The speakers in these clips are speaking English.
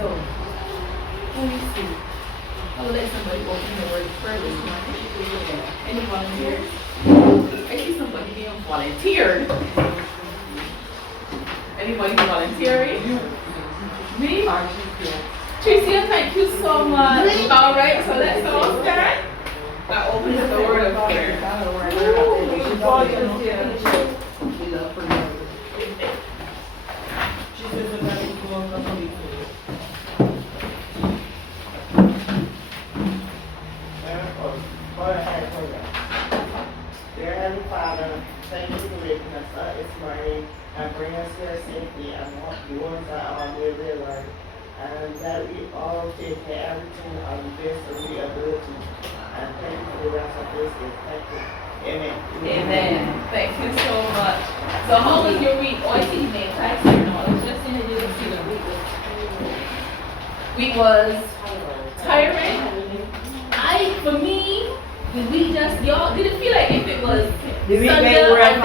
So, who you see? I will let somebody open the word first this morning. Any volunteers? I see somebody being volunteered. Anybody volunteering? Me? Tricia, thank you so much. All right, so let's all stand. I open the word of prayer. Dear Heavenly Father, thank you for waking us up this morning and bring us here safely and walk the ones that are on their way life. And that we all take everything on the best of the ability. And thank you for the rest of this day. Thank you. Amen. Amen. Thank you so much. So how was your week? Oh, I see you made types here. No, I was just in the didn't see the week. Week was tiring. For me, the week just, y'all didn't feel like if it was the week Sunday and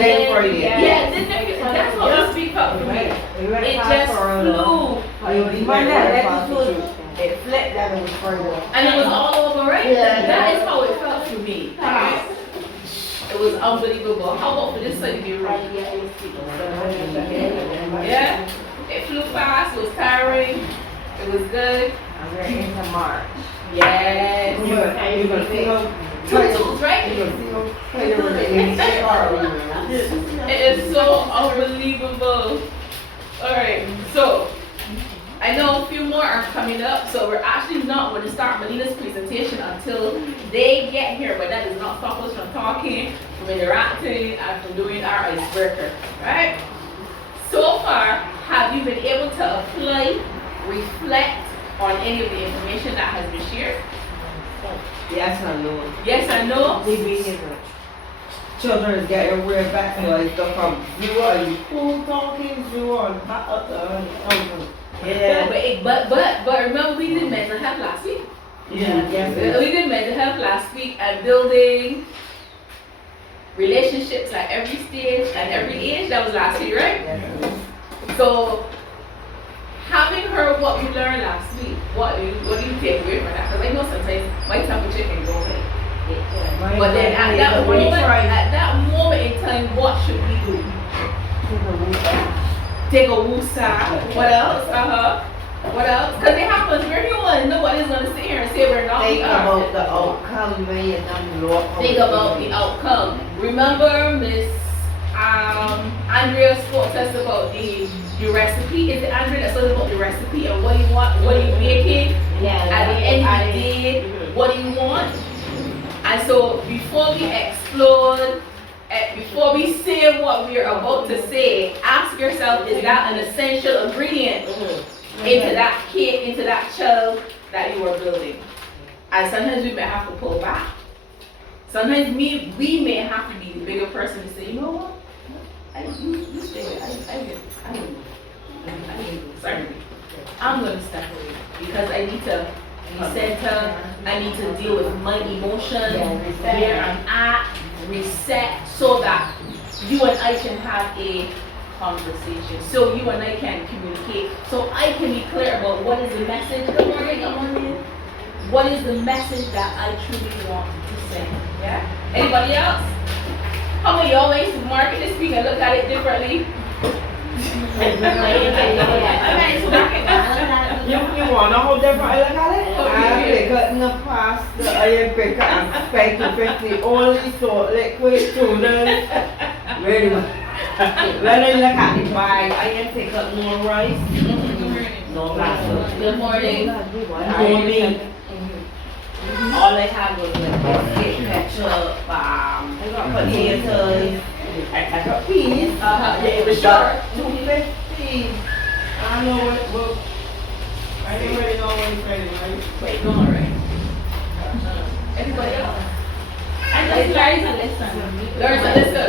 then for you. Yeah, that's what this week felt for me. It just flew. It flipped that it was further. And it was all over, right? Yeah. That is how it felt for me. It was unbelievable. How about for this side of your room? Yeah? It flew fast, it was tiring, it was good. And we're into March. Yes. You're going to see them. Tutus, right? It is so unbelievable. Alright, so I know a few more are coming up, so we're actually not going to start Melina's presentation until they get here, but that does not stop us from talking, from interacting, and from doing our icebreaker, right? So far, have you been able to apply, reflect on any of the information that has been shared? Yes and no. Yes and no? Children is getting weird back to like stuff from zero and cool talking zero and back up to Yeah, but remember we did mental health last week. Yeah, yes. We did mental health last week and building relationships at every stage and every age. That was last week, right? Yes. So having heard what we learned last week, what do you take away from that? Because I know sometimes my temperature can go high. But then at that moment in time, what should we do? Take a woosah. What else? What else? Because it happens. We're human. Nobody's going to sit here and say we're not. Think about the outcome when you're done low. Think about the outcome. Remember, Miss Andrea spoke to us about the recipe. Is it Andrea that spoke about the recipe and what you want, what you making? Yeah. At the end of the day, what do you want? And so before we explode, before we say what we are about to say, ask yourself, is that an essential ingredient into that cake, into that child that you are building? And sometimes we may have to pull back. Sometimes we may have to be the bigger person and say, you know what? You stay there. Sorry. I'm going to step away because I need to recenter, I need to deal with my emotions, where I'm at, reset, so that you and I can have a conversation, so you and I can communicate, so I can be clear about what is the message. Good morning. What is the message that I truly want to send? Yeah? Anybody else? How many of y'all ways to market this week and look at it differently? You want to hold different look at it? I pick up in the pasta, I pick up and spaghetti 50 only salt liquid noodles. Very much. When I look at the bag, I can pick up more rice. No pasta. Good morning. No meat. All I had was like biscuit, ketchup, potatoes, I got peas. Yeah, it was short. $2.50. I know what. I didn't really know what he said. Wait, no, all right. Everybody else? I just learned to listen. Learn to listen.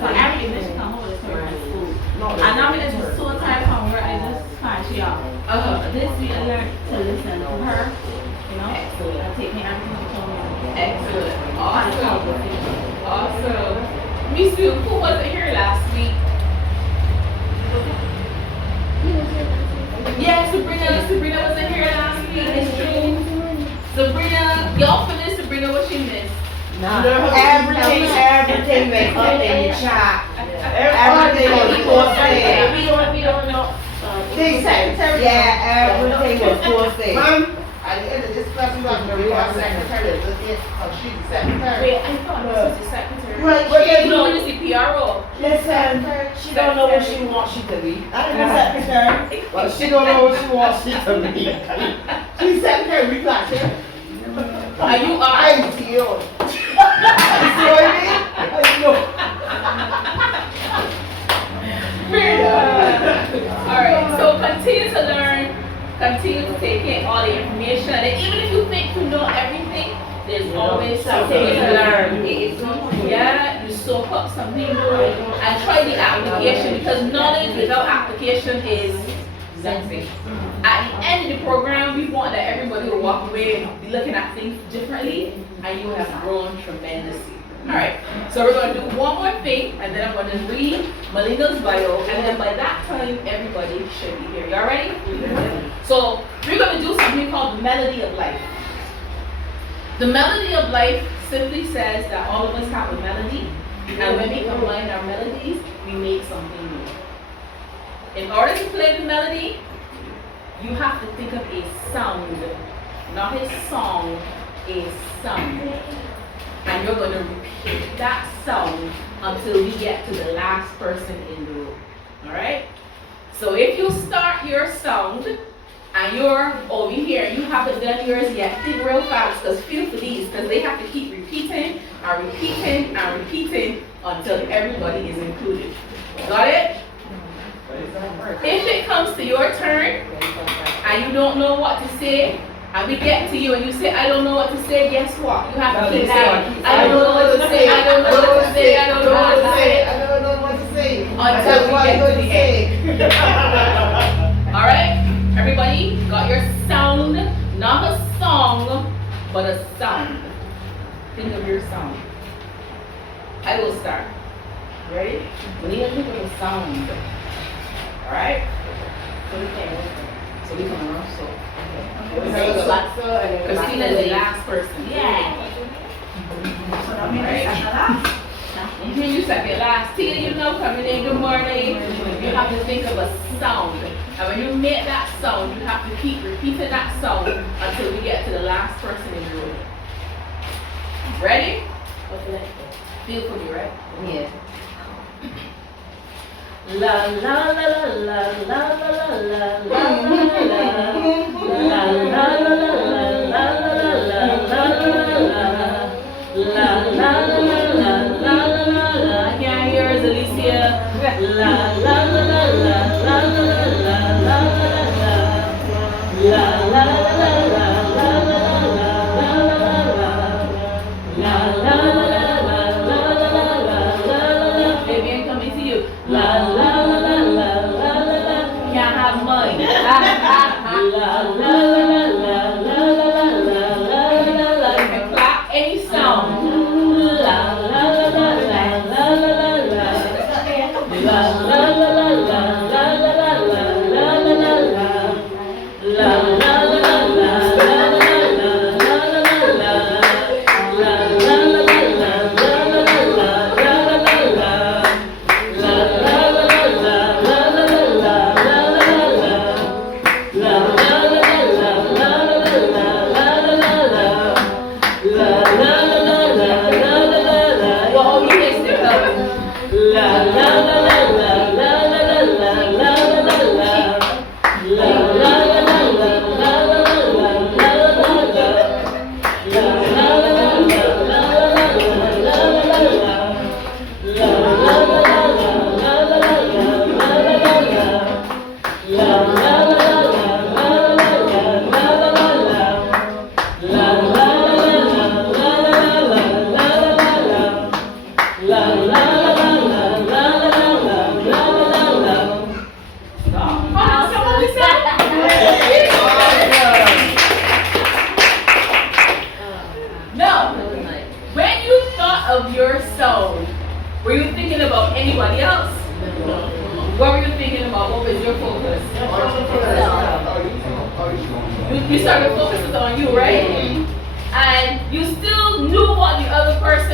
So every day she come home with her from school. And now I'm just so tired from work, I just can't she out. This week I learned to listen to her, you know, Excellent. and take me everything she told me. Excellent. Awesome. Me too. Who wasn't here last week? Yes, to bring Everything makes up in the chat. Everything was posted. We don't know. The secretary. Yeah, everything was posted. Ma'am, at the end of this class, we got to read our secretary. She's the secretary. Wait, I thought this was the secretary. Right, but You know, this is the PRO. listen, she don't know what she wants you to be. I'm the secretary, but she don't know what she wants you to be. She's secretary, we got her. Are you I'm CEO. You see what I mean? I know. Alright, so continue to learn, continue to take in all the information, and even if you think you know everything, there's always something to learn. Yeah, you soak up something new and try the application, because knowledge without application is nothing. At the end of the program, we want that everybody will walk away and be looking at things differently, and you have grown tremendously. Alright, so we're going to do one more thing, and then I'm going to read Melina's bio, and then by that time, everybody should be here. Y'all ready? So, we're going to do something called the melody of life. The melody of life simply says that all of us have a melody, and when we combine our melodies, we make something new. In order to play the melody, you have to think of a sound, not a song, a sound. And you're going to repeat that sound until we get to the last person in the room. Alright? So if you start your sound and you're over here and you haven't done yours yet, think real fast, because feel for these, because they have to keep repeating and repeating and repeating until everybody is included. Got it? If it comes to your turn and you don't know what to say, and we get to you and you say, I don't know what to say, guess what? You have to keep saying, I don't know what to say, I don't know what to say, I don't know what to say. I don't know what to say. Until we get to the end. Alright? Everybody got your sound, not a song, but a sound. Think of your sound. I will start. Ready? We need to think of a sound. Alright? So we can run so. Christina is the last person. Yeah. Mm-hmm, you second last. Tia, you know, coming in, good morning. You have to think of a sound. And when you make that sound, you have to keep repeating that sound until we get to the last person in the room. Ready? Feel for me, right? Yeah. La la la la la la la la la la la. Yeah, here's Alicia. La la la la la la la la la la la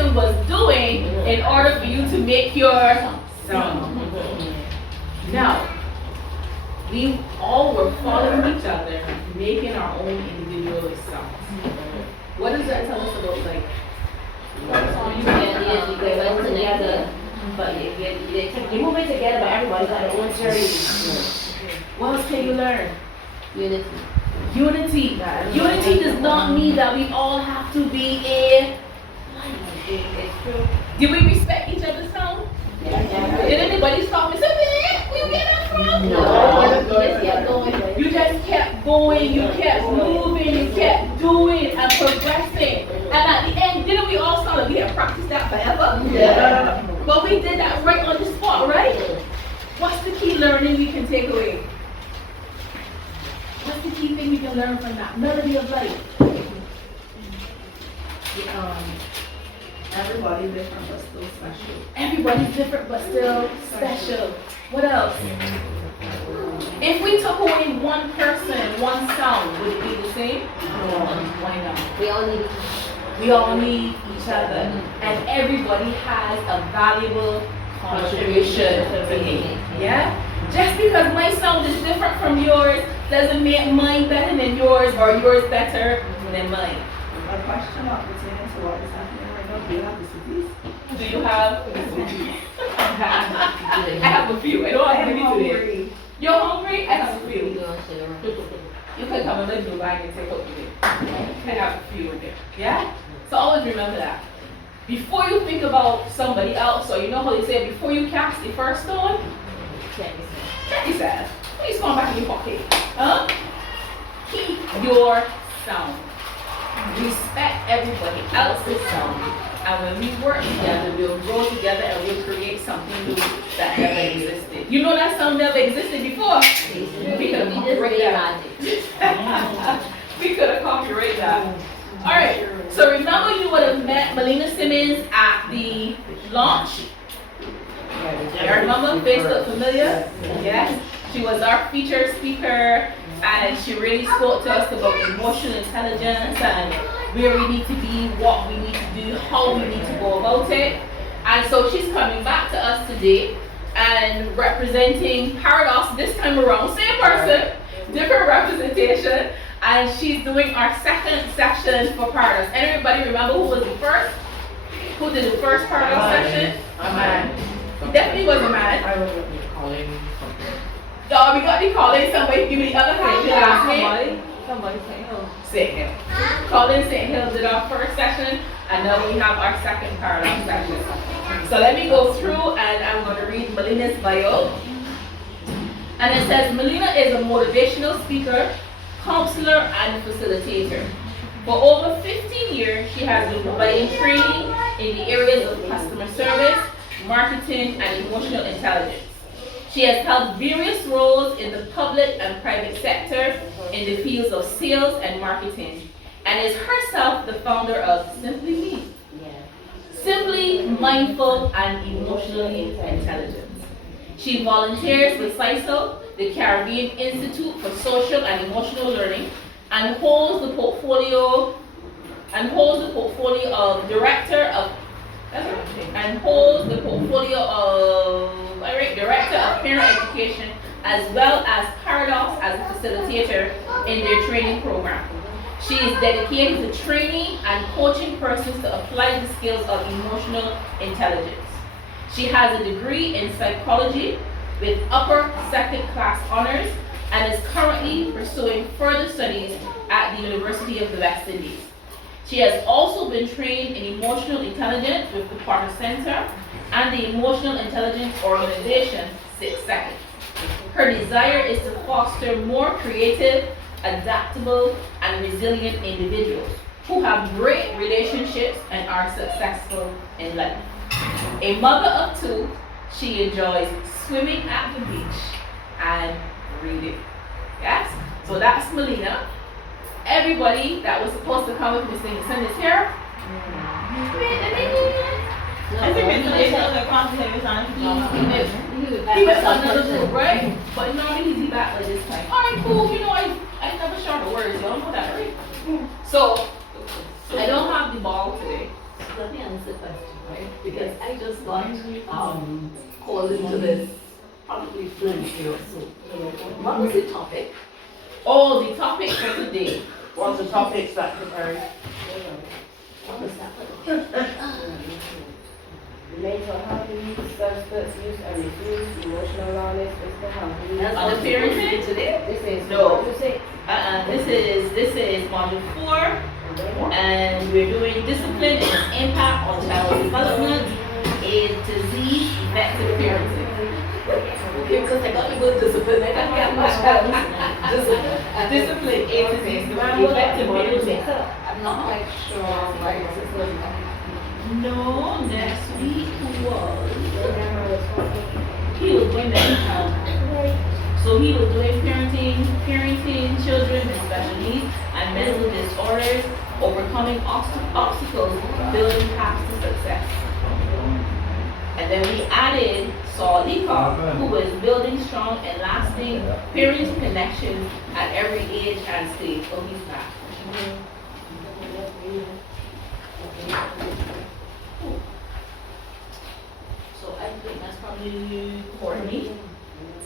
person was doing in order for you to make your sound. Now, we all were following each other, making our own individual sounds. What does that tell us about like? You move it together, but everybody's got their own journey. What else can you learn? Unity. Unity. Unity does not mean that we all have to be a. It's true. Do we respect each other's sound? Did anybody stop and say, "Man, where we get that from?" No. You just kept going, you kept moving, you kept doing and progressing. And at the end, didn't we all start to practice that forever? Yeah. But we did that right on the spot, right? What's the key learning we can take away? What's the key thing we can learn from that? Melody of life. Everybody's different but still special. Everybody's different but still special. What else? If we took away one person, one sound, would it be the same? Why not? We all need We all need each other, and everybody has a valuable contribution to make. Yeah? Just because my sound is different from yours doesn't make mine better than yours or yours better than mine. A question about pertaining to what is happening right now. Do you have the cities? Do you have? I have a few. I don't have to give you today. You're hungry? I have a few. You can come and let me bag and take what you did. I have a few in there. Yeah? So always remember that. Before you think about somebody else, or you know how they say, before you cast the first stone, check yourself. Please come back in your pocket. Huh? Keep your sound. Respect everybody else's sound. And when we work together, we'll grow together and we'll create something new that never existed. You know that sound never existed before? We could have copyrighted that. We could have copyrighted that. Alright, so remember you would have met Melina Simmons at the launch? You remember? Face look familiar? Yes. She was our featured speaker and she really spoke to us about emotional intelligence and where we need to be, what we need to do, how we need to go about it. And so she's coming back to us today and representing Paradox this time around. Same person, different representation. And she's doing our second session for Paradox. Anybody remember who was the first? Who did the first Paradox session? A man. He definitely was a man. I was calling something. Oh, we got the calling. Somebody give me the other hand. Somebody St. Hill. St. Hill. Colin St. Hill did our first session, and now we have our second Paradox session. So let me go through, and I'm going to read Melina's bio. And it says, Melina is a motivational speaker, counselor, and facilitator. For over 15 years, she has been providing training in the areas of customer service, marketing, and emotional intelligence. She has held various roles in the public and private sector in the fields of sales and marketing, and is herself the founder of Simply Me. Simply mindful and emotionally intelligent. She volunteers with CISO, the Caribbean Institute for Social and Emotional Learning, and holds the portfolio of director of Director of Parent Education, as well as Paradox as a facilitator in their training program. She is dedicated to training and coaching persons to apply the skills of emotional intelligence. She has a degree in psychology with upper second class honors and is currently pursuing further studies at the University of the West Indies. She has also been trained in emotional intelligence with the Porter Center and the Emotional Intelligence Organization 6 Seconds. Her desire is to foster more creative, adaptable, and resilient individuals who have great relationships and are successful in life. A mother of two, she enjoys swimming at the beach and reading. Yes? So that's Melina. Everybody that was supposed to come with Miss Nicholson is here. I think it's the conversation. He was another group, right? But normally he's back like this time. Alright, cool. You know, I never short the words. Y'all know that, right? So, I don't have the ball today. Let me answer the question. the topic? Oh, the topic for today. What's the topic, Dr. Perry? Mental health needs, substance use and misuse, emotional wellness, physical health needs. On the parenting? This is No. module 6. This is module 4, and we're doing discipline and its impact on child development, A to Z, effective parenting. Okay, because I got the good discipline, I can't get much else. Discipline, A to Z, effective parenting. I'm not quite sure why this is going on. No, next week was, Grandma was talking. he was doing mental health. So he was doing parenting children with special needs and mental disorders, overcoming obstacles, building paths to success. And then we added Saul Leacock, who was building strong and lasting parenting connections at every age and stage. Oh, he's back. So I think that's probably Courtney.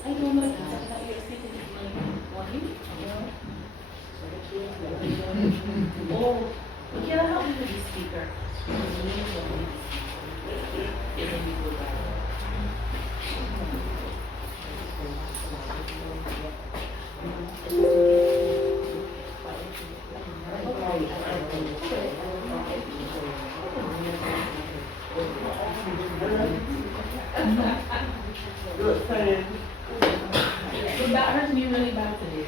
I don't know if that's that you're speaking to Courtney. Oh, can I help you with the speaker? Good, saying. So that hurts me really bad today.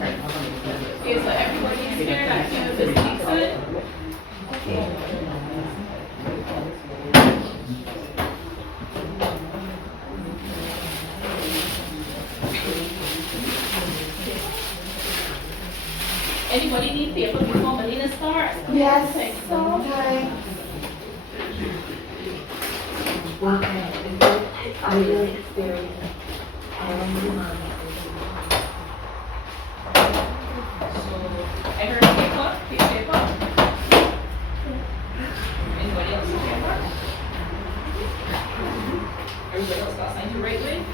Okay, so everybody's here, that canvas speaks it. Anybody need paper before Melina starts? Yes, Okay. sometimes. I heard paper, paper. Anybody else need paper? Everybody else got something to write with?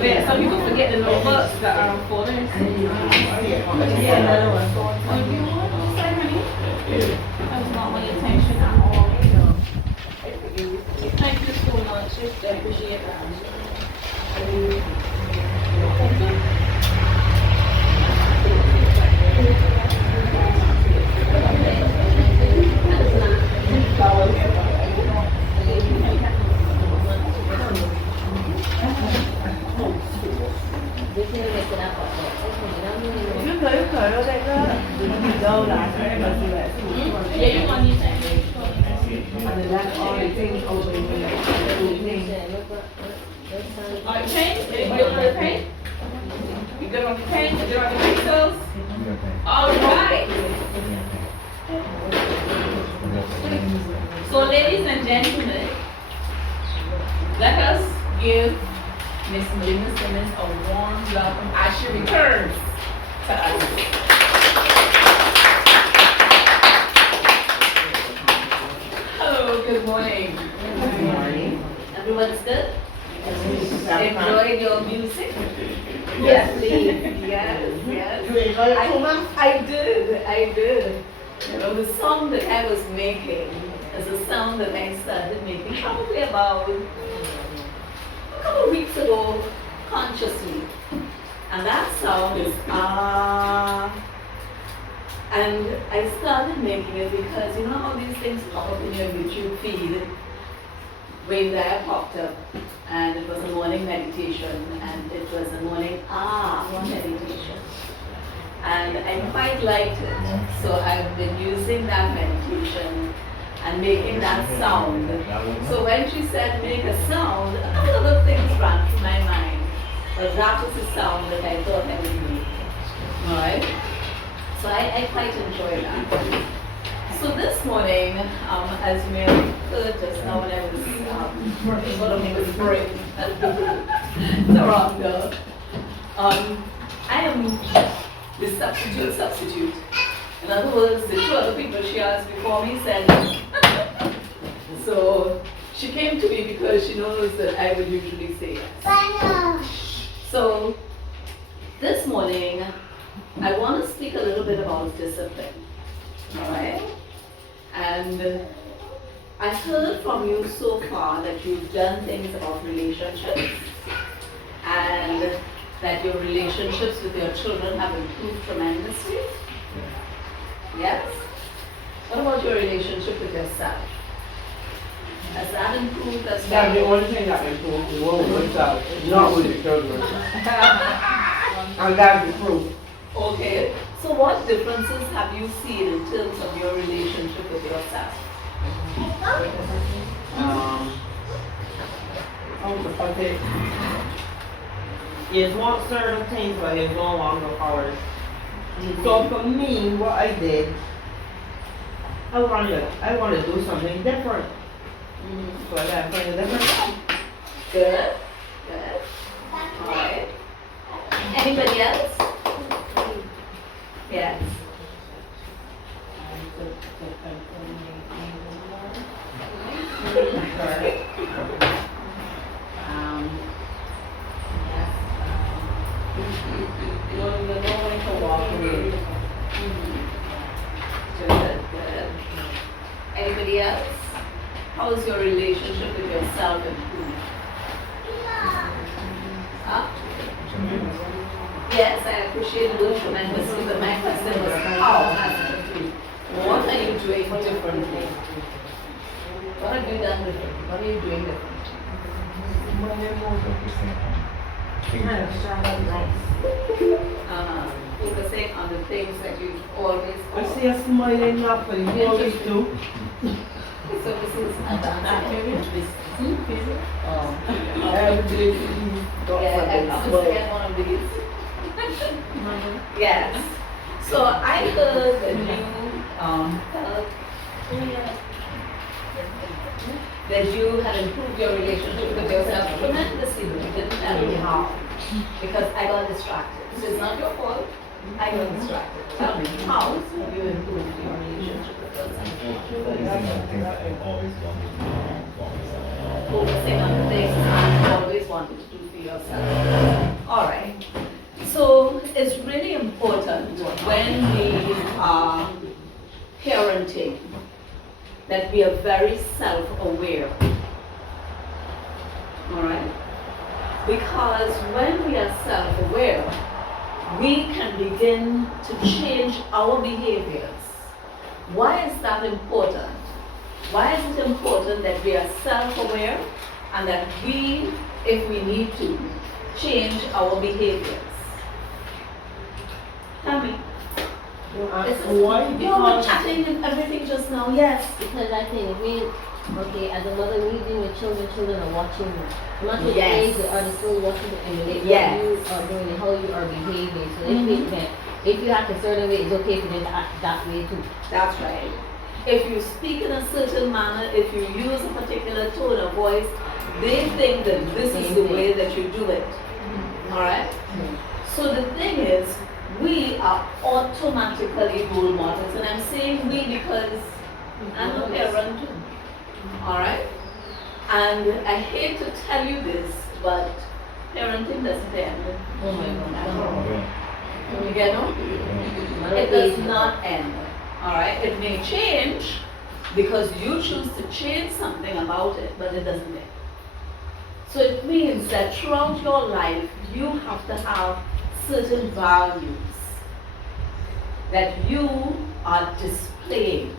Yeah, some people forget the notebooks, the folders. Yeah, another one. Oh, you want to say, honey? That was not my intention at all. Thank you so much. I appreciate that. Cứ khởi ở đây đó, đâu lại cho em mà sự lại. Yeah, you want these things? And then that's all the things over here. On the paint? Anybody on the paint? You good on the paint? You good on the pencils? All right. So ladies and gentlemen, let us give Miss Melina Simmons a warm welcome as she returns to us. Hello, good morning. Good morning. Everyone's good? enjoyed your music? Yes, please. Yes, yes. You enjoy it too much? I did. You know, the song that I was making is a sound that I started making probably about a couple of weeks ago, consciously. And that sound is ah. And I started making it because you know how these things pop up in your YouTube feed? When that popped up, and it was a morning meditation, and it was a morning meditation. And I quite liked it, so I've been using that meditation and making that sound. So when she said make a sound, a couple of other things ran through my mind, but that was the sound that I thought I would make. Alright? So I quite enjoy that. So this morning, as you may have heard just now when I was sort of whispering around her, I am the substitute. In other words, the two other people she asked before me said, so she came to me because she knows that I would usually say yes. So this morning, I want to speak a little bit about discipline. Alright? And I heard from you so far that you've done things about relationships and that your relationships with your children have improved tremendously. Yes? What about your relationship with yourself? Has that improved as well? That's the only thing that improved the world with myself, not with the children. And that's the proof. Okay. So what differences have you seen in terms of your relationship with yourself? How to put it? It's want certain things, but it's no longer ours. So for me, what I did, I wanted to do something different. So I got to find a different job. Good. Good. Alright. Anybody else? Yes. Nobody can walk away. Good, good. Anybody else? How is your relationship with yourself improved? Huh? Yes, I appreciate it tremendously, but my question was how has it improved? What are you doing differently? What have you done differently? What are you doing differently? Focusing on the things that you always I see a smiling up and you always do. So this is yeah, I'm just get one of these. Yes. So I heard that you had improved your relationship with yourself tremendously, but you didn't tell me how. Because I got distracted. This is not your fault. I got distracted. Tell me, how have you improved your relationship with yourself? Focusing on the things you always wanted to do for yourself. Alright. So it's really important when we are parenting that we are very self-aware. Alright? Because when we are self-aware, we can begin to change our behaviors. Why is that important? Why is it important that we are self-aware and that we, if we need to, change our behaviors? Tell me. Why? You were chatting and everything just now, yes. Because I think as a mother, leading your children are watching you. No matter the Yes. age they are, they're still watching and emulate Yes. what you are doing and how you are behaving. So they think that if you act a certain way, it's okay for them to act that way too. That's right. If you speak in a certain manner, if you use a particular tone of voice, they think that this is the way that you do it. Alright? So the thing is, we are automatically role models. And I'm saying we because I'm a parent too. Alright? And I hate to tell you this, but parenting doesn't end. Oh my God. You get no? It does not end. Alright? It may change because you choose to change something about it, but it doesn't end. So it means that throughout your life, you have to have certain values that you are displaying.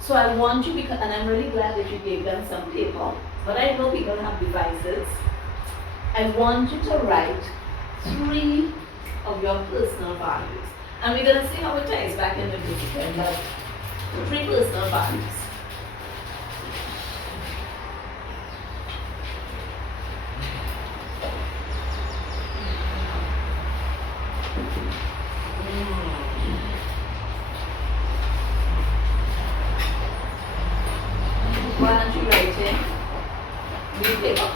So I want you, because, and I'm really glad that you gave them some paper, but I know people have devices. I want you to write 3 of your personal values. And we're going to see how it ties back into discipline, but 3 personal values. Why aren't you writing? You need paper?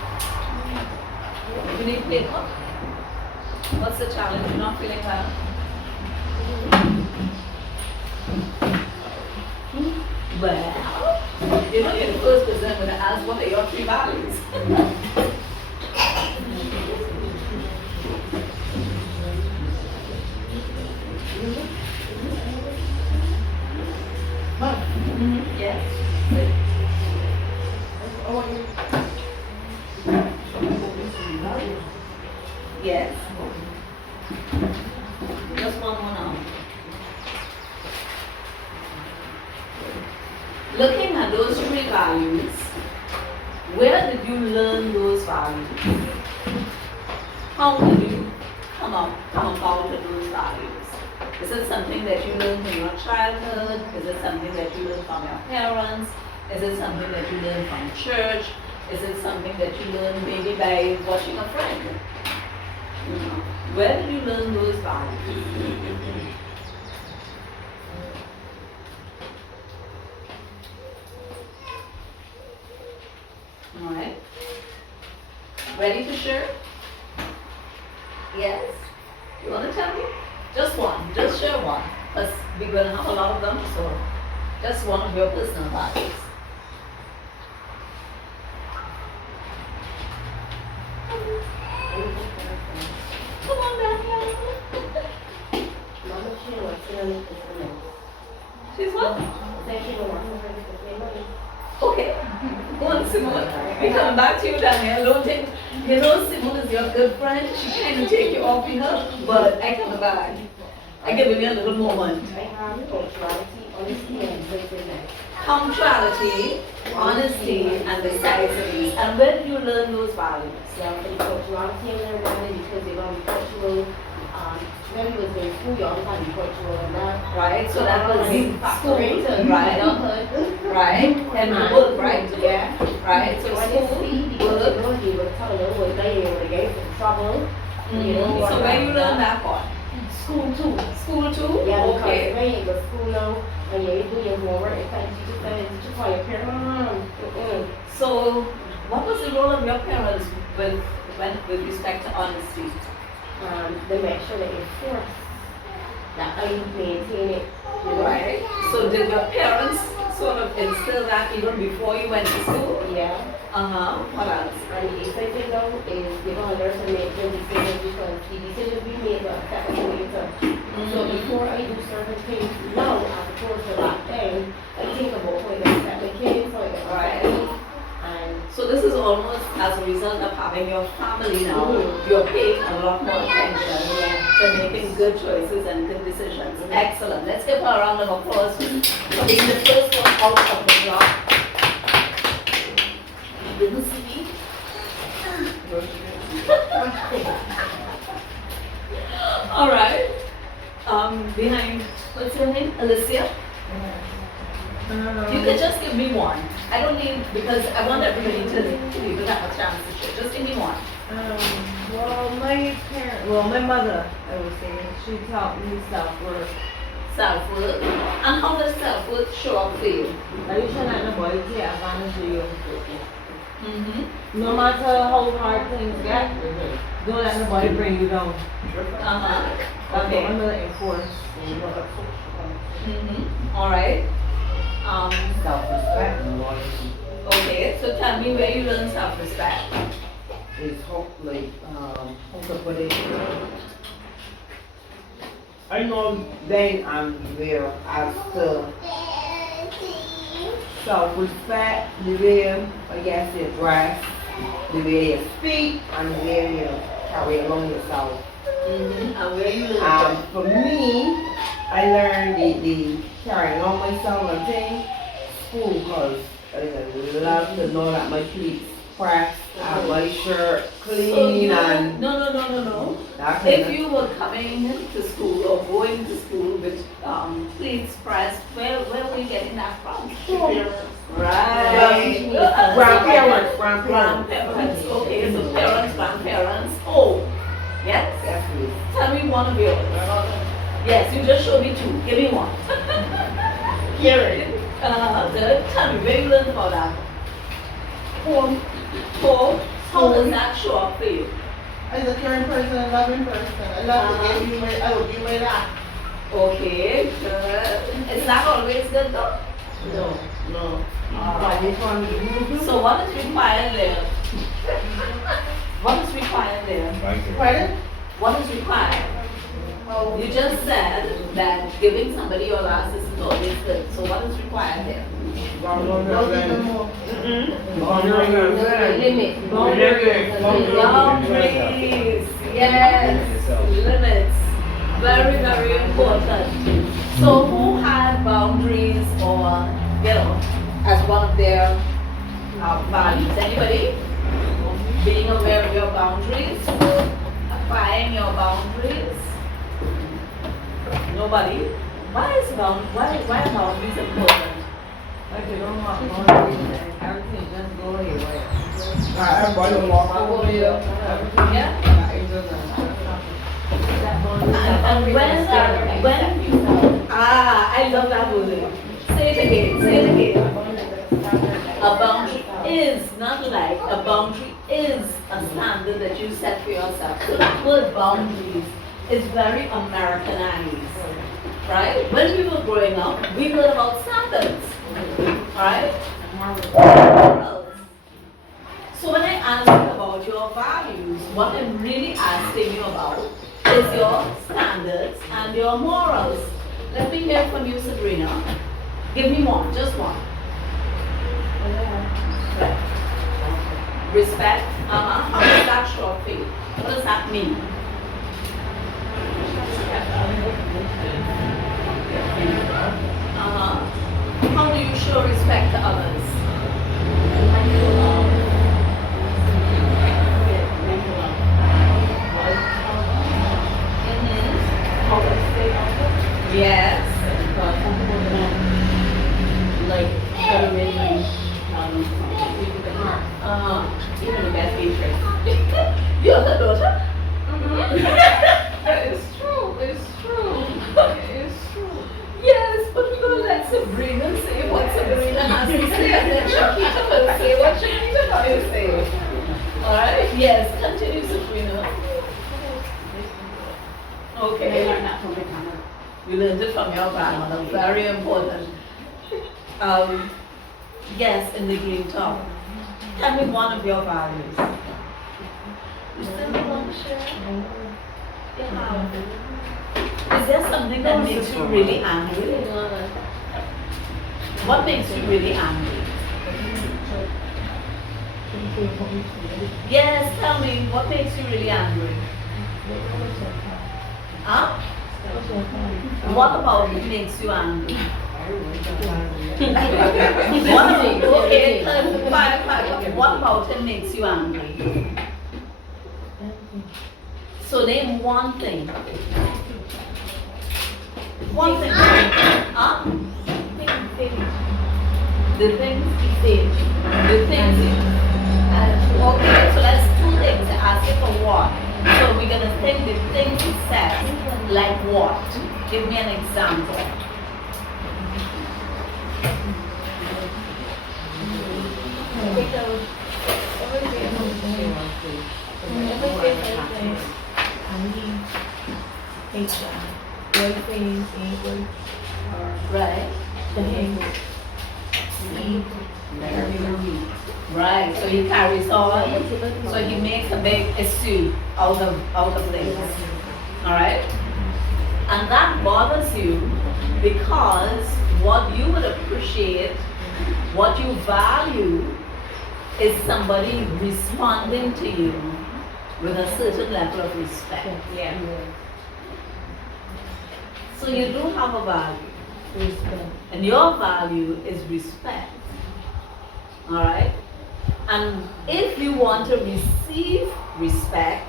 You need paper? What's the challenge? You're not feeling well? Well, you know you're the first person I'm going to ask what are your 3 values? Yes. Yes. Just one more now. Looking at those 3 values, where did you learn those values? How did you come about with those values? Is it something that you learned in your childhood? Is it something that you learned from your parents? Is it something that you learned from church? Is it something that you learned maybe by watching a friend? Where did you learn those values? Alright. Ready to share? Yes? You want to tell me? Just one. Just share one. Because we're going to have a lot of them, so just one of your personal values. Come on, Daniel. Mama, she wants to know this the most. She's what? Say she don't want to know this the most. Okay. Go on, Simone. We come back to you, Daniel. Don't think, you know, Simone is your good friend. She kind of take you off in her, but I come back. I give you a little moment. I have punctuality, honesty, and decisiveness. Punctuality, honesty, and decisiveness. And where did you learn those values? Yeah, for the punctuality I learned about it because they're going to be punctual. When we was in school, you always had to be punctual and that. Right? So that was school, right? Adulthood. Right? And work, right? Yeah. Right? So Honesty, school, because work. you were telling them what they were getting some trouble. You know, So where you learn that part? School too. School too? Yeah, because Okay. when you go to school now, and you do your homework, it's like you just call your parents. So what was the role of your parents with respect to honesty? They make sure that it's forced, that I maintain it, you know. Right. So did your parents sort of instill that even before you went to school? Yeah. What else? And the second though is you're gonna learn to make good decisions because the decisions we make will affect us later. So before I do certain things now, as opposed to back then, I think about how it affect my kids, how it affect me, and So this is almost as a result of having your family now. You're paying a lot more attention to making good choices and good decisions. Excellent. Let's give her a round of applause for being the first one out of the block. You didn't see me? All right. Behind, what's your name? Alicia? You can just give me one. I don't need, because I want everybody to even have a chance to share. Just give me one. My mother, I would say, she taught me self-worth. Self-worth. And how does self-worth show up for you? I you should let nobody take advantage of you. Mm-hmm. No matter how hard things get, don't let nobody bring you down. Uh-huh. That's Okay. what I'm gonna enforce. Mm-hmm. All right. Self-respect. Okay, so tell me where you learn self-respect. is hopefully, how to put it? I know then I'm there as to self-respect, the way, I guess, you dress, the way you speak, and the way you carry along yourself. And where you live? For me, I learned the carrying on myself and thing, school, because I love to know that my pleats pressed, my shirt So clean, you, and no. that kind If of. you were coming to school or going to school with pleats pressed, where were you getting that from? Right. Grandparents. Grandparents. Okay, so parents, grandparents. Oh, yes. Yes, please. Tell me one of yours. Yes, you just showed me two. Give me one. Hearing. Good. Tell me where you learned about that. Home. How does that show up for you? As a caring person, a loving person, I love to give you my, I will give my life. Okay, good. Is that always good though? No. So what is required there? What is required there? Pardon? What is required? Oh, You just said that giving somebody your last is always good. So what is required there? no, even more. Limit. Boundaries. Yes. Limits. Very, very important. So who had boundaries or, as one of their values? Anybody? Being aware of your boundaries? Applying your boundaries? Nobody? Why are boundaries important? Like you don't want boundaries and everything just go away. Everybody walk over here. Yeah? And when I love that word. Say it again. A boundary is not like, a boundary is a standard that you set for yourself. So that word boundaries is very Americanized, right? When we were growing up, we heard about standards, right? Morals. So when I ask you about your values, what I'm really asking you about is your standards and your morals. Let me hear from you, Sabrina. Give me one, just one. Respect. How does that show up for you? What does that mean? How do you show respect to others? Yes. Like, Even the best teacher. You're the daughter? It's true. Yes, but we're going to let Sabrina say what Sabrina has to say, and then Shakita will say what Shakita has to say. Alright? Yes, continue, Sabrina. Okay. You learned it from your grandmother. Very important. Yes, in the green top. Tell me one of your values. You still want to share? Yeah. Is there something that makes you really angry? What makes you really angry? Yes, tell me, what makes you really angry? Huh? What about it makes you angry? What about it makes you angry? So name one thing. One thing. Huh? The things he said. The things. Okay, so that's two things. Ask it for what. So we're gonna think the things he says. Like what? Give me an example. Right. he learned. Right, so he carries on, so he makes a big issue out of things. Alright? And that bothers you because what you would appreciate, what you value, is somebody responding to you with a certain level of respect. Yeah. So you do have a value. And your value is respect. Alright? And if you want to receive respect,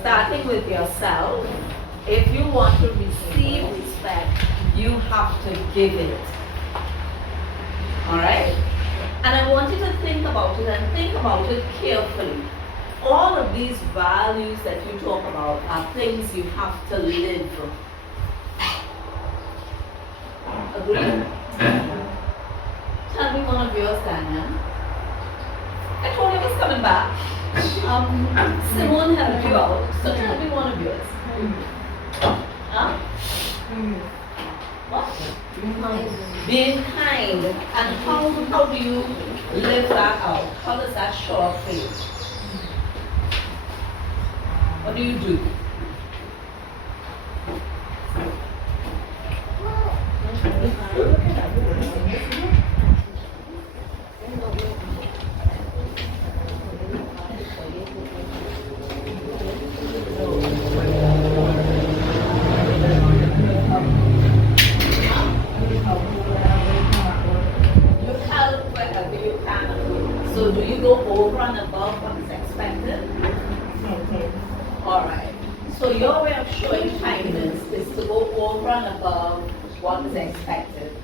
starting with yourself, if you want to receive respect, you have to give it. Alright? And I want you to think about it and think about it carefully. All of these values that you talk about are things you have to live. Agree? Tell me one of yours, Daniel. I told you I was coming back. Simone helped you out, so tell me one of yours. Huh? What? Being kind. And how do you live that out? How does that show up for you? What do you do? You help wherever you can. So do you go over and above what is expected? Alright. So your way of showing kindness is to go over and above what is expected.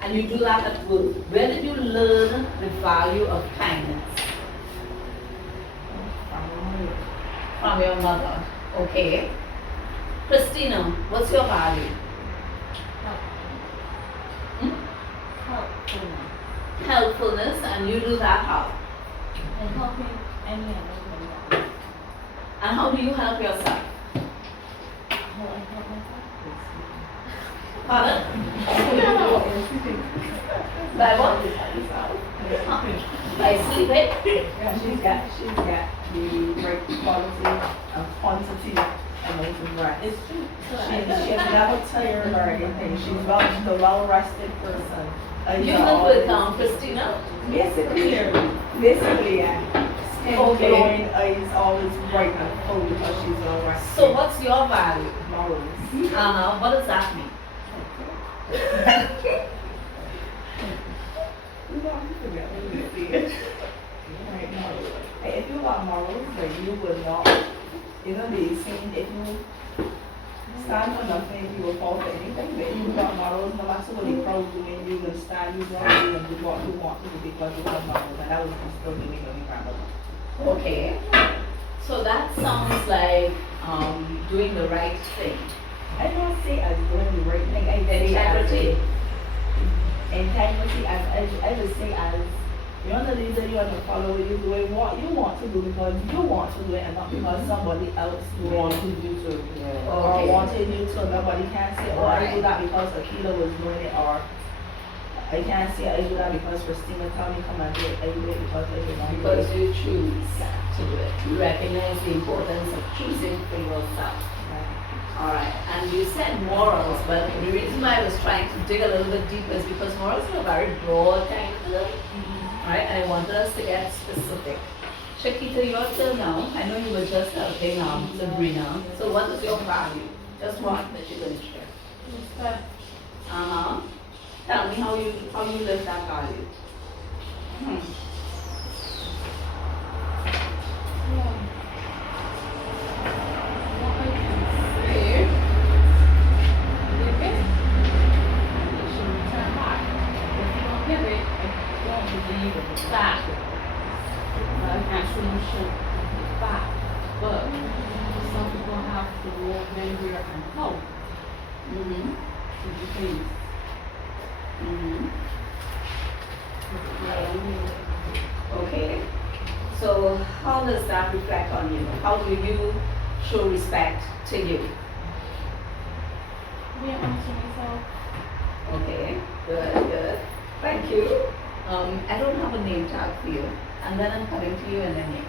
And you do that at work. Where did you learn the value of kindness? From your mother. Okay. Christina, what's your value? Helpfulness, and you do that how? And helping any other. And how do you help yourself? Pardon? By what? By sleeping? Yeah, she's got the right quality of quantity and also rest. It's true. She's never tired or anything. She's the well-rested person. You live with Christina? Basically, yeah. Skin Okay. glowing, eyes always bright and full because she's well-rested. So what's your value? Morals. What does that mean? You know, I forget what you see it. Right, morals. Hey, if you got morals, like you will not, be seen if you stand for nothing, you will fall for anything. But if you got morals, no matter what the crowd doing, you will stand, you will do what you want to do because you have morals. And that was instilled in me when you grandmother. Okay. So that sounds like doing the right thing. I don't say as doing the right thing. I say Integrity. Integrity, I would say as you're the leader, you are the follower, you're doing what you want to do because you want to do it and not because somebody else wanted you to. Or Okay. wanted you to. Nobody can say, oh, I do that because Akila was doing it, or I can't say I do that because Christina told me come and do it. I do it because I want to do Because it. you choose to do it. You recognize the importance of choosing for yourself. Alright, and you said morals, but the reason why I was trying to dig a little bit deeper is because morals are a very broad kind of thing. Alright, and I wanted us to get specific. Shakita, your turn now. I know you were just helping Sabrina. So what is your value? Just one that you're going to share. Respect. Uh-huh. Tell me how you live that value. Yeah. What I can say, give it, you should return back. If you don't give it, I don't believe it's back. Actually, you should give back. But some people have to go anywhere and help. Mm-hmm. Would you please? Mm-hmm. Okay. So how does that reflect on you? How do you show respect to you? Being honest with myself. Okay, good, good. Thank you. I don't have a name tag for you. And then I'm coming to you in a name.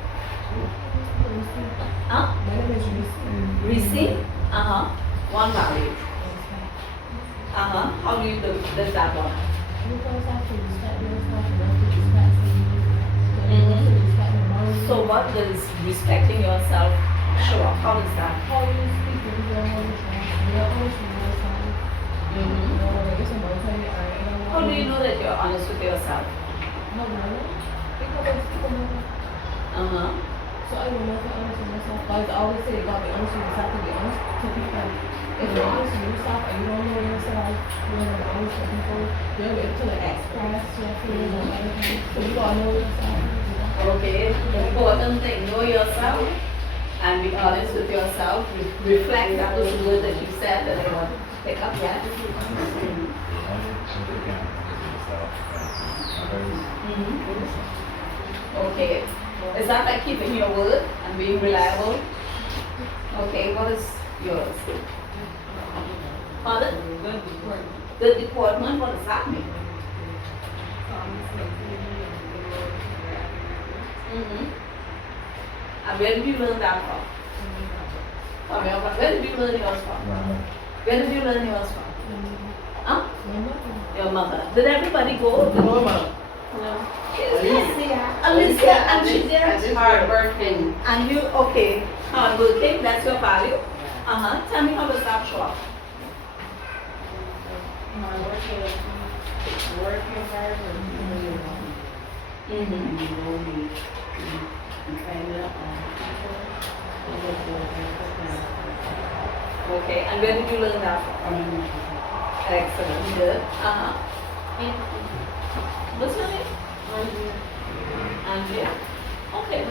Huh? My name is Reese. Receive? Uh-huh. One value. Uh-huh. How do you do that one? You first have to respect yourself, and then you respect someone. Then you have to respect the boundaries. So what does respecting yourself show up? How does that? How you speak with your emotions, your yourself. Mm-hmm. You know, like if someone tell you, I don't want How do you know that you're honest with yourself? No, no. Because I speak on my Uh-huh. So I will never honest with myself. But I always say about be honest with yourself to be honest to people. If you're honest with yourself and you don't know yourself, you're not honest with people, you're able to like express your feelings and everything. So you gotta know yourself. Okay. The important thing, know yourself and be honest with yourself. Reflect. That was the word that you said that I want to pick up. Yeah. Okay. Is that like keeping your word and being reliable? Okay, what is yours? Pardon? Good deportment, what does that mean? And where did you learn that from? Where did you learn yours from? Where did you learn yours from? Huh? Your mother. Did everybody go? No, ma'am. Alicia, and she's there. Hard working. And you, okay, hard working, that's your value. Uh-huh. Tell me how does that show up? Working hard and Mm-hmm. you know me. And kind of Okay, and where did you learn that from? Excellent, good. Uh-huh. What's your name? Andrea. Okay.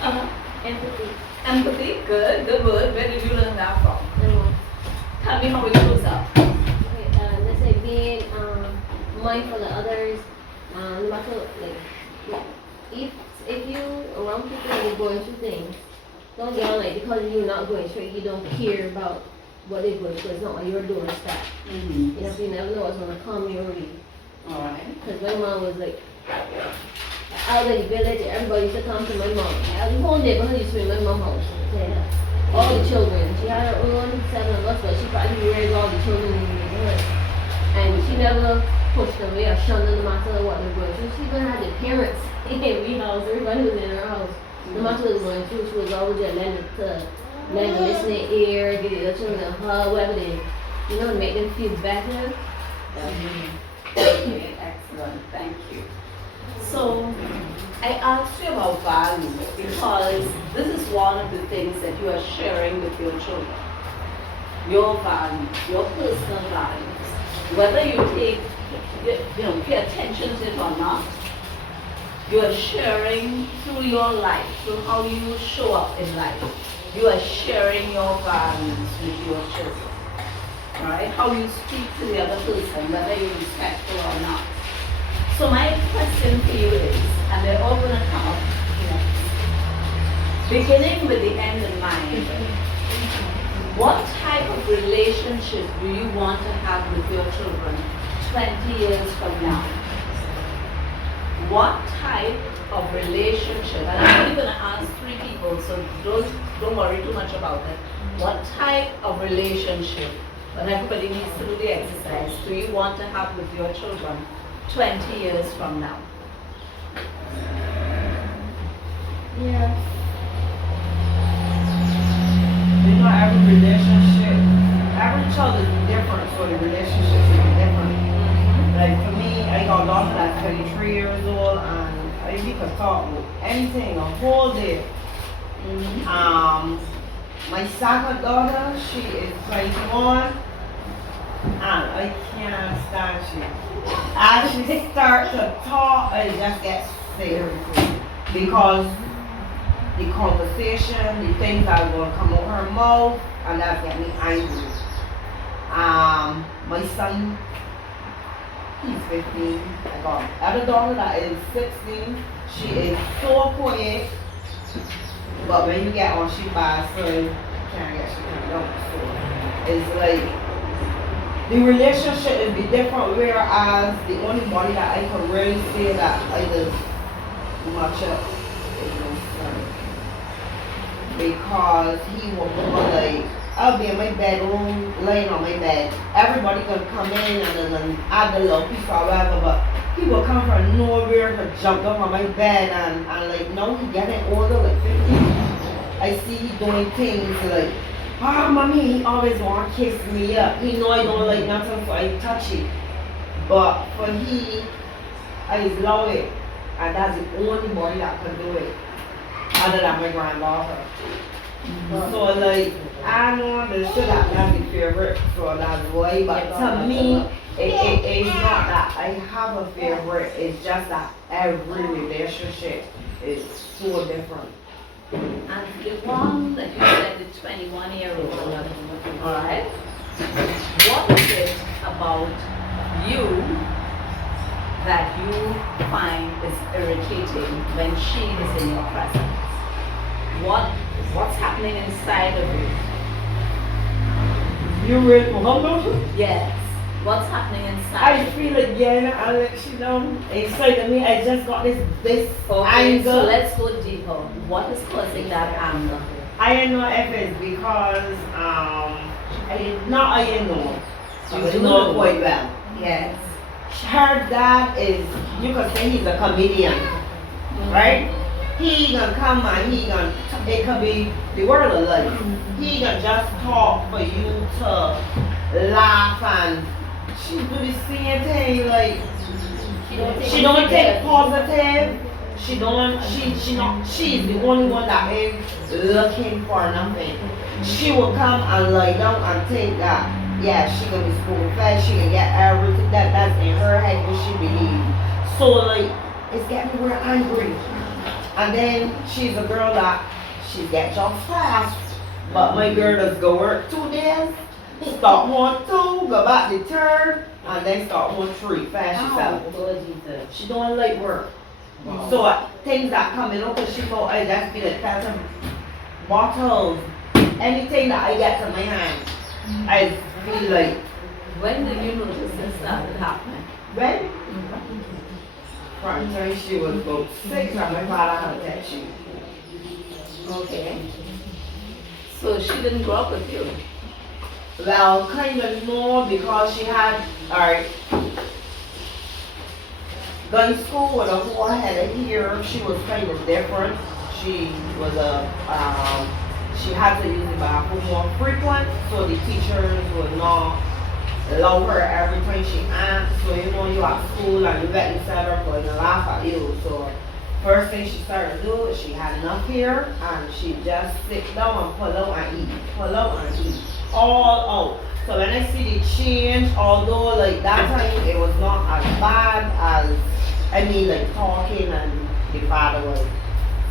Uh-huh. Empathy. Empathy, good, good word. Where did you learn that from? Tell me how it shows up. Okay, let's say being mindful of others, no matter like if you around people and you're going through things, don't get on like because you're not going straight, you don't care about what they're going through. It's not what you're doing stuff. Mm-hmm. You know, if you never know what's gonna come your way. Alright. Because my mom was like, I was in the village, everybody used to come to my mom. I was home there, but I used to be in my mom's house. Yeah. All the children. She had her own 7 of us, but she probably raised all the children in the neighborhood. And she never pushed them away or shunned them no matter what they were going through. She even had the parents in every house, everybody was in her house. No matter what they were going through, she was always there lend a listening ear, give the other children a hug, whatever they, you know, make them feel better. Okay, excellent, thank you. So, I asked you about values because this is one of the things that you are sharing with your children. Your values, your personal values. Whether you take, pay attention to it or not, you are sharing through your life, through how you show up in life. You are sharing your values with your children. Right? How you speak to the other person, whether you're respectful or not. So my question for you is, and they're all going to come up next, beginning with the end in mind, what type of relationship do you want to have with your children 20 years from now? What type of relationship, and I'm only going to ask 3 people, so don't worry too much about it. What type of relationship, but everybody needs to do the exercise, do you want to have with your children 20 years from now? Yeah. You know, every relationship, every child is different, so the relationships are different. Like for me, I got a daughter that's 33 years old, and we could talk about anything, a whole day. My second daughter, she is 21, and I can't stand she. As she starts to talk, it just gets serious because the conversation, the things that are going to come out her mouth, and that's get me angry. My son, he's 15. I got another daughter that is 16. She is so quiet, but when you get on, she by so you can't get she can't don't. So it's like the relationship is be different, whereas the only body that I can really say that I just match up is my son. Because he will go like, I'll be in my bedroom, laying on my bed. Everybody gonna come in and then add the little piece or whatever, but he will come from nowhere to jump up on my bed and like, no, he getting older, like 50. I see he doing things like, mommy, he always want to kiss me up. He know I don't like nothing, so I touch it. But for I love it. And that's the only body that can do it. Other than my granddaughter. So like, I don't understand that that's the favorite, so that's why. But to me, it's not that I have a favorite. It's just that every relationship is so different. And the one that you said, the 21-year-old, alright? What is it about you that you find is irritating when she is in your presence? What's happening inside of you? You read Muhammad? Yes. What's happening inside I of you? feel again, I'll let you know. Inside of me, I just got this Okay, anger. so let's go deeper. What is causing that anger? I don't know if it's because I don't know. You I do know know. quite well. Yes. Her dad is, you could say he's a comedian, right? He gonna come and it could be the word of life. He gonna just talk for you to laugh, and she do the same thing, like, she don't take positive. She's the only one that ain't looking for nothing. She will come and lie down and think that, yeah, she gonna be spoon fed, she can get everything that's in her head what she believes. So like, it's getting me real angry. And then she's a girl that she gets jobs fast. But my girl does go work 2 days, start one 2, go back the 3rd, and then start one 3, fast herself. She don't like work. Wow. So things that coming up, she go, I just be like passing bottles, anything that I get to my hand. I feel like. When did you notice this started happening? When? From the time she was about 6, and my father had a tattoo. Okay. So she didn't grow up with you? Well, kind of no, because she had, alright, gone to school with a whole head of hair. She was kind of different. She was she had to use the bathroom more frequent, so the teachers would not allow her every time she asked. So you know, you at school and you get inside her for the laugh at you. So first thing she started to do is she had enough hair and she just sit down and pull out and eat, pull out and eat, all out. So when I see the change, although like that time it was not as bad as, I mean, like talking and the father was.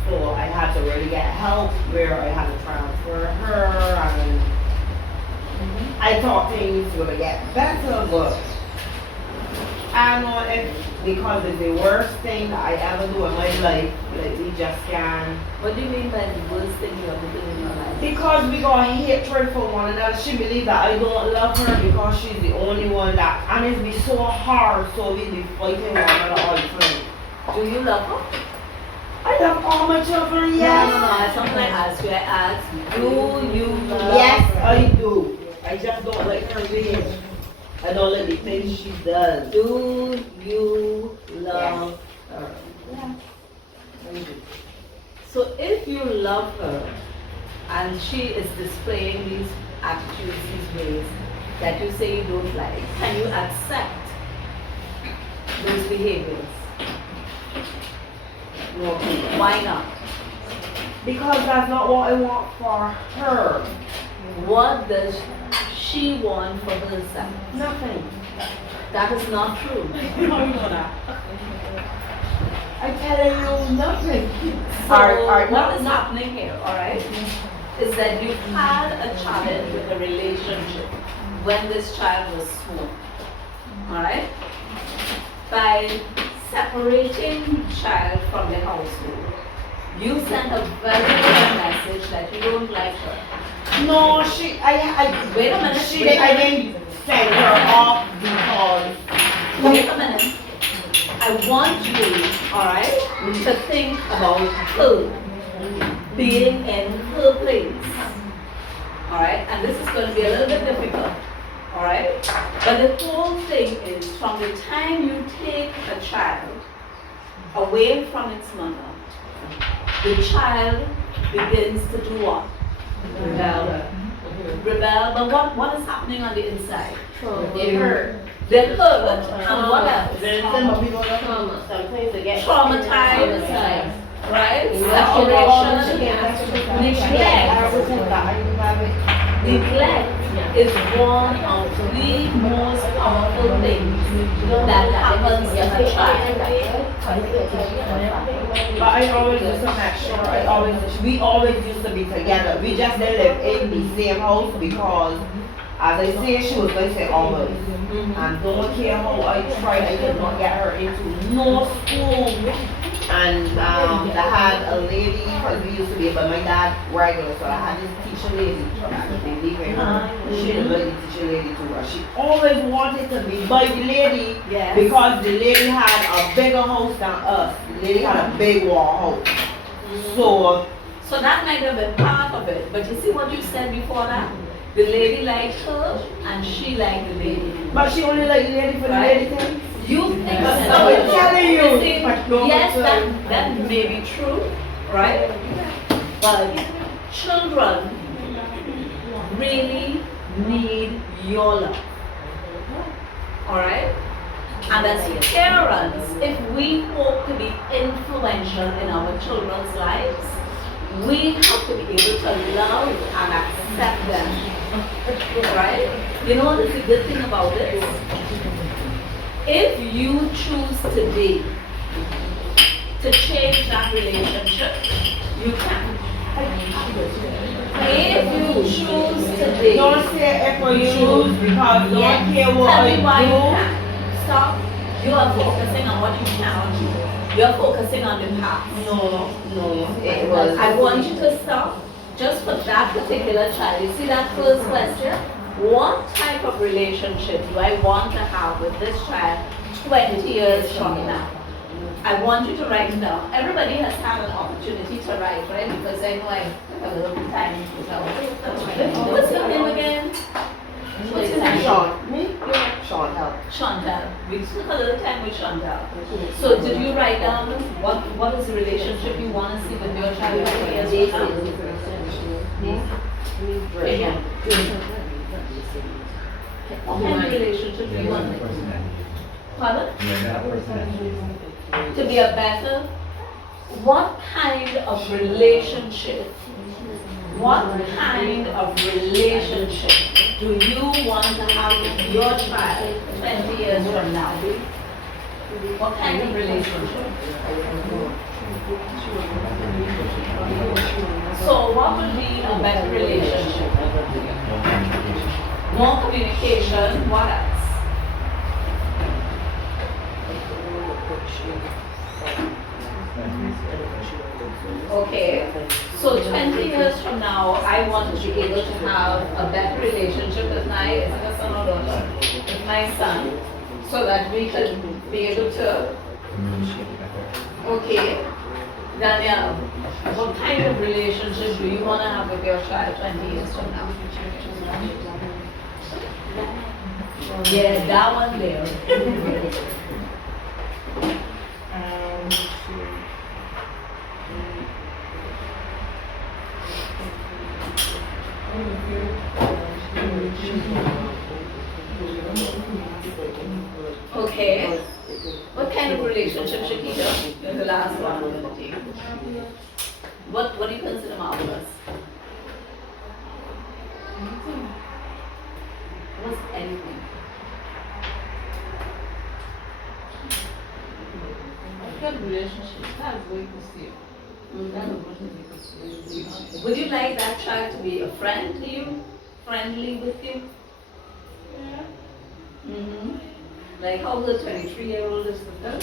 So I had to really get help where I had to transfer her, and I thought things were gonna get better, but I don't know if because it's the worst thing that I ever do in my life, like we just can't. What do you mean by the worst thing you ever did in your life? Because we got hatred for one another. She believes that I don't love her because she's the only one that, and it's be so hard, so we be fighting one another all the time. Do you love her? I love all my children, yes. No. That's something I asked you. I asked, do you love Yes, her? I do. I just don't like her ways. I don't like the things she does. Do you love her? Yes. I do. So if you love her and she is displaying these attitudes, these ways that you say you don't like, can you accept those behaviors? No. Why not? Because that's not what I want for her. What does she want for herself? Nothing. That is not true. I'm telling you nothing. So what not- is happening here, alright, is that you had a challenge with a relationship when this child was small. Alright? By separating the child from the household, you sent a very clear message that you don't like her. No, Wait a minute. I didn't send her off because Wait a minute. I want you, alright, to think about her being in her place. Alright, and this is going to be a little bit difficult. Alright? But the whole thing is from the time you take a child away from its mother, the child begins to do what? Rebel. Rebel, but what is happening on the inside? They hurt. They're hurt, and what else? Trauma. Sometimes they get Traumatized, right? Separation, neglect is one of the most powerful things that happens in a child. but I always used to make sure we always used to be together. We just didn't live in the same house because as I say, she was going to say always. And don't care how I tried, I could not get her into no school. And I had a lady, because we used to be by my dad regular, so I had this teacher lady that they live in her. She was a teacher lady too. And she always wanted to be by the lady Yes. because the lady had a bigger house than us. The lady had a big wall house. So that might have been part of it, but you see what you said before that? The lady liked her and she liked the lady. But she only liked the lady for the lady thing. You think That's so? what I'm telling you. See, yes, that may be true, right? But children really need your love. Alright? And as parents, if we hope to be influential in our children's lives, we have to be able to love and accept them. Right? You know what is the good thing about this? If you choose today to change that relationship, you can. If you choose today, Don't say if I choose because don't care what tell me why you I can't. Stop. You are focusing on what you cannot do. You are focusing on the past. do. No, it was. I want you to stop just for that particular child. You see that first question? What type of relationship do I want to have with this child 20 years from now? I want you to write it down. Everybody has had an opportunity to write, right? Because I know I have a little time to tell. What's your name again? What's your name? Sean. Me? Sean, help. Chantal. We took a little time with Chantal. So did you write down what is the relationship you want to see with your child 20 years from now? Again. What kind of relationship do you want? Pardon? To be a better, what kind of relationship? What kind of relationship do you want to have with your child 20 years from now? What kind of relationship? So what would be a better relationship? More communication, what else? Okay, so 20 years from now, I want to be able to have a better relationship with my son or daughter, with my son, so that we can be able to, okay, Danielle, what kind of relationship do you want to have with your child 20 years from now? Yeah, that one there. Okay. What kind of relationship, Shakita? You're the last one on the team. What do you consider marvelous? What's anything? Would you like that child to be a friend to you? Friendly with you? Yeah. Like how the 23-year-old is with her?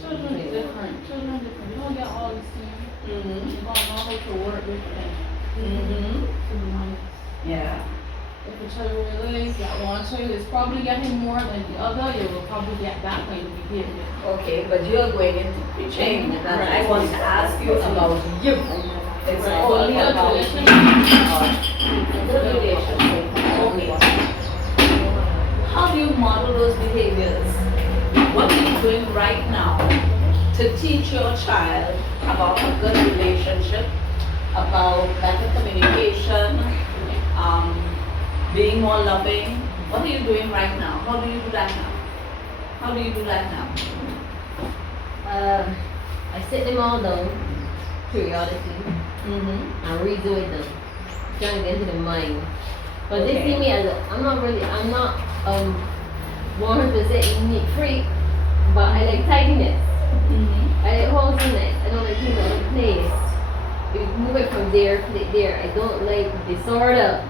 Children are different. You don't get all the same. You don't know how to work with them. Yeah. If the child realizes that one child is probably getting more than the other, you will probably get that kind of behavior. Okay, but you're going into preaching, and I want to ask you about you. It's only about Relationship. good relationship. Okay. How do you model those behaviors? What are you doing right now to teach your child about a good relationship, about better communication, being more loving? What are you doing right now? How do you do that now? How do you do that now? I sit them all down periodically and redo with them, trying to get into the mind. But they see me as I'm not 100% neat freak, but I like tidiness. I like wholesomeness. I don't like things out of place. You move it from there to there. I don't like disorder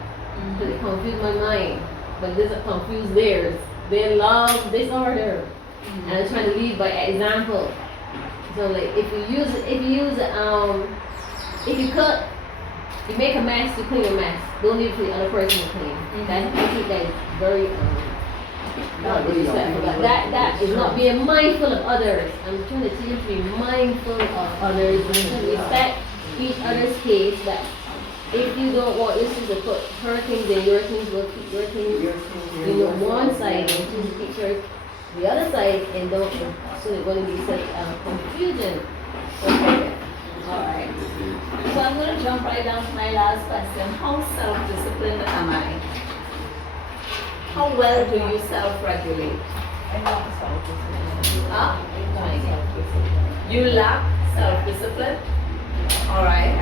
because it confuses my mind. But this confuse theirs. They love disorder, and I'm trying to lead by example. So like if you cook, you make a mess, you clean a mess. Don't leave it for the other person to clean. I think that is very not disrespectful. That is not being mindful of others. I'm trying to teach you to be mindful of others and to respect each other's space. That if you don't want your sister to put her things in, your things will keep your things one side and just keep her the other side, and don't so there's going to be such confusion. Okay. Alright. So I'm going to jump right down to my last question. How self-disciplined am I? How well do you self-regulate? Huh? You lack self-discipline? Alright.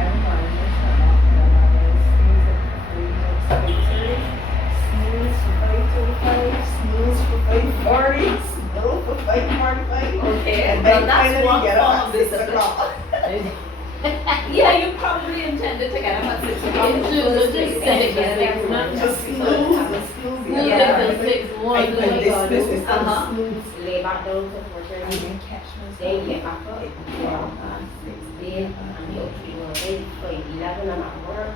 Okay, well that's one form of discipline. Yeah, you probably intended to get up at 6 o'clock. It's just 6, not just Lay back down to 4:30. Then get back up. Then and you're ready for 11. I'm at work.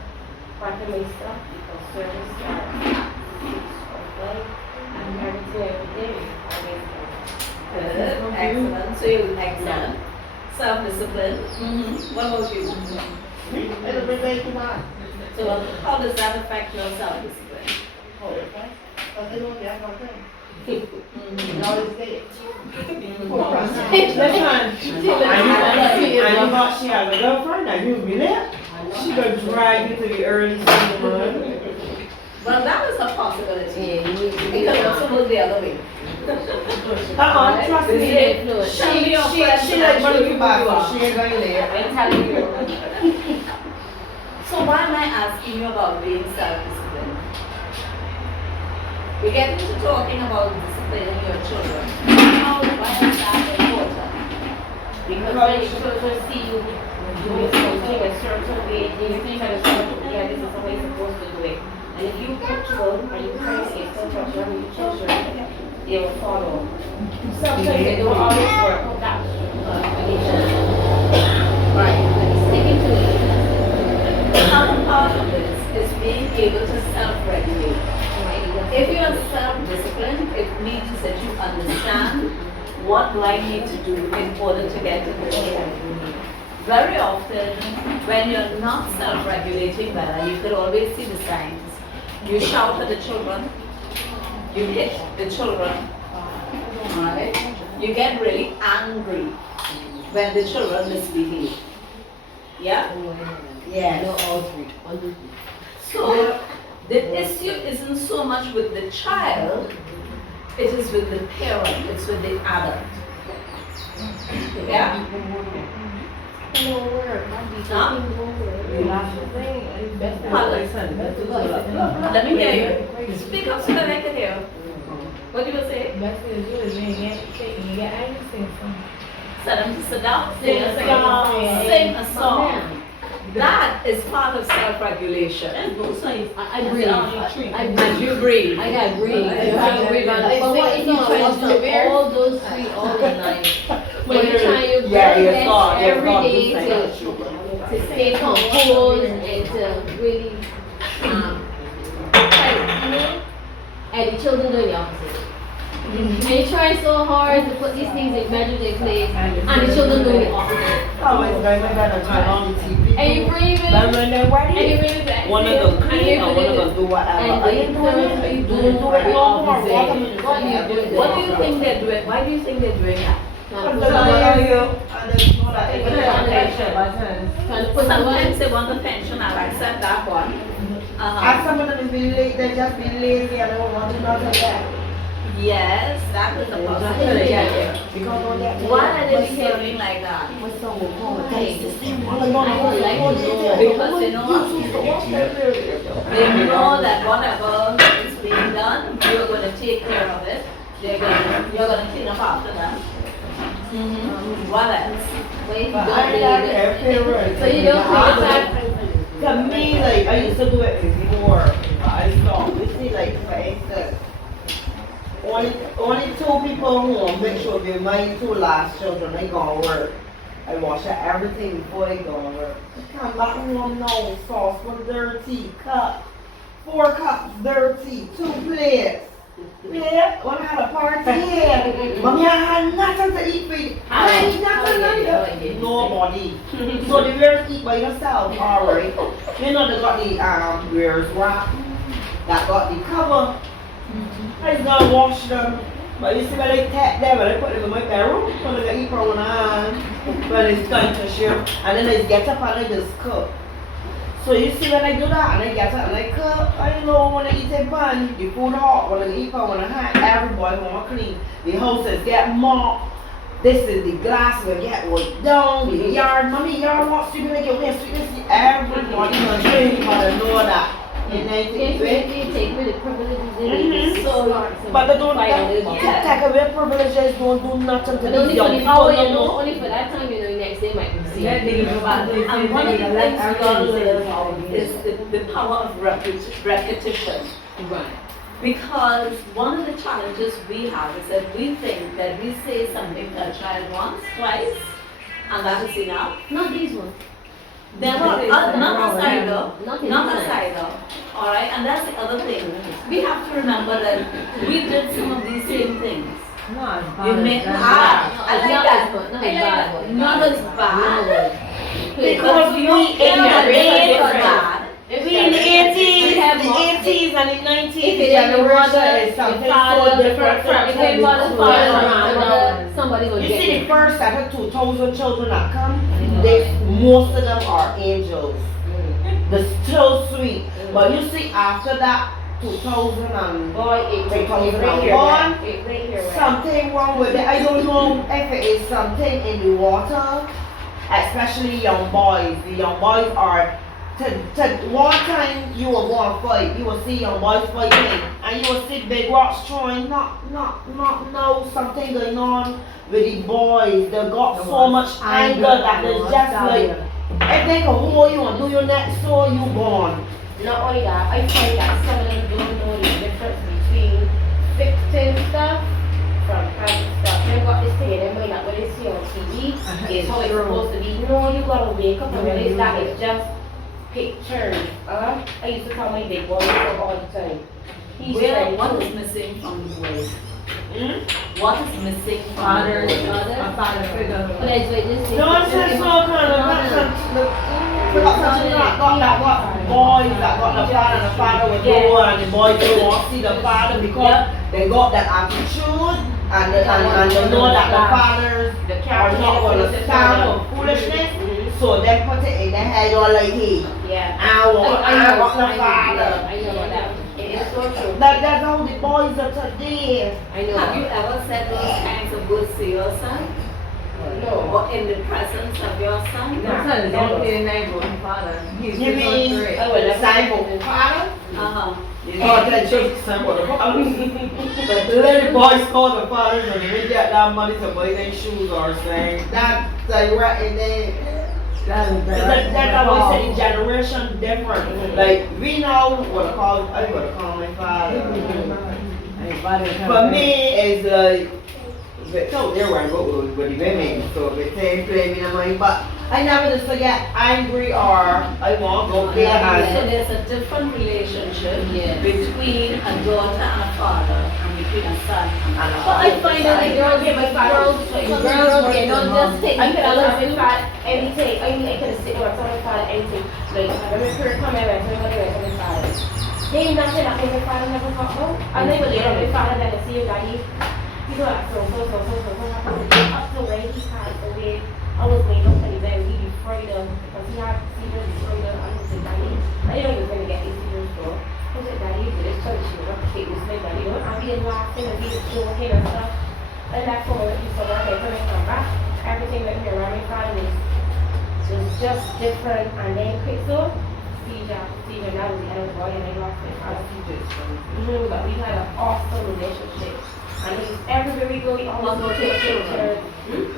Packing my stuff because service starts at 6 or 5. And everything every day. Good, excellent. So you're excellent. Self-discipline. What about you? It'll be late tomorrow. So how does that affect your self-discipline? But they don't get my thing. It always dead. And you thought she has a girlfriend, and you be there? She gonna drag you to the early morning. Well, that was a possibility. It could also move the other way. Trust me. Show me your friends. She like money you back, so she ain't going there. I'm telling you. So why am I asking you about being self-disciplined? We get into talking about disciplining your children. Why is that important? Because when the children see you doing something a certain way, they think that this is the way you're supposed to do it. And if you control and you try to instruct your children, they will follow. Sometimes they don't always work out that Right. sticking to it. Another part of this is being able to self-regulate. If you are self-disciplined, it means that you understand what do I need to do in order to get to this point. Very often, when you're not self-regulating well, and you could always see the signs, you shout at the children, you hit the children, right? You get really angry when the children misbehave. Yeah? Yeah, no, all three. So, the issue isn't so much with the child, it is with the parent, it's with the adult. Yeah? Huh? Let me hear you. Speak up so that I can hear. What do you say? Best thing to do is when you get angry, sing something. Tell them to sit down, sing a song. Sing a song. That is part of self-regulation. I breathe. And you breathe. I gotta breathe. But what if you try to do all those three all the night? When you're trying your very best every day to stay composed and to really try your children doing the opposite. And you're trying so hard to put these things in measures in place, and the children doing the opposite. Always going to turn on the TV. And you bring it, But when they're and ready, you bring it back. one of them clean or one of them do whatever. And Are you doing it? Are you doing it no more? What do you do? What do you think they're doing? Why do you think they're doing that? I'm just telling you. And it's not like Trying to put Sometimes they want the pension, I'll accept that one. And some of them is being lazy, they just be lazy and they don't want to do nothing that. Yes, that is a possibility. Because on that Why are they behaving like that? what's wrong with home? Hey, I don't like Because they know that whatever is being done, you're going to take care of it. You're going to clean up after that. What else? wait, you But don't I need like it. everywhere. So you don't clean the back. To me, like, I used to do it before, but I stopped. You see, like, for instance, only two people home, make sure they my two last children, they gonna work. I wash out everything before they go to work. Come back home now, sauce was dirty, cup, 4 cups dirty, 2 plates. Yeah, when I had a party, yeah. Mommy, I had nothing to eat for you. I had nothing either. Nobody. So the bears eat by yourself, alright. You know they got the bears wrap, that got the cover. I just gonna wash them. But you see when they tap them, when they put them in my bedroom, when they eat for one hand, when it's time to share, and then they get up and they just cook. So you see when I do that, and I get up and I cook, I know when I eat a bun, the food hot, when I eat for when I hot, everybody want to clean. The houses get mopped. This is the glass will get wiped down, the yard, mommy, yard wants to make it wet, sweetness, everybody gonna drink, gonna know that. And I think, They take away the privileges in it. but they don't Yeah. take away privileges, don't do nothing to But only these for young the people hour, you no know, more. only for that time, you know, next day might be seen. And one of the things we all learn is the power of repetition. Right. Because one of the challenges we have is that we think that we say something to a child once, twice, and that is enough. Not these ones. They're not aside though. Not in Not this aside though. Alright, and that's the other thing. We have to remember that we did some of these same things. You make I like that. Not I like as that. bad. Not as bad. Because we don't in the it's days, bad. we in the 80s, have the more- 80s and the 90s, If the it ain't your mother, generation is your something father, so different if from your mother, father, grandmother, somebody will You get see you. the first set of 2,000 children that come, most of them are angels. They're still sweet. But you see after that 2000 and Boy, it right 2001, here. something wrong with it. I don't know if it is something in the water, especially young boys. The young boys are, one time you will go and fight, you will see young boys fighting, and you will see big rocks throwing, not know something going on with the boys. They got so much anger that it's just like, if they can hold you and do your next so you gone. Not only that, I find that some of them don't know the difference between ficting stuff from private stuff. They've got this thing in their mind that when they see on TV is how it's supposed to be. No, you gotta wake up and realize that it's just pictures. I used to tell my big boy all the time. He's trying What to- is missing from the boys? What is missing from Father, the boys? a father figure. But that's why this thing. No, it's just no kind of, got that what boys that got the father would go and the boys don't want to see the father because they got that attitude and they know that the fathers are not going to stand for foolishness, so they put it in their head all like, hey, Yeah. I want the father. I know about that. It is so true. That's how the boys are today. I know. Have you ever said those kinds of words to your son? No. Or in the presence of your son? My son is only a neighbor father. He's You mean the sign for father? Uh-huh. Oh, that just sign for the father. But the little boys call the fathers and they get that money to buy their shoes or saying that like right in there. That's how we say the generation different. Like we know what I call my father. For me, it's like but no, they're right, but the women, so if they play me the money, but I never just get angry or I want to go there So and there's a different relationship Yes. between a daughter and a father and between a son and a But I find that the girls, they don't just take I could have pictures. loved it for anything. I mean, I could have sit there and someone for anything. Like, I remember her coming and somebody went to my father. They nothing that my father never talked about. I never later my father then I see your daddy. He's like, so happened. Up to when he passed away, I was made up and then he afraid of, because he had seizures, afraid of, I was like, daddy, I didn't know he was going to get these seizures for. I was like, daddy, you did this church, you know, it was like, daddy, don't, I'll be laughing and be joking and stuff. And that's when we used to work at coming from back. Everything that we were around my father was just different. And then quick so, seizure, that was the end of the body and I lost my father seizures. But we had an awesome relationship. And it was everywhere we go, we always go to the children.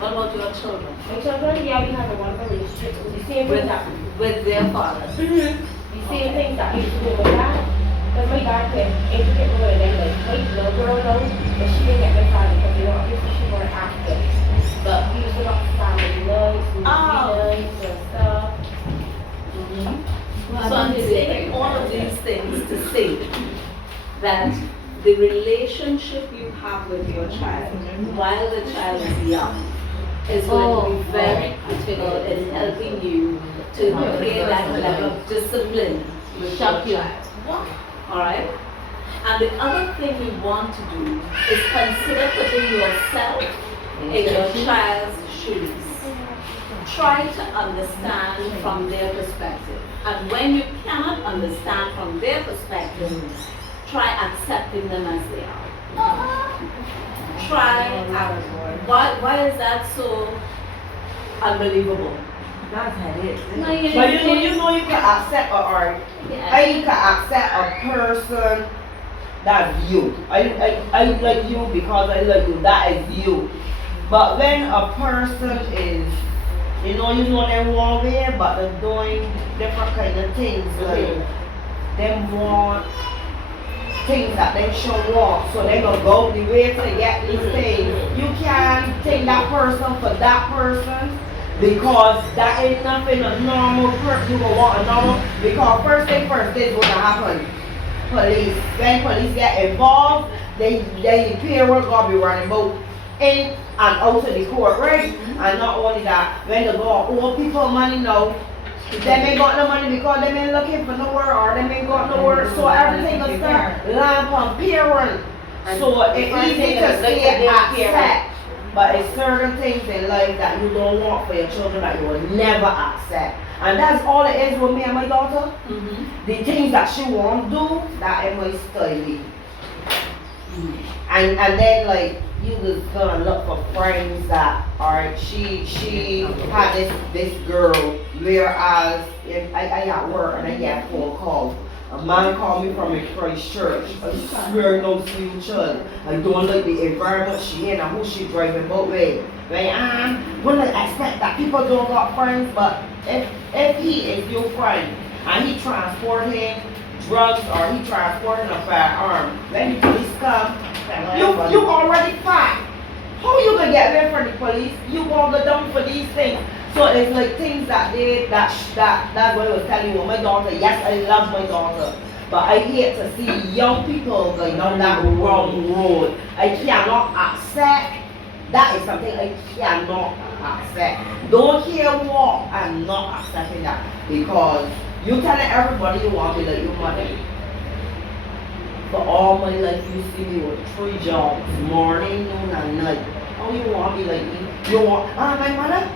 What about your children? My children, yeah, we have a wonderful relationship. It was the same thing that, With their father? the same things that we used to do with dad. Because my dad could intricate with her and then like, my little girl now, but she didn't get my father because you know, obviously she weren't active. But we used to go to family nights, movie nights and stuff. So I'm saying all of these things to say that the relationship you have with your child while the child is young is going to be very critical in helping you to create that level of discipline with your child. Alright? And the other thing you want to do is consider putting yourself in your child's shoes. Try to understand from their perspective. And when you cannot understand from their perspective, try accepting them as they are. Why is that so unbelievable? that's how it is. No, But you know you can accept you can accept a person that's you. I like you because I like you, that is you. But when a person is, you know they're one way, but they're doing different kind of things, like them want things that they should want, so they gonna go the way to get these things. You can't take that person for that person because that ain't nothing a normal person. You gonna want a normal, because first thing first, this is gonna happen. Police, when police get involved, the parent gonna be running both in and out of the court, right? And not only that, when they go on old people money now, they ain't got no money because they ain't looking for no work or they ain't got no work, so everything will start lamp on parent. So it's easy to say accept, but it's certain things in life that you don't want for your children that you will never accept. And that's all it is with me and my daughter. The things that she won't do, that is my style. And then like you was gonna look for friends that are she had this girl, whereas I at work and I get a phone call. A man called me from a Christ church. I swear no sweet child. I don't like the environment she in and who she driving both way. Like when I expect that people don't got friends, but if he is your friend and he transporting drugs or he transporting a firearm, when the police come, you already fine. How you gonna get away from the police? You gonna go down for these things. So it's like things that's what I was telling you with my daughter. Yes, I love my daughter, but I hate to see young people going down that wrong road. I cannot accept. That is something I cannot accept. Don't care what, I'm not accepting that, because you telling everybody you want me like your mother. For all my life, you see me with 3 jobs, morning, noon, and night. Oh, you want me like me? You want, my mother?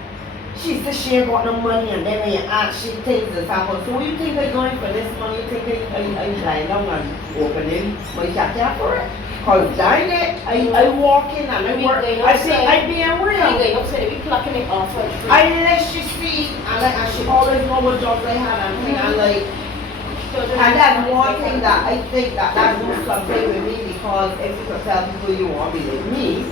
She said she ain't got no money, and then when you ask, she thinks this happens. So you think I'm going for this money? You think I'm lying down and opening my jacket for it? Cause dang it, I walk in and I work, I say I'm being real. I let she see, and she always know what jobs I have and things, and like, and that's one thing that I think that does something with me, because if you could tell people you want to be like me,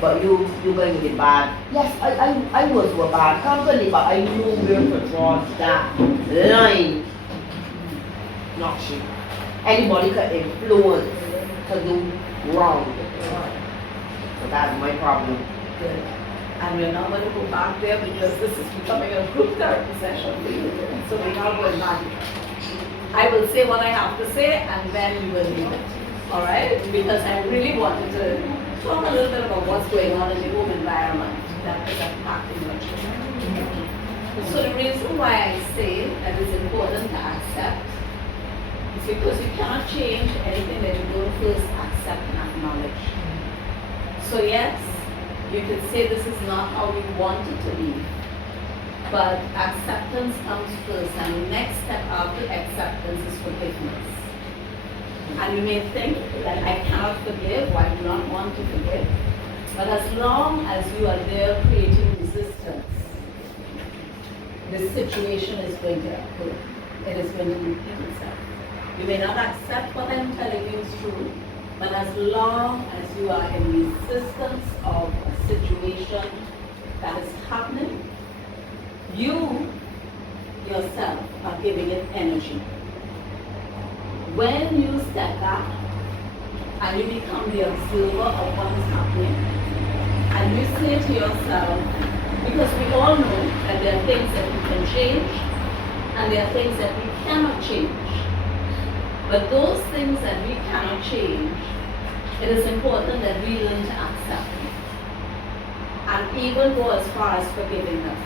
but you going to be bad. Yes, I was with a bad company, but I knew where to draw that line. Not she. Anybody could influence to do wrong. So that's my problem. Good. And we're not going to go back there because this is becoming a group therapy session for you. So we're not going back. I will say what I have to say and then we will leave it. Alright? Because I really wanted to talk a little bit about what's going on in the home environment that is impacting your children. So the reason why I say that it's important to accept is because you cannot change anything that you don't first accept and acknowledge. So yes, you could say this is not how we want it to be, but acceptance comes first, and the next step after acceptance is forgiveness. And you may think that I cannot forgive, or I do not want to forgive. But as long as you are there creating resistance, the situation is going to occur. It is going to repeat itself. You may not accept what I'm telling you is true, but as long as you are in resistance of a situation that is happening, you yourself are giving it energy. When you step back and you become the observer of what is happening, and you say to yourself, because we all know that there are things that we can change and there are things that we cannot change. But those things that we cannot change, it is important that we learn to accept them and even go as far as forgiving them.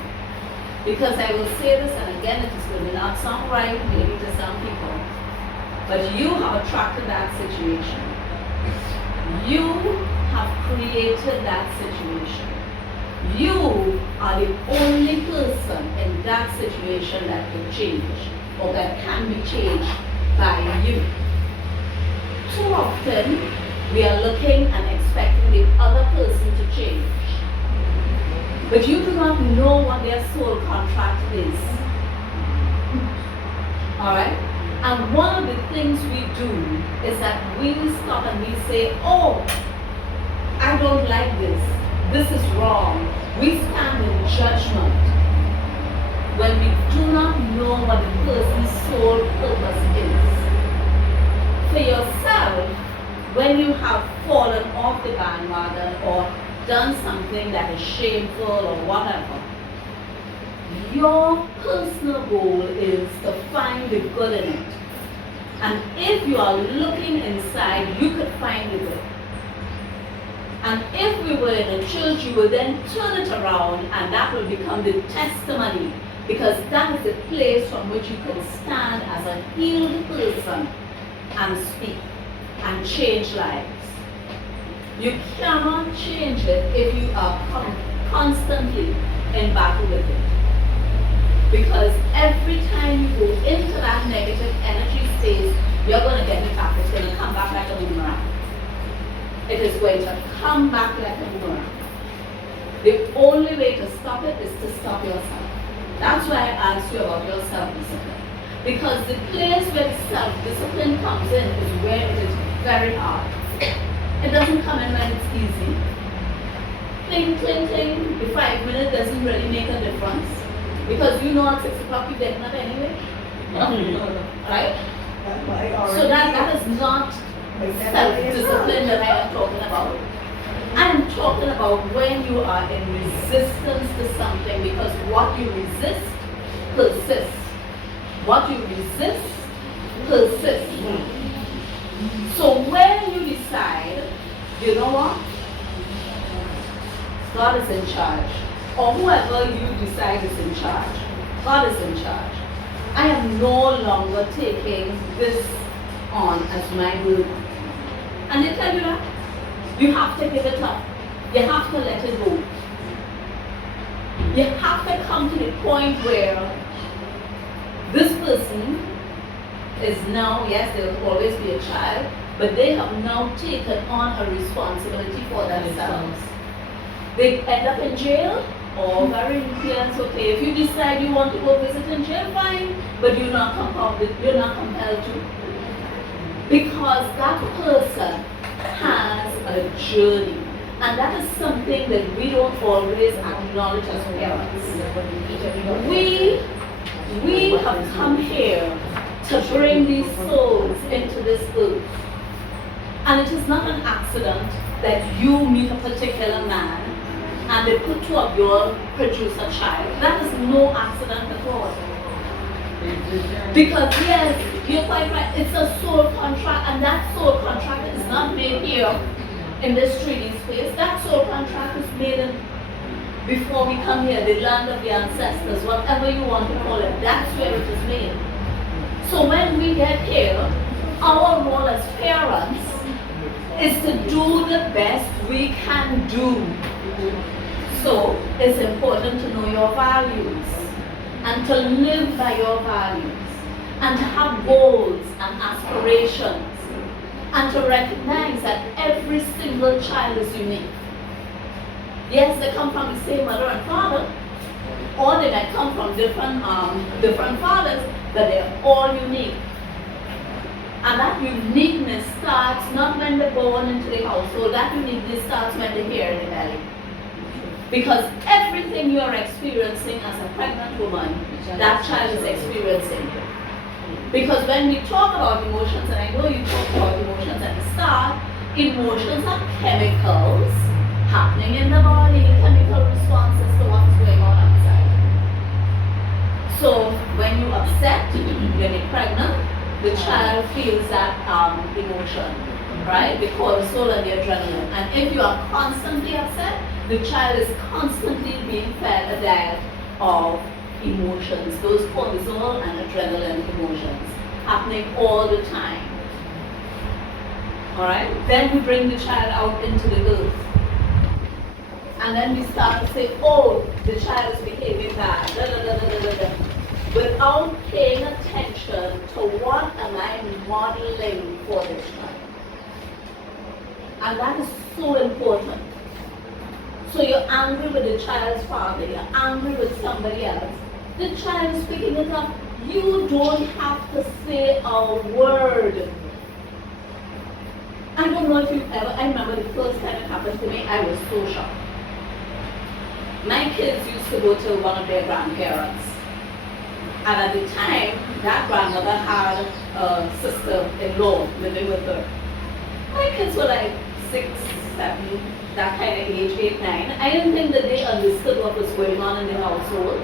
Because I will say this, and again, it is going to not sound right maybe to some people, but you have attracted that situation. You have created that situation. You are the only person in that situation that can change, or that can be changed by you. Too often, we are looking and expecting the other person to change. But you do not know what their soul contract is. Alright? And one of the things we do is that we stop and we say, oh, I don't like this. This is wrong. We stand in judgment when we do not know what the person's soul purpose is. For yourself, when you have fallen off the bandwagon or done something that is shameful or whatever, your personal goal is to find the good in it. And if you are looking inside, you could find the good. And if we were in a church, you would then turn it around and that will become the testimony, because that is the place from which you can stand as a healed person and speak and change lives. You cannot change it if you are constantly in battle with it. Because every time you go into that negative energy space, you're going to get it back. It's going to come back like a boomerang. It is going to come back like a boomerang. The only way to stop it is to stop yourself. That's why I asked you about your self-discipline. Because the place where self-discipline comes in is where it is very hard. It doesn't come in when it's easy. Cling, cling, cling. The 5 minutes doesn't really make a difference. Because you know at 6 o'clock you're getting up anyway. Right? So that is not self-discipline that I am talking about. I am talking about when you are in resistance to something, because what you resist persists. What you resist persists. So when you decide, you know what? God is in charge. Or whoever you decide is in charge. God is in charge. I am no longer taking this on as my burden. And they tell you that. You have to give it up. You have to let it go. You have to come to the point where this person is now, yes, there will always be a child, but they have now taken on a responsibility for themselves. They end up in jail, or very clear, okay. If you decide you want to go visit in jail, fine, but you're not compelled to. Because that person has a journey. And that is something that we don't always acknowledge as parents. We have come here to bring these souls into this earth. And it is not an accident that you meet a particular man and they put two of you all produce a child. That is no accident at all. Because yes, you're quite right, it's a soul contract, and that soul contract is not made here in this 3D space. That soul contract is made in, before we come here, the land of the ancestors, whatever you want to call it, that's where it is made. So when we get here, our role as parents is to do the best we can do. So it's important to know your values and to live by your values and to have goals and aspirations and to recognize that every single child is unique. Yes, they come from the same mother and father, or they might come from different fathers, but they're all unique. And that uniqueness starts not when they're born into the household, that uniqueness starts when they're here in the belly. Because everything you're experiencing as a pregnant woman, that child is experiencing. Because when we talk about emotions, and I know you talked about emotions at the start, emotions are chemicals happening in the body, chemical responses to what's going on outside. So when you're upset, when you're pregnant, the child feels that emotion, right? The cortisol and the adrenaline. And if you are constantly upset, the child is constantly being fed a diet of emotions, those cortisol and adrenaline emotions happening all the time. Alright? Then we bring the child out into the earth. And then we start to say, oh, the child is behaving bad, da, da, da, da, da, da, without paying attention to what am I modeling for this child. And that is so important. So you're angry with the child's father, you're angry with somebody else. The child is picking it up. You don't have to say a word. I don't know if you've ever, I remember the first time it happened to me, I was so shocked. My kids used to go to one of their grandparents. And at the time, that grandmother had a sister-in-law living with her. My kids were like 6, 7, that kind of age, 8, 9. I didn't think that they understood what was going on in the household.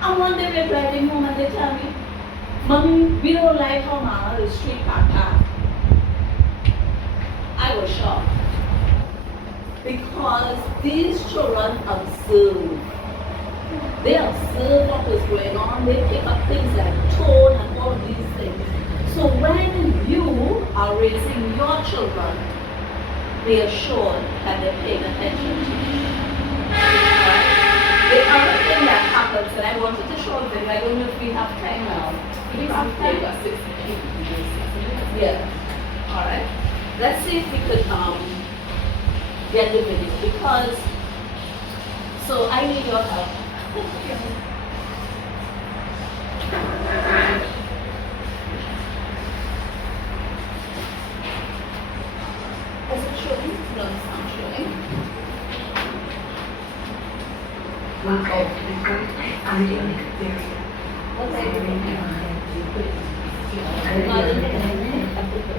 And one day we're driving home and they tell me, Mommy, we don't like how Mama is street packed. I was shocked. Because these children observe. They observe what was going on. They pick up things like tone and all of these things. So when you are raising your children, be assured that they're paying attention to you. The other thing that happens, and I wanted to show them, I don't know if we have time now. We have time. Yeah. Alright. Let's see if we could get the video, because so I need your help. Is it showing? No, it's not showing. I'm doing it very good. What's I doing? No, I didn't think I put it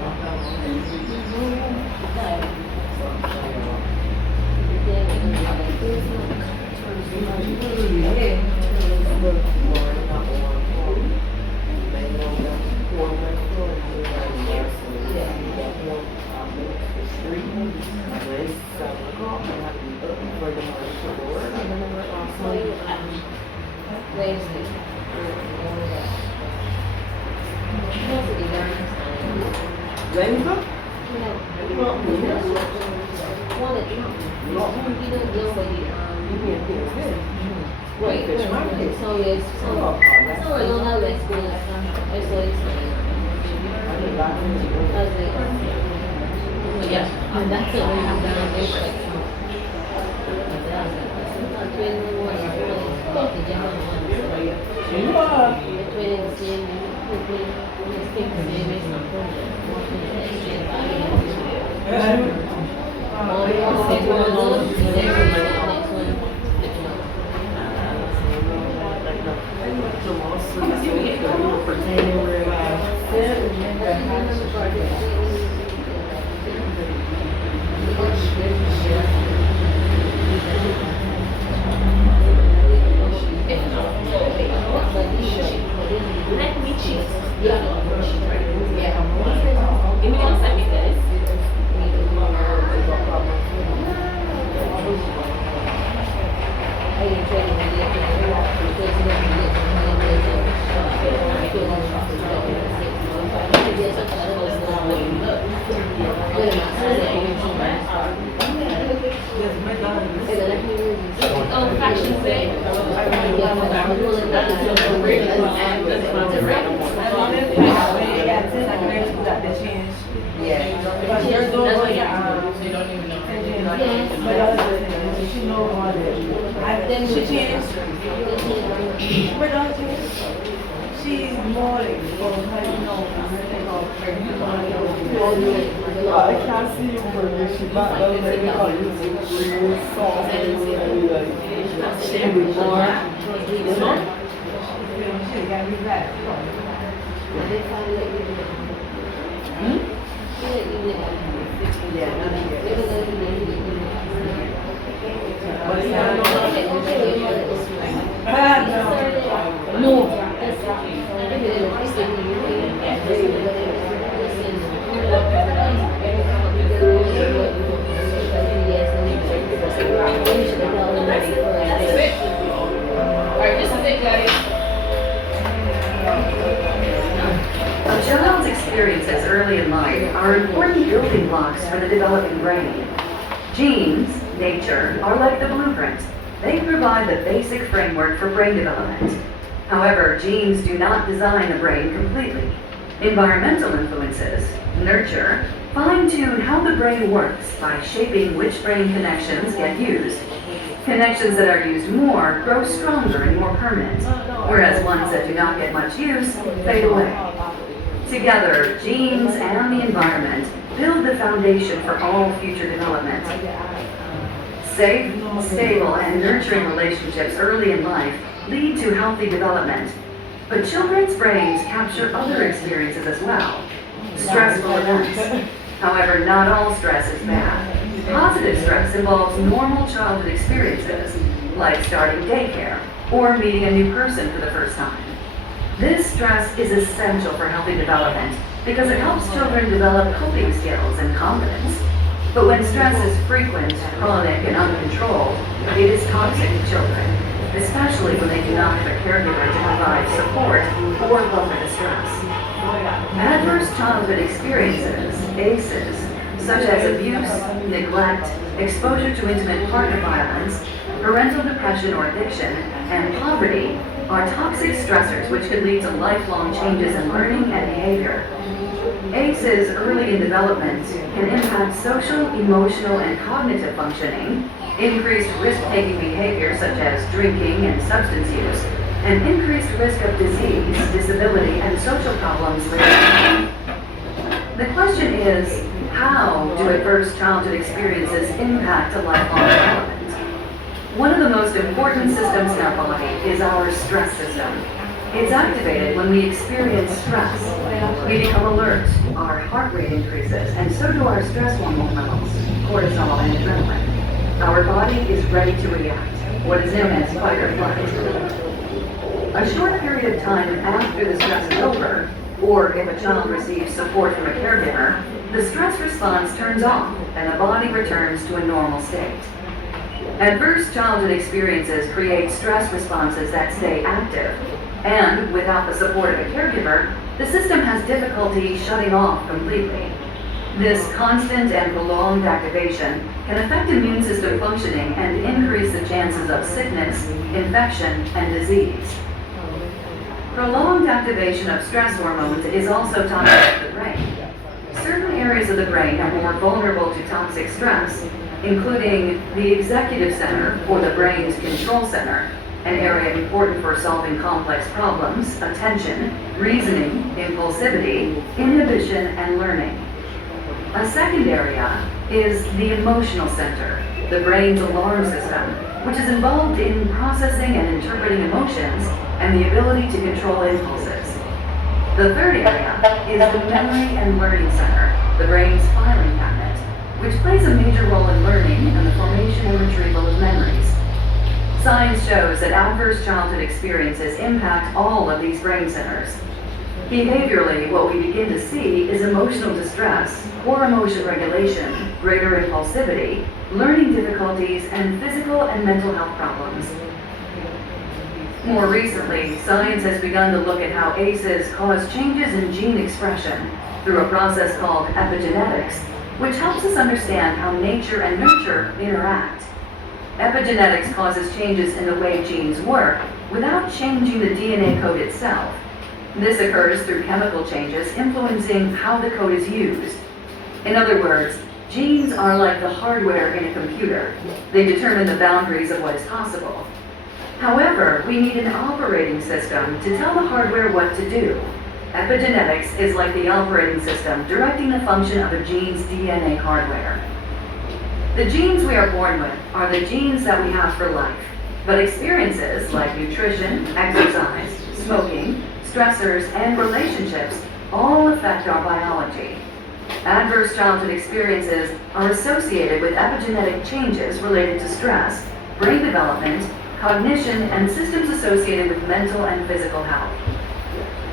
Yeah. Because there's no way, They don't even know. she knows all that. Then she changed. But don't change. She's more exposed, you know, I can't see you for this. She back down there because you really soft and more. She got me back. Alright, this is it, guys. A child's experiences early in life are important building blocks for the developing brain. Genes, nature, are like the blueprint. They provide the basic framework for brain development. However, genes do not design the brain completely. Environmental influences, nurture, fine-tune how the brain works by shaping which brain connections get used. Connections that are used more grow stronger and more permanent, whereas ones that do not get much use fade away. Together, genes and the environment build the foundation for all future development. Safe, stable, and nurturing relationships early in life lead to healthy development. But children's brains capture other experiences as well. Stressful events. However, not all stress is bad. Positive stress involves normal childhood experiences, like starting daycare or meeting a new person for the first time. This stress is essential for healthy development because it helps children develop coping skills and confidence. But when stress is frequent, chronic, and uncontrolled, it is toxic to children, especially when they do not have a caregiver to provide support or buffer the stress. Adverse childhood experiences, ACEs, such as abuse, neglect, exposure to intimate partner violence, parental depression or addiction, and poverty are toxic stressors which could lead to lifelong changes in learning and behavior. ACEs early in development can impact social, emotional, and cognitive functioning, increased risk-taking behavior such as drinking and substance use, and increased risk of disease, disability, and social problems later on. The question is, how do adverse childhood experiences impact a lifelong development? One of the most important systems in our body is our stress system. It's activated when we experience stress. We become alert, our heart rate increases, and so do our stress hormone levels, cortisol and adrenaline. Our body is ready to react, what is known as fight or flight. A short period of time after the stress is over, or if a child receives support from a caregiver, the stress response turns off and the body returns to a normal state. Adverse childhood experiences create stress responses that stay active, and without the support of a caregiver, the system has difficulty shutting off completely. This constant and prolonged activation can affect immune system functioning and increase the chances of sickness, infection, and disease. Prolonged activation of stress hormones is also toxic to the brain. Certain areas of the brain are more vulnerable to toxic stress, including the executive center, or the brain's control center, an area important for solving complex problems, attention, reasoning, impulsivity, inhibition, and learning. A second area is the emotional center, the brain's alarm system, which is involved in processing and interpreting emotions and the ability to control impulses. The third area is the memory and learning center, the brain's filing cabinet, which plays a major role in learning and the formation and retrieval of memories. Science shows that adverse childhood experiences impact all of these brain centers. Behaviorally, what we begin to see is emotional distress, poor emotion regulation, greater impulsivity, learning difficulties, and physical and mental health problems. More recently, science has begun to look at how ACEs cause changes in gene expression through a process called epigenetics, which helps us understand how nature and nurture interact. Epigenetics causes changes in the way genes work without changing the DNA code itself. This occurs through chemical changes influencing how the code is used. In other words, genes are like the hardware in a computer. They determine the boundaries of what is possible. However, we need an operating system to tell the hardware what to do. Epigenetics is like the operating system directing the function of a gene's DNA hardware. The genes we are born with are the genes that we have for life, but experiences like nutrition, exercise, smoking, stressors, and relationships all affect our biology. Adverse childhood experiences are associated with epigenetic changes related to stress, brain development, cognition, and systems associated with mental and physical health.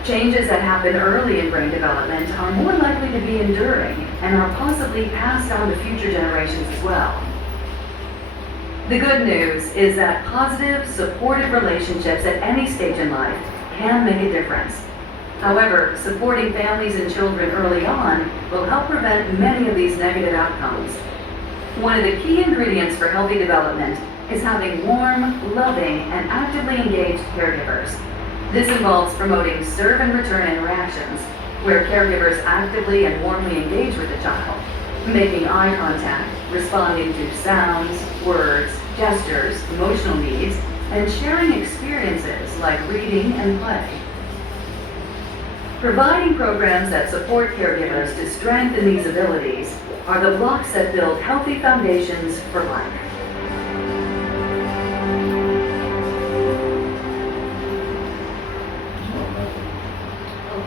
Changes that happen early in brain development are more likely to be enduring and are possibly passed on to future generations as well. The good news is that positive, supportive relationships at any stage in life can make a difference. However, supporting families and children early on will help prevent many of these negative outcomes. One of the key ingredients for healthy development is having warm, loving, and actively engaged caregivers. This involves promoting serve and return interactions, where caregivers actively and warmly engage with the child, making eye contact, responding to sounds, words, gestures, emotional needs, and sharing experiences like reading and play. Providing programs that support caregivers to strengthen these abilities are the blocks that build healthy foundations for life.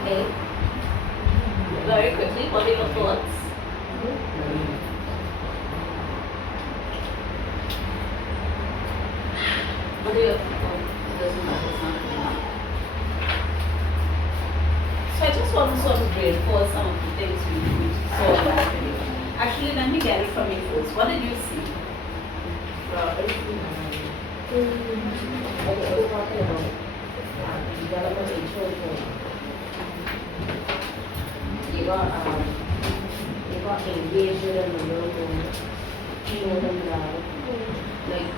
Okay. Very quickly, what are your thoughts? What are your thoughts? So I just want to sort of reinforce some of the things we saw in that video. Actually, let me get it from you first. What did you see? Development in children. You got engaged with them a little more. Show them love. Like,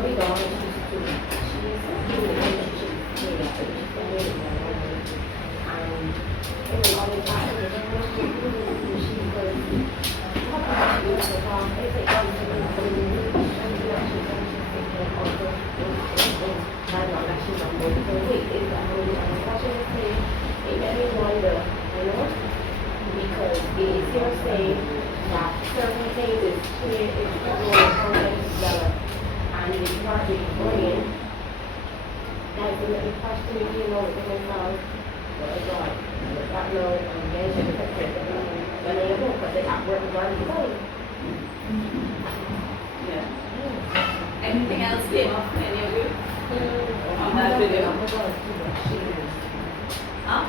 my daughter used to, she's a relationship with her. And it was always after the she was, it's like, it made me wonder, you know, because it is your saying that certain things is clear, it's going to develop, and it's not the brain. That's the little question you know within myself. But God, that know and mention the picture when they go, because they have work around the body. Yeah. Anything else came up from any of you? On that video? Huh?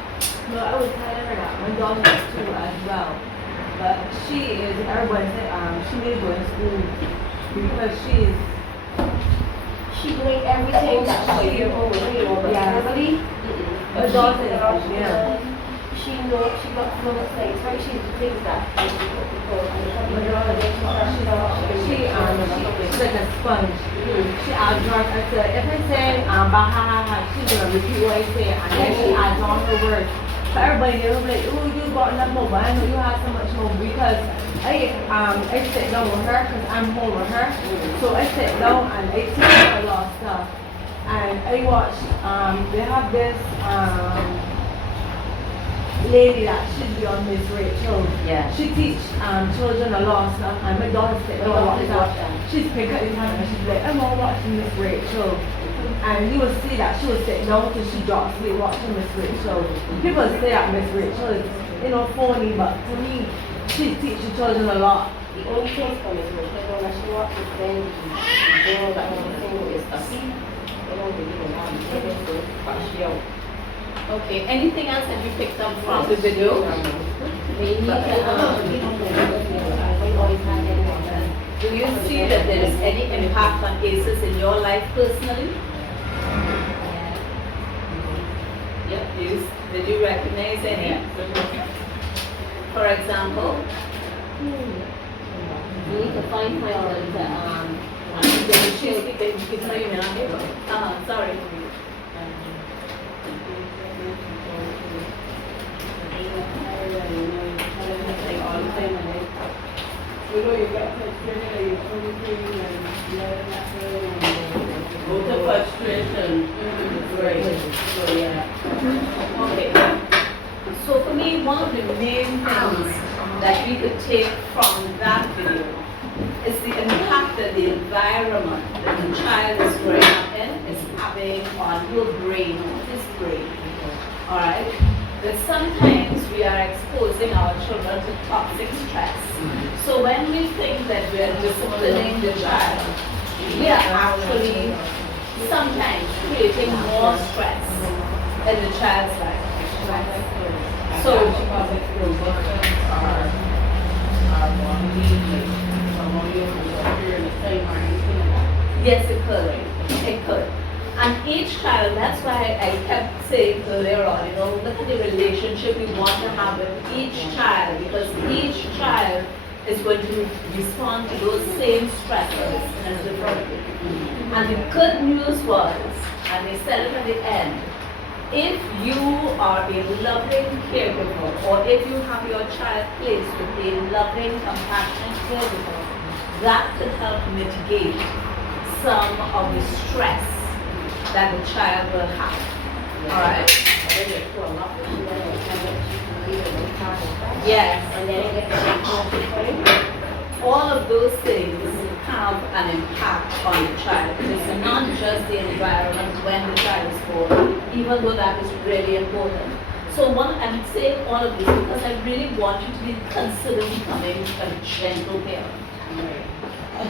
No, I was telling her that my daughter is 2 as well. But she is, everybody said, she needs to go to school because She doing everything that she but verbally, her daughter is, she knows, she got so much things, right? She thinks that she's like a sponge. She adds on, I said, if I say, baha, she's gonna repeat what I say, and then she adds on her words. So everybody there will be like, oh, you got enough more, but I know you have so much more because I sit down with her because I'm home with her. So I sit down and I teach her a lot of stuff. And I watch, they have this lady that should be on Miss Rachel. Yeah. She teach children a lot of stuff, and my daughter sit down and watch that. She's pick up the camera and she's like, I'm all watching Miss Rachel. And you will see that she will sit down till she drops asleep watching Miss Rachel. People say that Miss Rachel is, phony, but to me, she teaches children a lot. the only thing for Miss Rachel, when she walks with them, the girl that was single is a seat. They don't believe in that. They just go, but she don't. Okay, anything else that you picked up from the video? Do you see that there is any impact on ACEs in your life personally? Yeah, did you recognize any? For example? You need to find Sorry. Go to frustration. Right. So yeah. Okay. So for me, one of the main things that we could take from that video is the impact that the environment that the child is growing up in is having on your brain, on his brain. Alright? That sometimes we are exposing our children to toxic stress. So when we think that we are disciplining the child, we are actually sometimes creating more stress in the child's life. So, yes, it could. It could. And each child, that's why I kept saying earlier on, look at the relationship we want to have with each child, because each child is going to respond to those same stresses in a different way. And the good news was, and they said it at the end, if you are a loving caregiver, or if you have your child placed with a loving, compassionate caregiver, that could help mitigate some of the stress that the child will have. Alright? Yes. All of those things have an impact on the child. It's not just the environment when the child is born, even though that is really important. So I'm saying all of this because I really want you to consider becoming a gentle parent.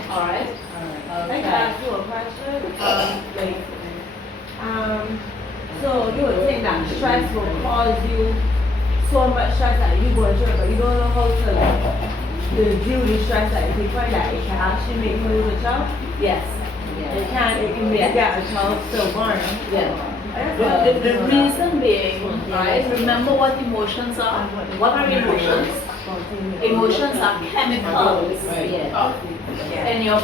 Alright? I can ask you a question. So you would think that stress will cause you so much stress that you go through it, but you don't know how to deal with the stress that you find that it can actually make you lose a child. Yes. It can make that a child still born. Yeah. The reason being, right, remember what emotions are. What are emotions? Emotions are chemicals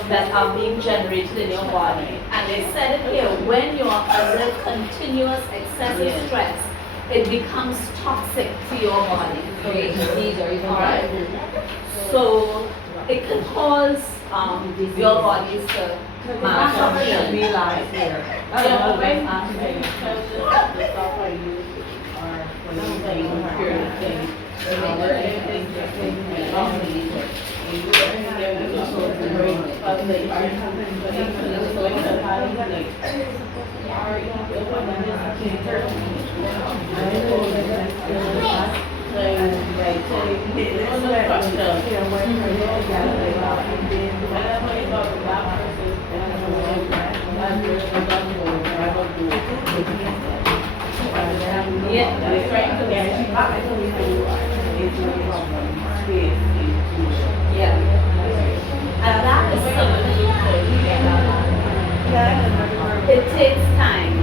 that are being generated in your body. And they said it here, when you are under continuous excessive stress, it becomes toxic to your body. Alright? So it can cause your bodies to malfunction. When the stuff I use are for the same period of things. Yeah. And that is something it takes time.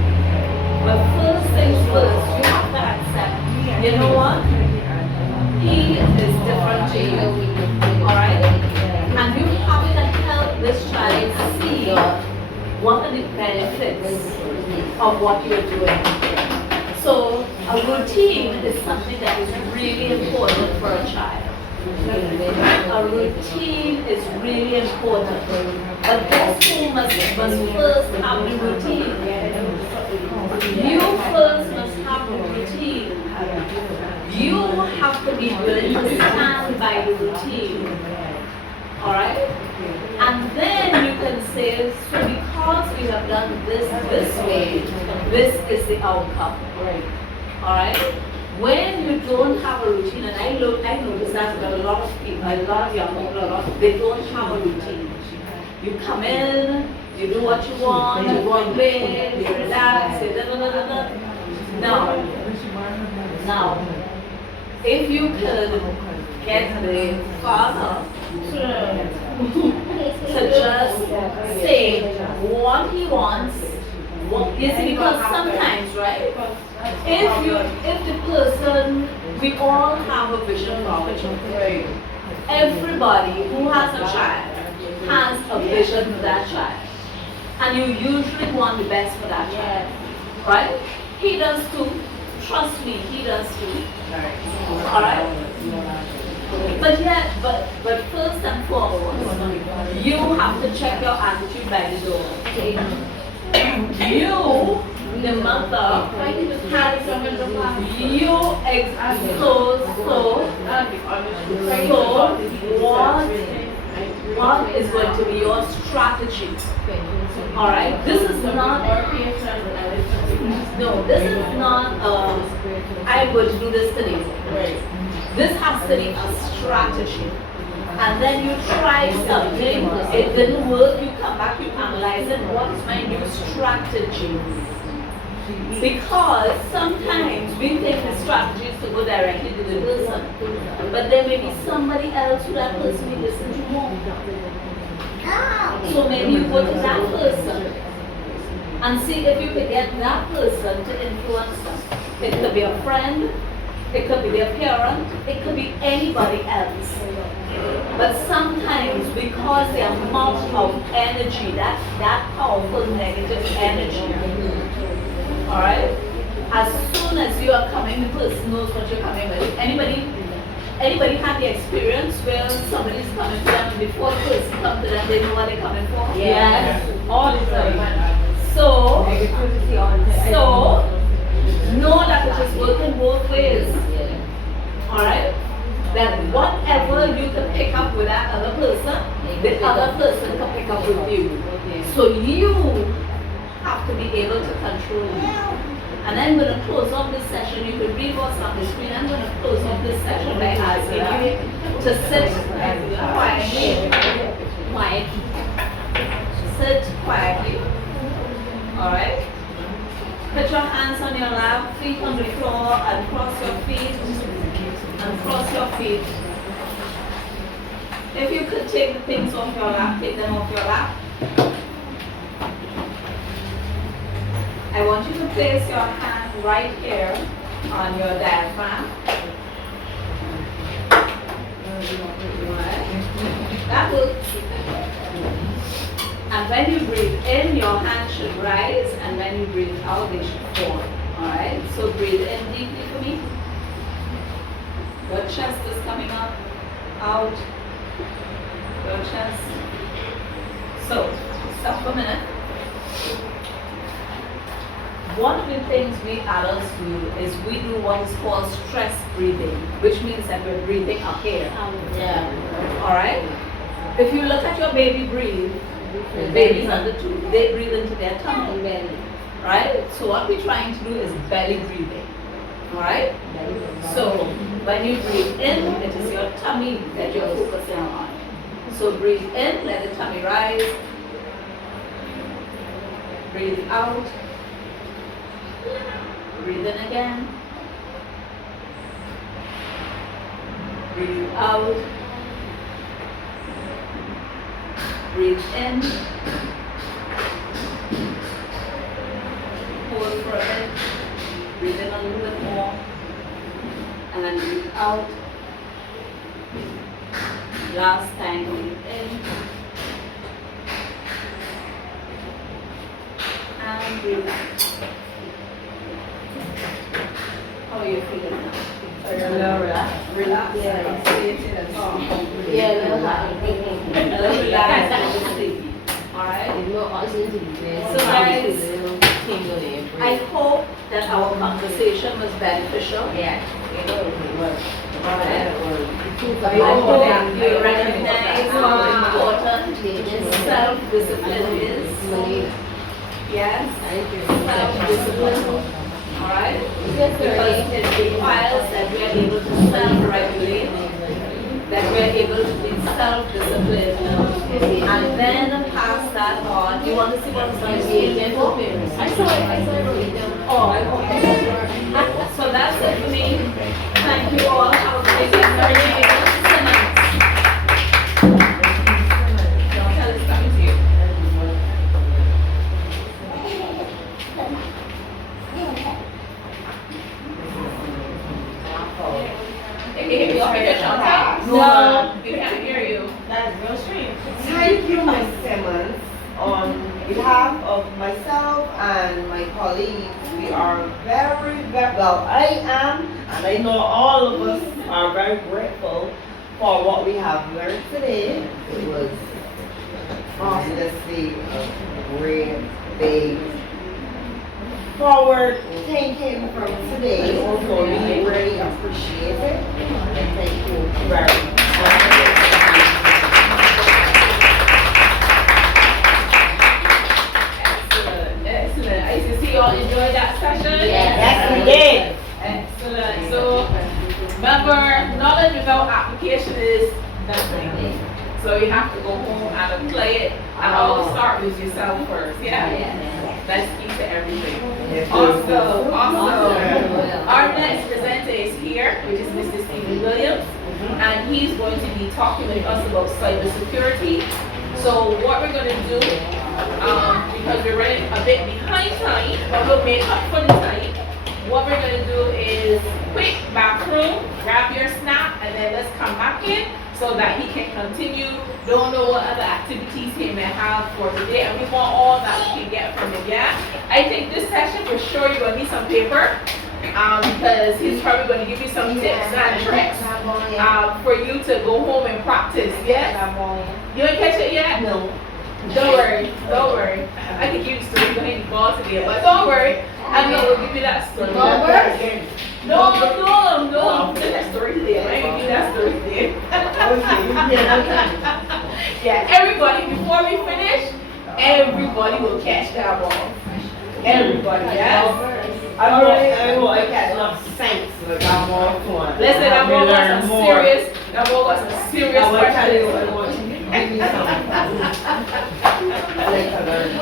But first things first, you have to accept, you know what? He is different to you. Alright? And you have to help this child see what are the benefits of what you're doing. So a routine is something that is really important for a child. A routine is really important. But guess who must first have the routine? You first must have the routine. You have to be willing to stand by the routine. Alright? And then you can say, so because we have done this way, this is the outcome. Alright? When you don't have a routine, and I notice that with a lot of people, a lot of young people, they don't have a routine. You come in, you do what you want, you go and play, you relax, you da. Now, if you could get the father to just say what he wants, because sometimes, right? If the person, we all have a vision for our children. Everybody who has a child has a vision for that child. And you usually want the best for that child. Right? He does too. Trust me, he does too. Alright? But yeah, but first and foremost, you have to check your attitude by the door. You, the mother, what is going to be your strategy? All right, this is not. No, this is not. I'm going to do this today. This has to be a strategy. And then you try something, it didn't work, you come back, you analyze it, what's my new strategy? Because sometimes we think the strategy is to go directly to the person, but there may be somebody else who that person will listen to more. So maybe you go to that person and see if you can get that person to influence them. It could be a friend, it could be their parent, it could be anybody else. But sometimes because the amount of energy, that powerful negative energy, alright? As soon as you are coming, the person knows what you're coming with. Anybody had the experience where somebody's coming to them and before the person comes to them, they know what they're coming for? Yes. All the time. So know that it is working both ways. Alright? That whatever you can pick up with that other person, the other person can pick up with you. So you have to be able to control it. And I'm going to close off this session. You can read what's on the screen. I'm going to close off this session by asking you to sit quietly. Sit quietly. Alright? Put your hands on your lap, feet on the floor, and cross your feet. And cross your feet. If you could take the things off your lap, take them off your lap. I want you to place your hand right here on your diaphragm. That works. And when you breathe in, your hand should rise, and when you breathe out, they should fall. Alright? So breathe in deeply for me. Your chest is coming up, out, your chest. So, stop for a minute. One of the things we adults do is we do what is called stress breathing, which means that we're breathing up here. Alright? If you look at your baby breathe, babies under 2, they breathe into their tummy. Right? So what we're trying to do is belly breathing. Alright? So, when you breathe in, it is your tummy that you're focusing on. So breathe in, let the tummy rise. Breathe out. Breathe in again. Breathe out. Breathe in. Hold for a bit. Breathe in a little bit more. And then breathe out. Last time, breathe in. And breathe out. How are you feeling now? A little relaxed. Relax. Yeah. Yeah, a little hot. A little relaxed and sleepy. Alright? There's no oxygen to be there. So guys, a little tingling. I hope that our conversation was beneficial. Yeah. Alright? I I hope you recognize how important self-discipline is. Yes, self-discipline. Alright? Because it requires that we are able to self-regulate, that we are able to be self-disciplined, and then pass that on. You want to see what it's like to be a for? I saw it. Oh, okay. So that's it for me. Thank you all. Have a great day. Don't tell it's coming to you. Can you hear me over here, Chantal? No. We can't hear you. That's real strange. Thank you, Ms. Simmons. On behalf of myself and my colleagues, we are very, well, I am, and I know all of us are very grateful for what we have learned today. It was obviously a great big forward thinking from today. Also, we really appreciate it. And thank you very much. Excellent. I used to see y'all enjoy that session. Yes, we did. Excellent. So remember, knowledge without application is nothing. So you have to go home and apply it and always start with yourself first. Yeah. That's key to everything. Also, our next presenter is here, which is Mr. Stephen Williams, and he's going to be talking with us about cybersecurity. So what we're going to do, because we're running a bit behind time, but we'll make up for the time. What we're going to do is quick bathroom, grab your snack, and then let's come back in so that he can continue. Don't know what other activities he may have for today, and we want all that we can get from it, yeah? I think this session, for sure, you're going to need some paper, because he's probably going to give you some tips and tricks for you to go home and practice, yes? You didn't catch it yet? No. Don't worry. I can give you the story behind the ball today, but don't worry. I know we'll give you that story. No. Give that story today. I ain't give you that story today. Yeah, everybody, before we finish, everybody will catch that ball. Everybody, yes? I know I catch enough sense like I'm all fun. Listen, that ball got some serious, questions.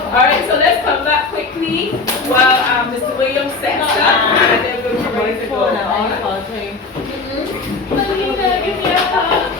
Alright, so let's come back quickly while Mr. Williams sets up and then we'll be ready to go. Melina, give me a hug.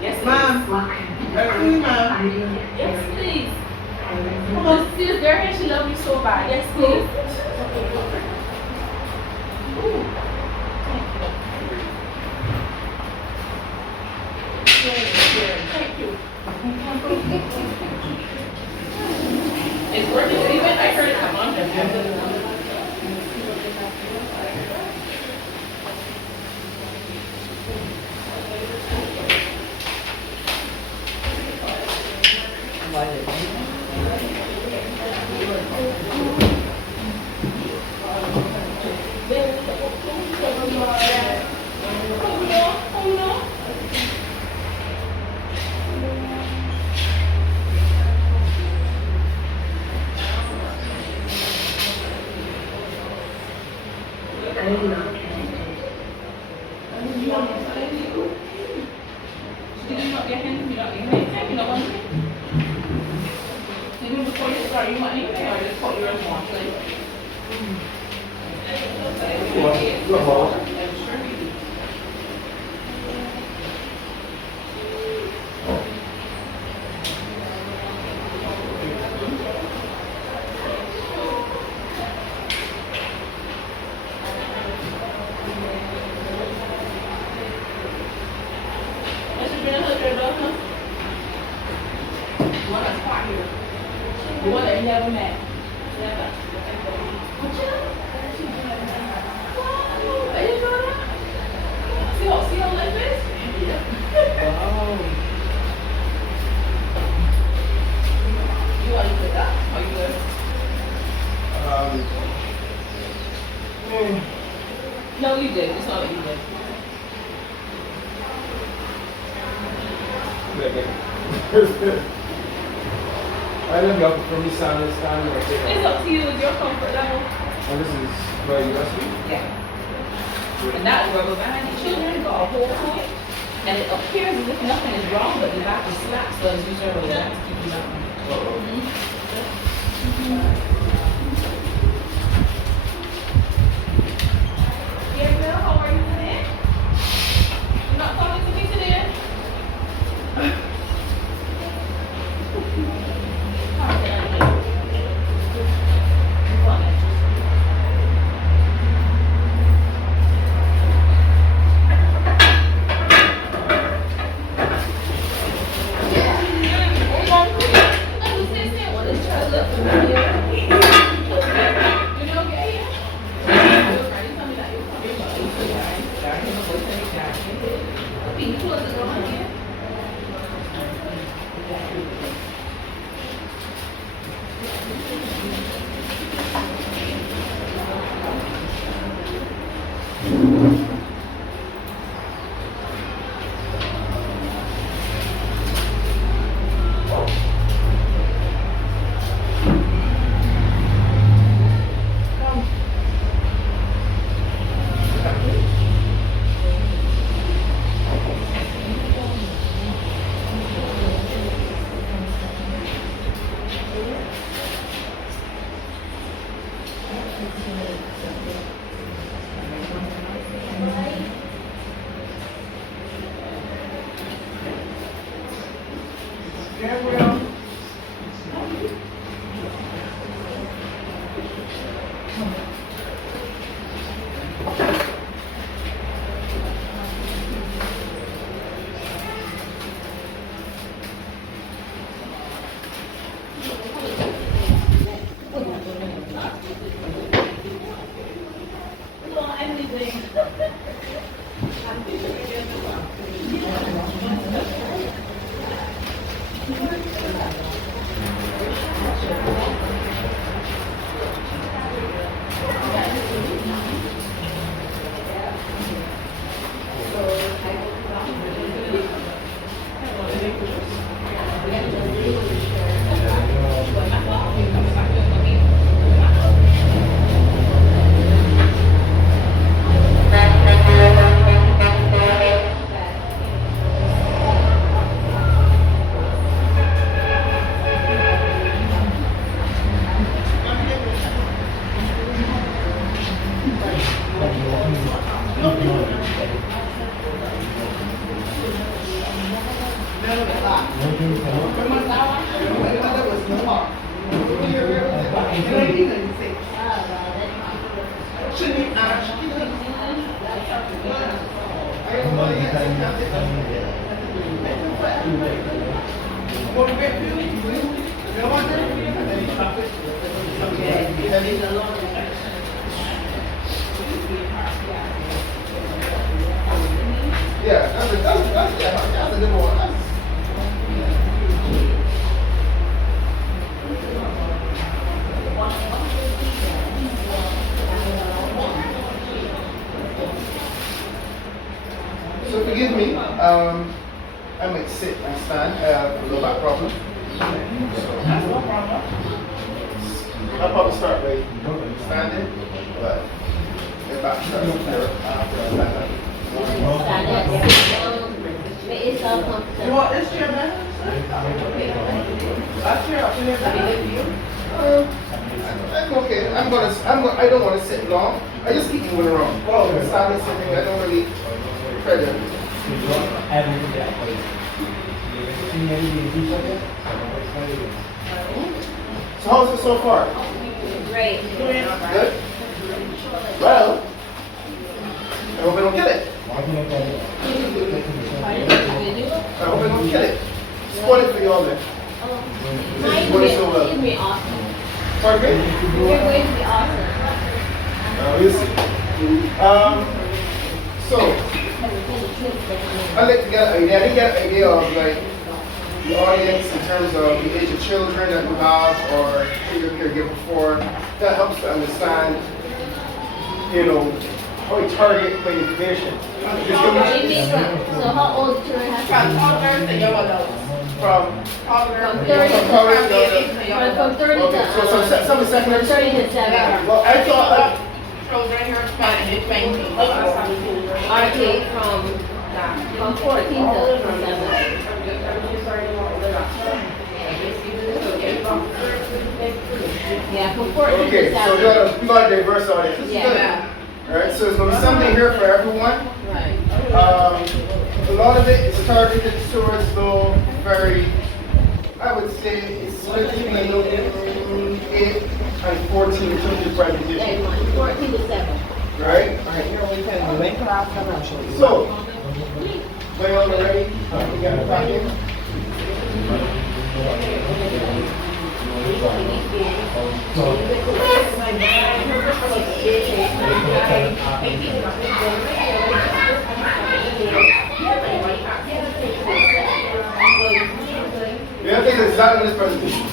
Yes, Ma'am. yes, please. Come on, see this girl here, she loves you so bad. Yes, please. Thank you. It's working. Even I heard it come on. You want to say you? Did you not get him? You don't get him? You don't want him? Even before you start, you want anything or just put yours on, please? One that's part here. The one that you never met. Never. Are you doing that? See how like this? You want to put that? Are you good? No, you did. It's not what you did. I don't know from this understanding. It's up to you with your comfort level. And this is where you last week? Yeah. And that rubber band, children got a whole point, and it appears as if nothing is wrong, but the back is slack, so it's usually really bad to keep you down. Gabriel, how are you today? You're not talking to me today? Yeah, that's a good one. So forgive me, I might sit and stand for low back problem. So I'll probably start by standing, but back starts after that. Stand up, sit down, make yourself You comfortable. want this chair, man? That chair up in there, that is you. I'm okay. I don't want to sit long. I just keep moving around. Oh, the standing sitting, I don't really try to. So how's it so far? Great. Good? Well, I hope I don't kill it. I hope I don't kill it. Spoil it for y'all then. Mine What is so well? is gonna be awesome. Pardon me? You're going to be awesome. We'll see. So, I'd like to get an idea. I didn't get an idea of like the audience in terms of the age of children that you have or who your caregiver for. That helps to understand, you know, how you target the information. So how old children have From toddlers to young adults. From From 30 from from 30 okay, to so some secondary 30 school. to 7. Well, I thought Children here spent in 20. RK from 14 to 7. Yeah, from 14 okay, to so 7. you got a diverse audience. This is Yeah. good. Alright, so there's gonna be something here for everyone. Right. A lot of it is targeted towards the very, I would say it's between 8 and 14 in terms of Yeah, presentation. 14 to 7. Right? So, when y'all are ready, we got a packet. We have things exactly in this presentation.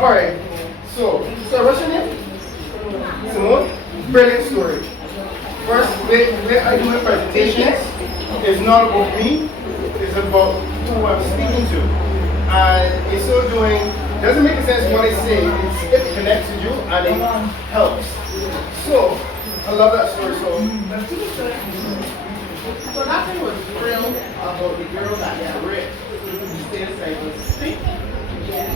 Alright, so what's your name? Simone? Brilliant story. First, where I do my presentations is not about me, it's about who I'm speaking to. And in so doing, doesn't make sense what I say, it's if it connects to you and it helps. So, I love that story. So nothing was real about the girl that got raped.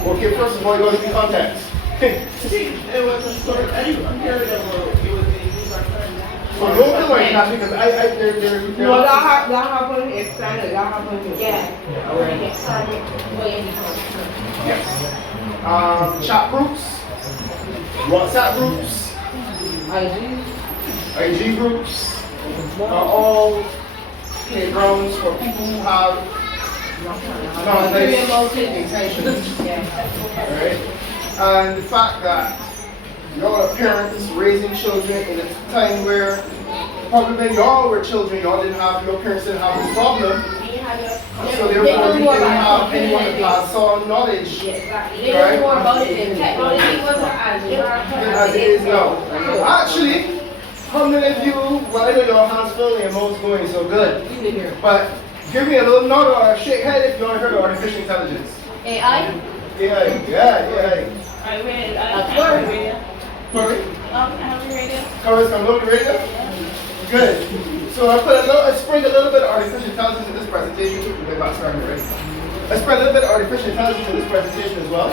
Okay, first of all, you got to be context. It was a story. I didn't hear it was So local or not, because they're No, that happened extended, that happened. Yeah. Yes. Chat groups, WhatsApp groups, IG groups are all playgrounds for people who have non-nice intentions. Alright? And the fact that y'all are parents raising children in a time where probably when y'all were children, your parents didn't have this problem. So therefore, you didn't have anyone to pass on knowledge. They know more about it than technology wasn't As it is now. Actually, how many of you, well, I know your hands full and your mouth's going so good. But give me a little nod or a shake head if you want to heard of artificial intelligence. AI? Yeah. I read, Sorry? I have a radio. Covers from local radio? Good. So I spring a little bit of artificial intelligence in this presentation. We're about starting already. I spread a little bit of artificial intelligence in this presentation as well.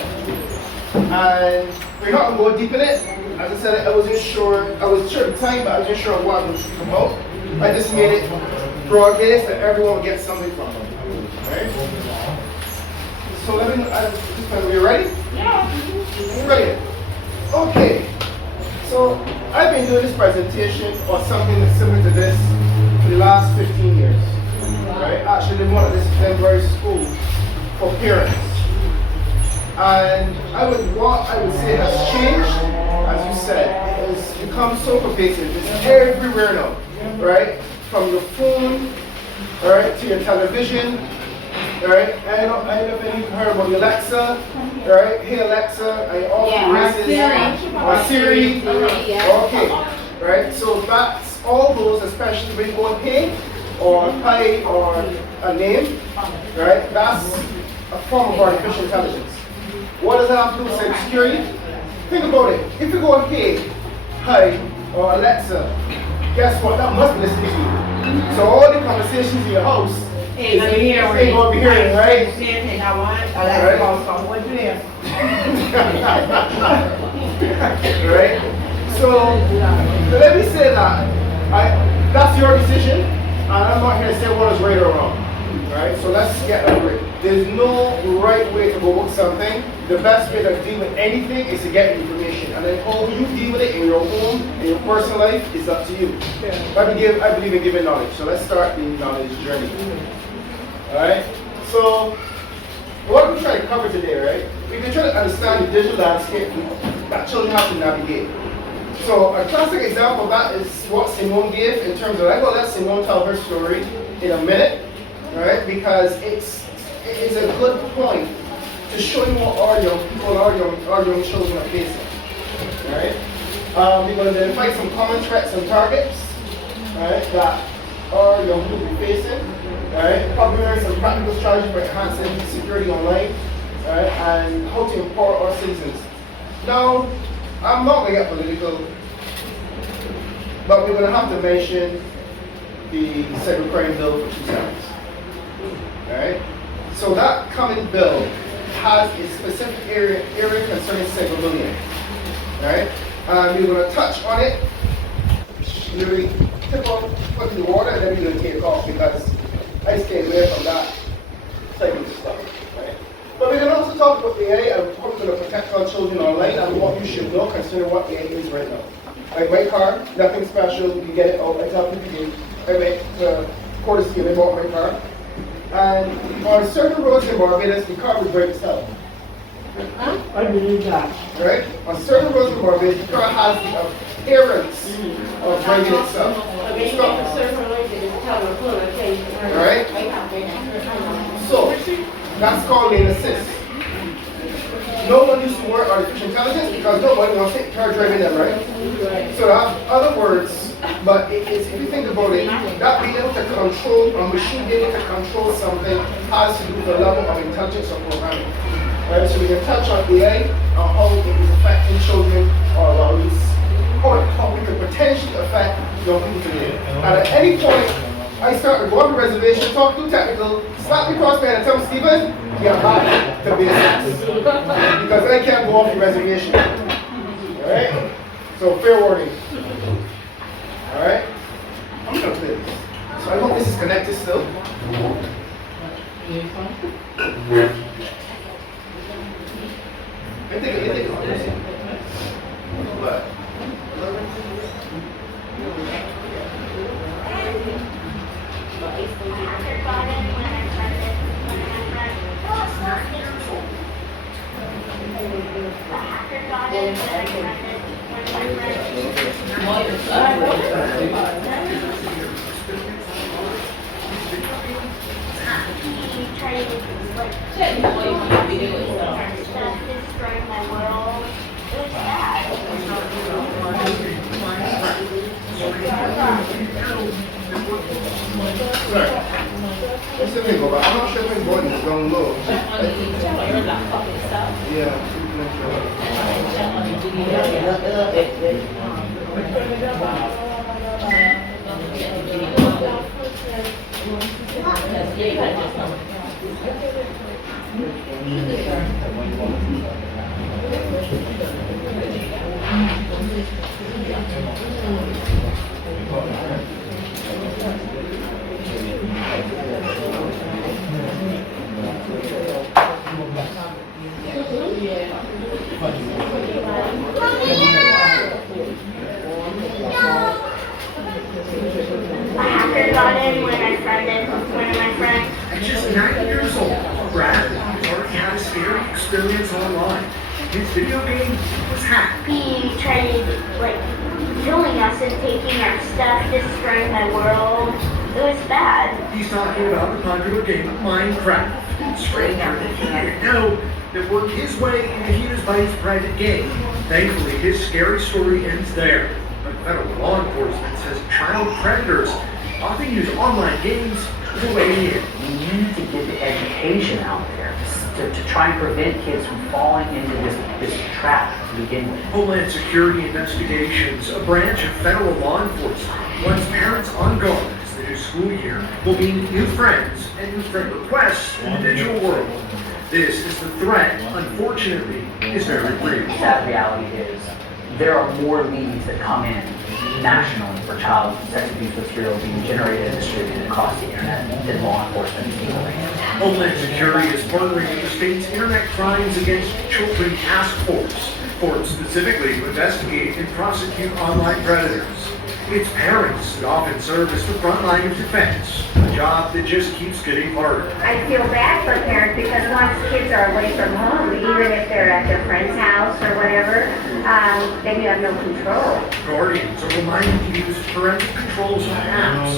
And we're not going to go deep in it. As I said, I was sure of the time, but I wasn't sure what I was going to promote. I just made it broad-based that everyone would get something from it. Alright? So are you ready? Yeah. Brilliant. Okay. So I've been doing this presentation or something that's similar to this for the last 15 years. Right? Actually, did one of this temporary school for parents. And what I would say has changed, as you said, it has become so pervasive. It's everywhere now, right? From your phone, right, to your television, right? I don't know if you've heard about Alexa, right? Hey Alexa, all the races. Siri. Okay, right? So that's all those, especially when you go and pay or pay or a name, right? That's a form of artificial intelligence. What does that have to do with cybersecurity? Think about it. If you go and pay, or Alexa, guess what? That must be listening to you. So all the conversations in your house Ain't gonna be hearing, ain't gonna be hearing, right? Same thing I want. Alexa calls someone to them. Right? So let me say that that's your decision, and I'm not here to say what is right or wrong. Right? So let's get over it. There's no right way to go with something. The best way to deal with anything is to get information, and then how you deal with it in your home, in your personal life, is up to you. I believe in giving knowledge. So let's start the knowledge journey. All right. So what are we trying to cover today, right? We're going to try to understand the digital landscape that children have to navigate. So a classic example of that is what Simone gave in terms of, I'm going to let Simone tell her story in a minute, right? Because it is a good point to show you what our young people, our young children are facing, right? We're going to identify some common threats and targets, right, that our young people are facing, right? Probably learn some practical strategies for enhancing security online, right, and how to empower our citizens. Now, I'm not going to get political, but we're going to have to mention the cybercrime bill for 2 seconds. Alright? So that coming bill has a specific area concerning cyberbullying. Alright? And we're going to touch on it, literally tip on, put in the water, and then we're going to take it off because I stay away from that type of stuff. Right? But we're going to also talk about AI and how we're going to protect our children online and what you should know considering what AI is right now. Like my car, nothing special, you can get it out. I tell people, I make the courtesy of bought my car. And on certain roads in Barbados, the car would break itself. I believe that. Right? On certain roads in Barbados, the car has the appearance of breaking itself. Right? So, that's called lane assist. No one used to work artificial intelligence because nobody wants to take car driving them, right? So to have other words, but it is, if you think about it, that being able to control, a machine being able to control something has to do with the level of intelligence of programming. Right? So we can touch on AI and how it is affecting children, or at least how it could potentially affect young people today. And at any point, I start to go on the reservation, talk too technical, slap me across my head and tell me, Stephen, you're back to basics. Because I can't go off the reservation. Alright? So fair warning. Alright? I'm gonna play this. So I hope this is connected still. I think it's but Let's see if we go back. I'm not sure if my button is down low. At just 9 years old, Brad already had a scary experience online. His video game was hacked. He tried killing us and taking our stuff, destroying my world. It was bad. He's talking about the popular game Minecraft. Stranger than he didn't know that worked his way into Hughes by his private game. Thankfully, his scary story ends there. But Federal law enforcement says child predators often use online games as a way in. We need to get the education out there to try and prevent kids from falling into this trap to begin with. Homeland Security Investigations, a branch of federal law enforcement, wants parents on guard as the new school year will mean new friends and new friend requests in the digital world. This is the threat, unfortunately, is very real. The sad reality is there are more leads that come in nationally for child sex abuse material being generated and distributed across the internet than law enforcement is dealing. Homeland Security is partnering with the state's Internet Crimes Against Children Task Force, formed specifically to investigate and prosecute online predators. It's parents that often serve as the front line of defense, a job that just keeps getting harder. I feel bad for parents because once kids are away from home, even if they're at their friend's house or whatever, then you have no control. Guardians are reminded to use parental controls on apps.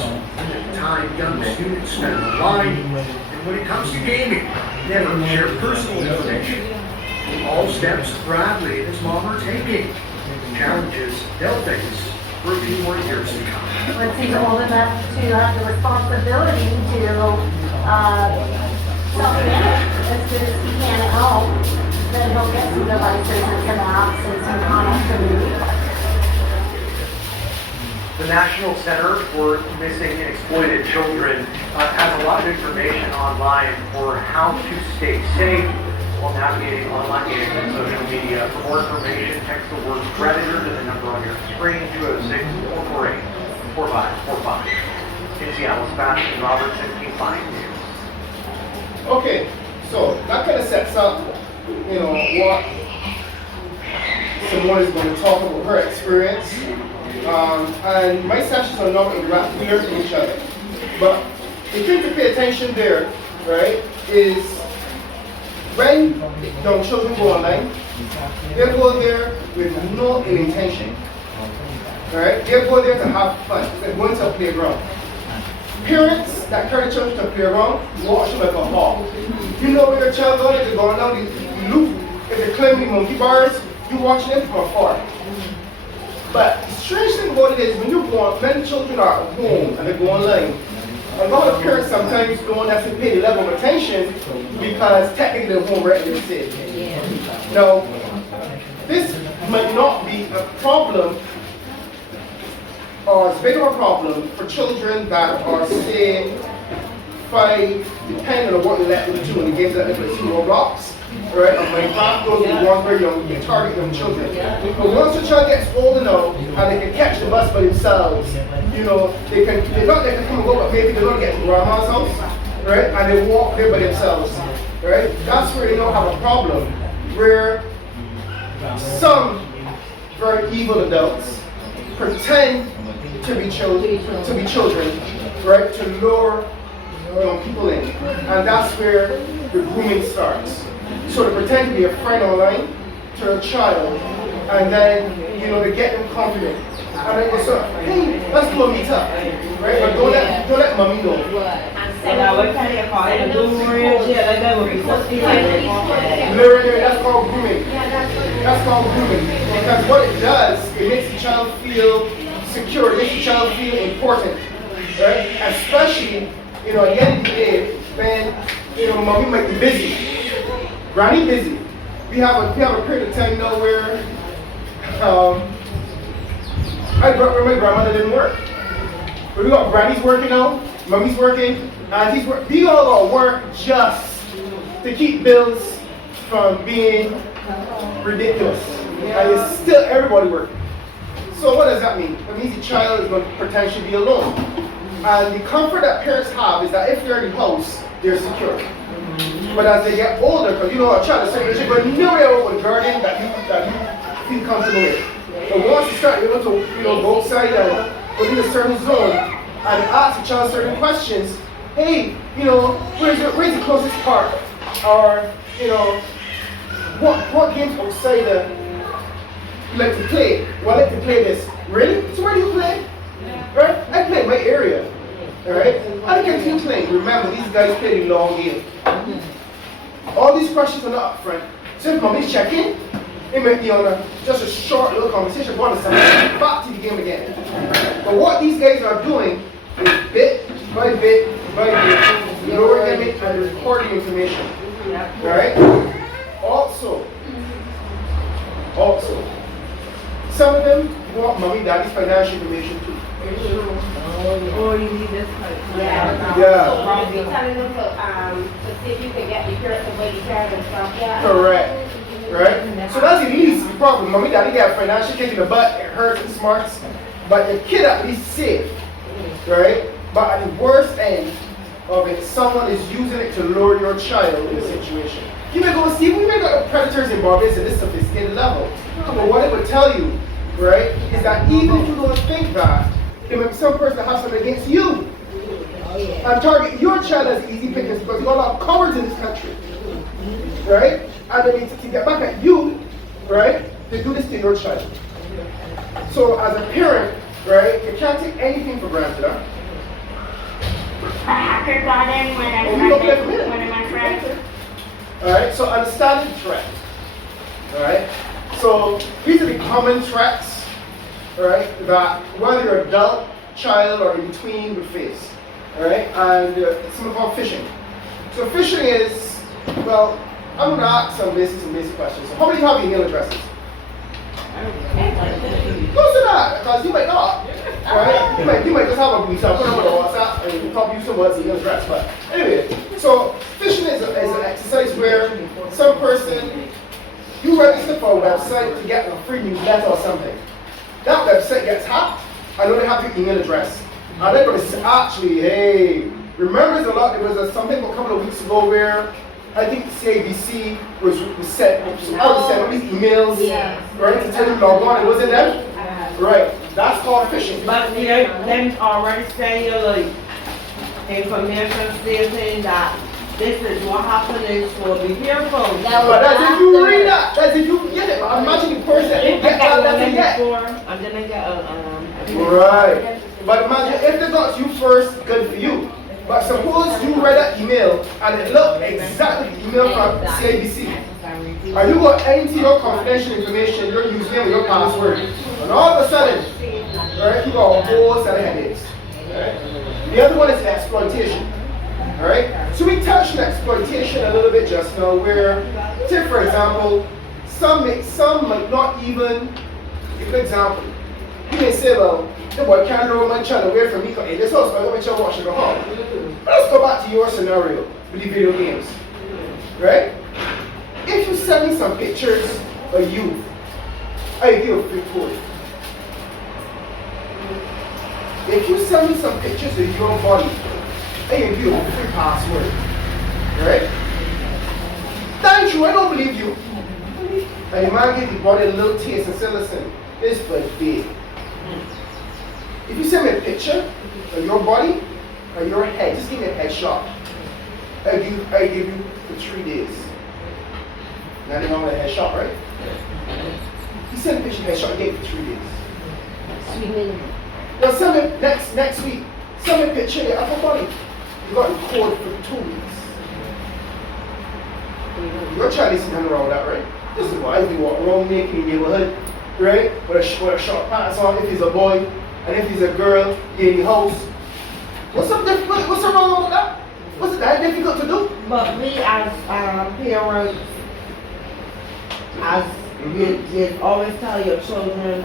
The time young students spend online, and when it comes to gaming, never share personal information. All steps Bradley and his mom are taking. Challenges they'll face for a few more years to come. Once he's old enough to have the responsibility to self-manage as good as he can at home, then he'll get some devices and some apps and some connectivity. The National Center for Missing and Exploited Children has a lot of information online for how to stay safe while navigating online games and social media. For more information, text the word predator to the number on your screen, 206-448-4545. In Seattle, Sebastian Robertson, K5 News. Okay, so that kind of sets up, what Simone is going to talk about her experience. And my sessions are not exactly we learn from each other. But the thing to pay attention there, right, is when young children go online, they go there with no ill intention. Right? They go there to have fun. They're going to a playground. Parents that carry children to a playground watch them like a hawk. You know where your child goes, they're going down, you look, if they're climbing monkey bars, you watch them from afar. But the strange thing about it is when when children are at home and they go online, a lot of parents sometimes don't have to pay the level of attention because technically they're home right in the city. Now, this might not be a problem or as big of a problem for children that are, say, 5, depending on what you let them do in the games that they play, Roblox. Right? And Minecraft, those are the ones where you target young children. But once the child gets old enough and they can catch the bus by themselves, they not let them come and go, but maybe they're not getting to grandma's house, right? And they walk there by themselves, right? That's where they don't have a problem. Where some very evil adults pretend to be children, right? To lure young people in. And that's where the grooming starts. So they pretend to be a friend online to a child, and then, they get them confident. And then they say, hey, let's go meet up. Right? But don't let mommy know. Literally, that's called grooming. That's called grooming. Because what it does, it makes the child feel secure, it makes the child feel important. Right? Especially, at the end of the day, when, mommy might be busy. Granny busy. We have a period of time now where my grandmother didn't work. But we got granny's working now, mommy's working, auntie's working. We all got work just to keep bills from being ridiculous. And it's still everybody working. So what does that mean? That means the child is going to potentially be alone. And the comfort that parents have is that if they're in the house, they're secure. But as they get older, because a child is second, but nowhere with a guardian that you feel comfortable with. But once you start able to go outside and within a certain zone and ask the child certain questions, hey, where's the closest park? Or, what games outside you like to play? Well, I like to play this. Really? So where do you play? Right? I play in my area. Alright? I continue playing. Remember, these guys play the long game. All these questions are not up front. So if mommy's checking, It may be on just a short little conversation, but back to the game again. But what these guys are doing is bit by bit by bit, lowering them and recording information. Right? Also, some of them want mommy, daddy's financial information too. Oh, you need this part. Yeah. Yeah. So you're telling them to see if you can get the parents to buy the car and stuff, yeah. Correct. Right? So that's the least problem. Mommy, daddy get financial kick in the butt, it hurts and smarts, but the kid at least safe. Right? But at the worst end of it, someone is using it to lure your child in a situation. You may go see, we may got the predators in Barbados at this sophisticated level. But what it would tell you, right, is that even if you don't think that, there may be some person that has something against you. And target your child as easy pickings because you got a lot of cowards in this country. Right? And they need to get back at you, right, to do this to your child. So as a parent, right, you can't take anything for granted. Huh? A hacker got in when I started one of my friends. Alright, so understanding threat. Alright? So these are the common threats, right, that whether you're adult, child, or in between would face. Alright? And something called phishing. So phishing is, well, I'm going to ask some basic questions. So how many have email addresses? Close to that, because you might not. Right? You might just have a put them on the WhatsApp and probably use someone's email address. But anyway, so phishing is an exercise where some person, you register for a website to get a free newsletter or something. That website gets hacked. I know they have your email address. And they're going to say, actually, hey, remember there was something a couple of weeks ago where I think CABC was sent all these emails, right, to tell you log on. It wasn't them? Right. That's called phishing. But them already say like information stating that this is what happened, so be careful. But that's if you read that. That's if you get it. Imagine the person that didn't get that letter yet. And then I get right. But imagine if they got you first, good for you. But suppose you read that email and it looked exactly the email from CABC. And you got enter your confidential information, your username, your password. And all of a sudden, right, you got a whole set of headaches. Right? The other one is exploitation. Alright? So we touched on exploitation a little bit just now, where, take for example, some might not even, give an example. You may say, well, the boy can't roll my child away from me because this house, I got my child watching the hall. But let's go back to your scenario with the video games. Right? If you send me some pictures of you, I give you a free code. If you send me some pictures of your body, I give you a free password. Right? Thank you, I don't believe you. And the man give the body a little taste and say, listen, this is for big. If you send me a picture of your body or your head, just give me a headshot. I give you for 3 days. Now they want a headshot, right? You send a picture of headshot, I gave you for 3 days. Now send me next week, send me a picture of your upper body. You got recorded for 2 weeks. Your child isn't hanging around with that, right? This is why we walk around naked in the neighborhood, right? With a short pants on if he's a boy. And if he's a girl in the house, what's wrong with that? What's that difficult to do? But we as parents, as you always tell your children,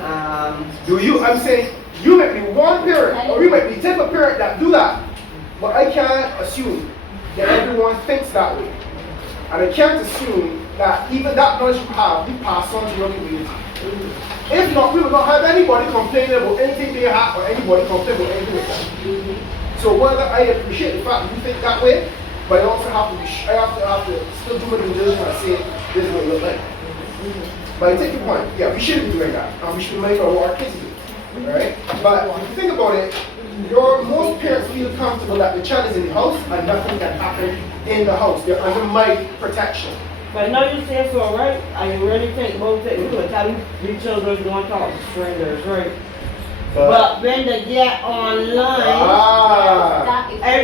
do you? I'm saying you might be one parent, or you might be the type of parent that do that. But I can't assume that everyone thinks that way. And I can't assume that even that knowledge you have, you pass on to your community. If not, we will not have anybody complaining about anything they have or anybody complaining about anything like that. So whether I appreciate the fact that you think that way, but I also have to still do my due diligence and say this is what it looks like. But I take your point. Yeah, we shouldn't be doing that. And we should make what our kids do. Alright? But if you think about it, most parents feel comfortable that the child is in the house and nothing can happen in the house. They're under my protection. But no, you say so, right? And you really think about it, you would tell your children don't talk to strangers, right? But when they get online, like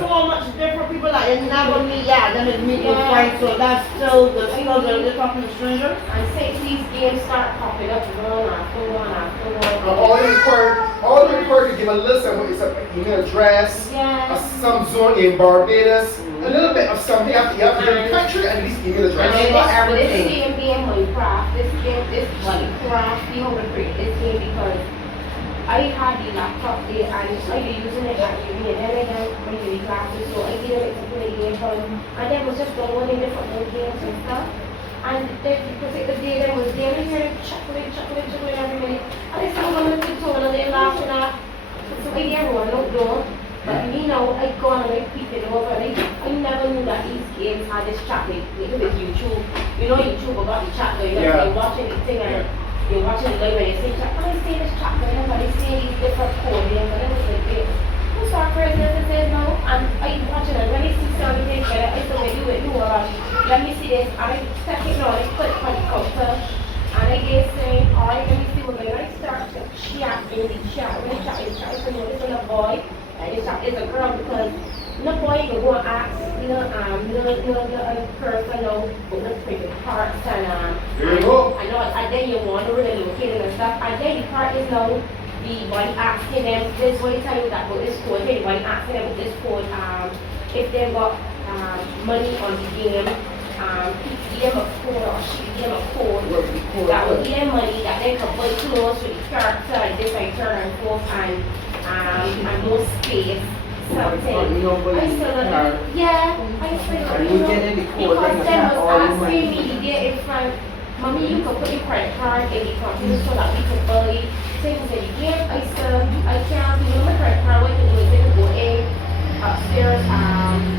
so much different people, like I never meet, then it meet with fight, so that's still the struggle, they're talking to strangers? And since these games start popping up one after one. All you require to give a list of what is an email address, some zone in Barbados, a little bit of something you have to give the country and these email address. This game being Minecraft, this Minecraft, you know, this game because I had the laptop there and I was using it at uni and then I had my uni classes, so I did it to play the game and then was just downloading different old games and stuff. And then because the day that was there, I heard chuckling every minute. And I saw one of the kids and they laughing at. So I gave everyone no door. But me now, I go on and I peep it over. I never knew that these games had this chat with YouTube. You know YouTube about the chat though, you're watching the thing and you're watching the live and you say chat. And I say this chat going on, but I say these different code names and I was like, wait, who's our president? I said no. And I watch it and when I see something better, I say, well, you let me see this. And I step it on, I click on the counter. And I get saying, alright, let me see what I start to chat in the chat. When I chat in the chat, I say, no, this is a boy. And this is a girl because no boy can go and ask, the other person, but let's pick the parts and and then you wonder really located and stuff. And then the part is now the boy asking them, this boy tell you that about this code, the boy asking them with this code, if they got money on the game, he gave a code or she gave a code that would give them money that they could buy clothes with the character and this and turn and forth and more space. Something. I said, because them was asking me there in front, Mommy, you could put your credit card in the computer so that we could buy things in the game. I said, I can't do my credit card. What you do is they could go in upstairs,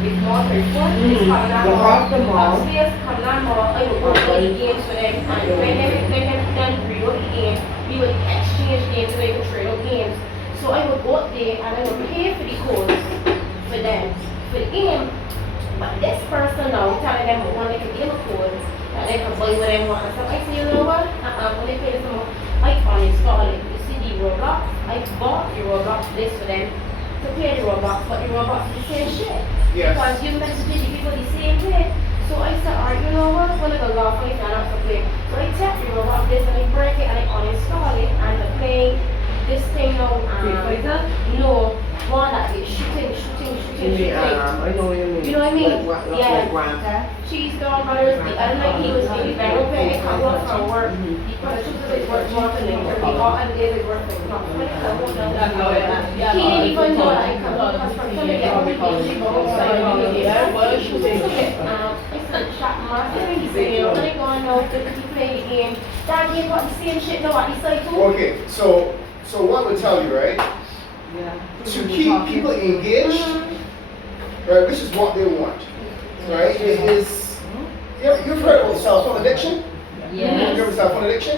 it's more report, it's coming out upstairs, coming out more, I would go play the games for them. And when they done reload the game, we would exchange games so they could trade out games. So I would go up there and I would pay for the codes for them, for the game. But this person now telling them when they could give a code that they could buy what they want and stuff. I say, you know what? When they pay this amount, I uninstall it. You see the Roblox? I bought the Roblox list for them to pay the Roblox, but the Roblox is the same shit. Yes. Because you message the people the same way. So I said, alright, you know what? One of the law fights and not to play. So I tap the Roblox list and I break it and I uninstall it and to play this thing now, no, one that is shooting. I know what you mean. You know what I mean? Like Granta? Cheese dog brothers, the other night he was really very open, come home from work, because the truth is work more than all other days is work for him. He didn't even know that I come home, because from him to get home, he came home, so I said, shot Mark, he said, you know, when I go on now, he play the game, that game got the same shit now at the side too. Okay, so what would tell you, right? To keep people engaged, right, which is what they want, right? It is, you've heard of cell phone addiction? Yes. You've heard of cell phone addiction?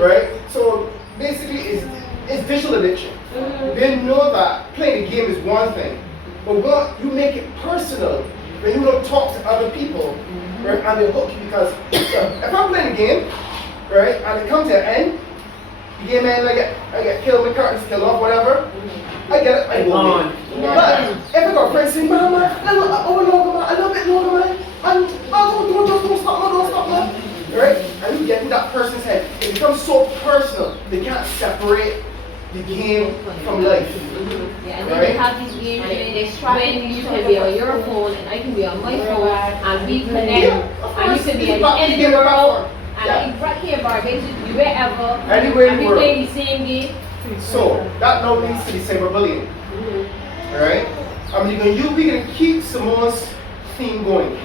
Right? So basically it's digital addiction. They know that playing the game is one thing, but what you make it personal, when you don't talk to other people, right, and they hook you because if I'm playing a game, right, and it comes to an end, the game ends, I get killed, my cards killed off, whatever, I get it, I go on. But if I got friends saying, Mama, I love it longer, man, and don't stop, man. Right? And you get in that person's head. It becomes so personal, they can't separate the game from life. Yeah, and then they have these games when you can be on your phone and I can be on my phone and we connect and you can be in the world and right here, Barbados, wherever, anywhere and we play the same game. So that now leads to the cyberbullying. Alright? I mean, we can keep Simone's theme going.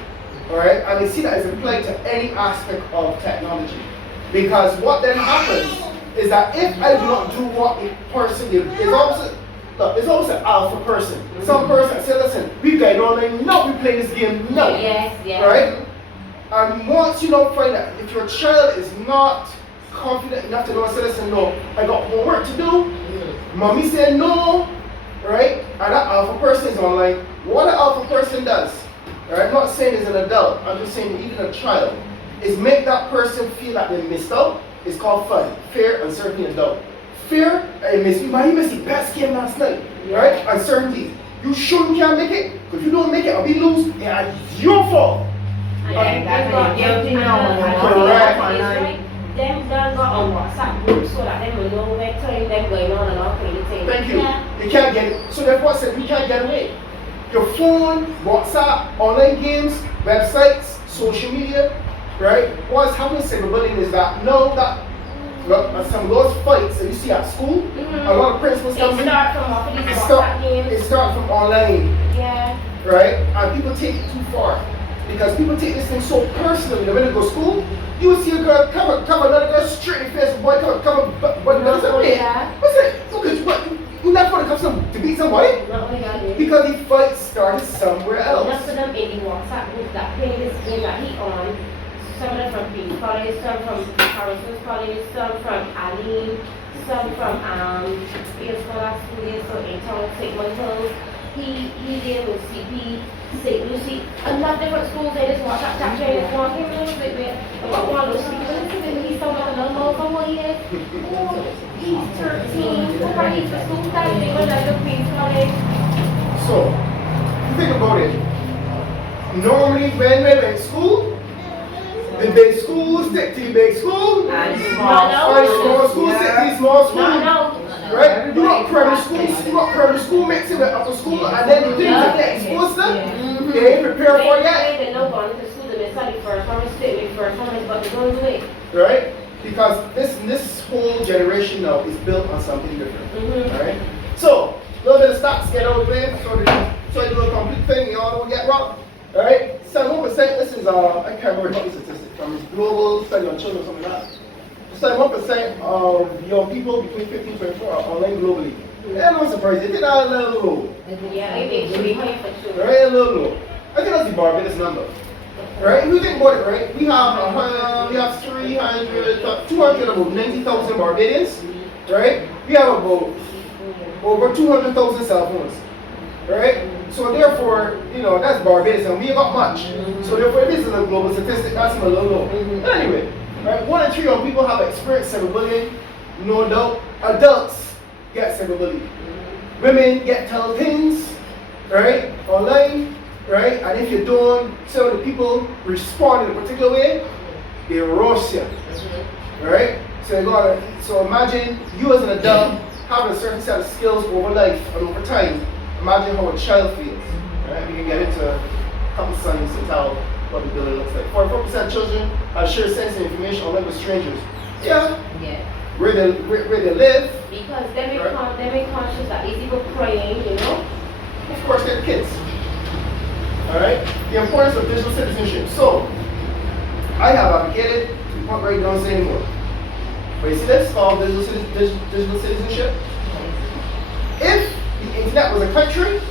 Alright? And they see that as applied to any aspect of technology. Because what then happens is that if I do not do what a person did, it's almost an alpha person. Some person say, listen, we got it online, now we play this game now. Yes. Right? And once you don't find that, if your child is not confident enough to go and say, listen, no, I got homework to do, mommy said no, right? And that alpha person is online. What an alpha person does, right? I'm not saying as an adult, I'm just saying even a child, is make that person feel that they missed out. It's called fun, fear, uncertainty, and doubt. Fear, you missed the best game last night, right? Uncertainty. You sure you can't make it? Because if you don't make it or be loose, it's your fault. And that's what guilty now. Correct. Them done got on WhatsApp group so that them will know where time them going on and all kind of things. Thank you. You can't get it. So therefore I said we can't get away. Your phone, WhatsApp, online games, websites, social media, right? What's happening in cyberbullying is that now that some of those fights that you see at school, a lot of principals come in. It starts from off of these WhatsApp games. It starts from online. Yeah. Right? And people take it too far. Because people take this thing so personally. When they go to school, you will see a girl cover another girl straight in the face, boy cover but what's it? What? You not want to come to beat somebody? Because the fight started somewhere else. Enough of them in the WhatsApp group that play this game that he on. Some of them from Queen's College, some from Clarkson's College, some from Aline, some from Pierce College School, so in town, St. Michael's. He did with CP, St. Lucie, a lot of different schools. They just WhatsApp chat chain. This one came in with me about one of those people. He's so like a little more from what he is. He's 13. Before he's for school time, they went like the Queen's College. So, you think about it. Normally, when we're in school, the big schools stick to the big school, and small schools stick to the small school. Right? You got primary school mixing with upper school, and then you think that they're exposed to. They ain't prepared for that. They know going to school, they study first, I'm stay first, but they don't do it. Right? Because this whole generation now is built on something different. Right? So, a little bit of stats get out there, so I do a complete thing, you all don't get wrong. Alright? 71%, this is I can't remember what the statistic from this global study on children or something like that. 71% of young people between 15 and 24 are online globally. Yeah, I'm not surprised. They did that a little low. Yeah, it should be high for sure. Right, a little low. I think that's the Barbados number. Right? If you think about it, right? We have 200, about 90,000 Barbadians. Right? We have about over 200,000 cell phones. Right? So therefore, that's Barbados, and we ain't got much. So therefore, this is a global statistic. That's a little low. But anyway. Right? 1 in 3 young people have experienced cyberbullying, no doubt. Adults get cyberbullied. Women get told things, right? Online, right? And if you don't, some of the people respond in a particular way, they roast you. Right? So imagine you as an adult having a certain set of skills over life and over time. Imagine how a child feels. Right? We can get into a couple sons to tell what the building looks like. 44% of children have shared sensitive information online with strangers. Yeah. Where they live. Because they make conscious that these people praying, Of course, they're kids. Alright? The importance of digital citizenship. So, I have advocated, we won't write down say anymore. But you see this called digital citizenship? If the internet was a country,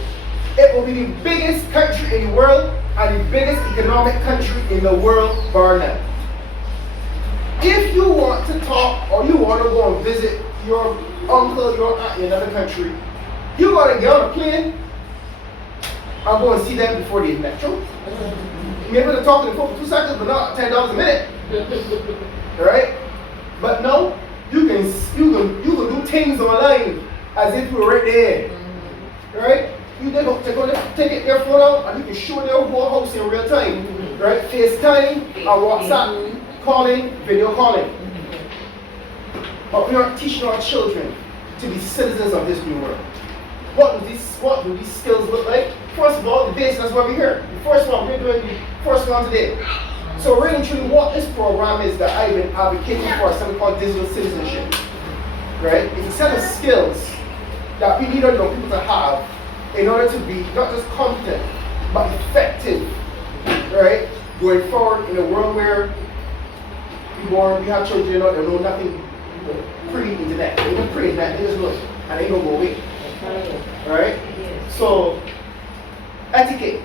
it will be the biggest country in the world and the biggest economic country in the world bar none. If you want to talk or you want to go and visit your uncle, your aunt in another country, you got to get on a plane and go and see them before the metro. You're able to talk to the phone for 2 seconds, but not $10 a minute. Alright? But no, you can do things online as if you were right there. Right? You take their phone out and you can show their whole house in real time. Right? FaceTime and WhatsApp calling, video calling. But we are teaching our children to be citizens of this new world. What do these skills look like? First of all, the basics, that's why we're here. The first one, we're doing the first one today. So really and truly what this program is that I've been advocating for, something called digital citizenship. Right? It's a set of skills that we need our young people to have in order to be not just competent, but effective, right? Going forward in a world where we have children that know nothing pre-internet. Even pre-internet, they just know it, and they don't go away. Right? So, etiquette.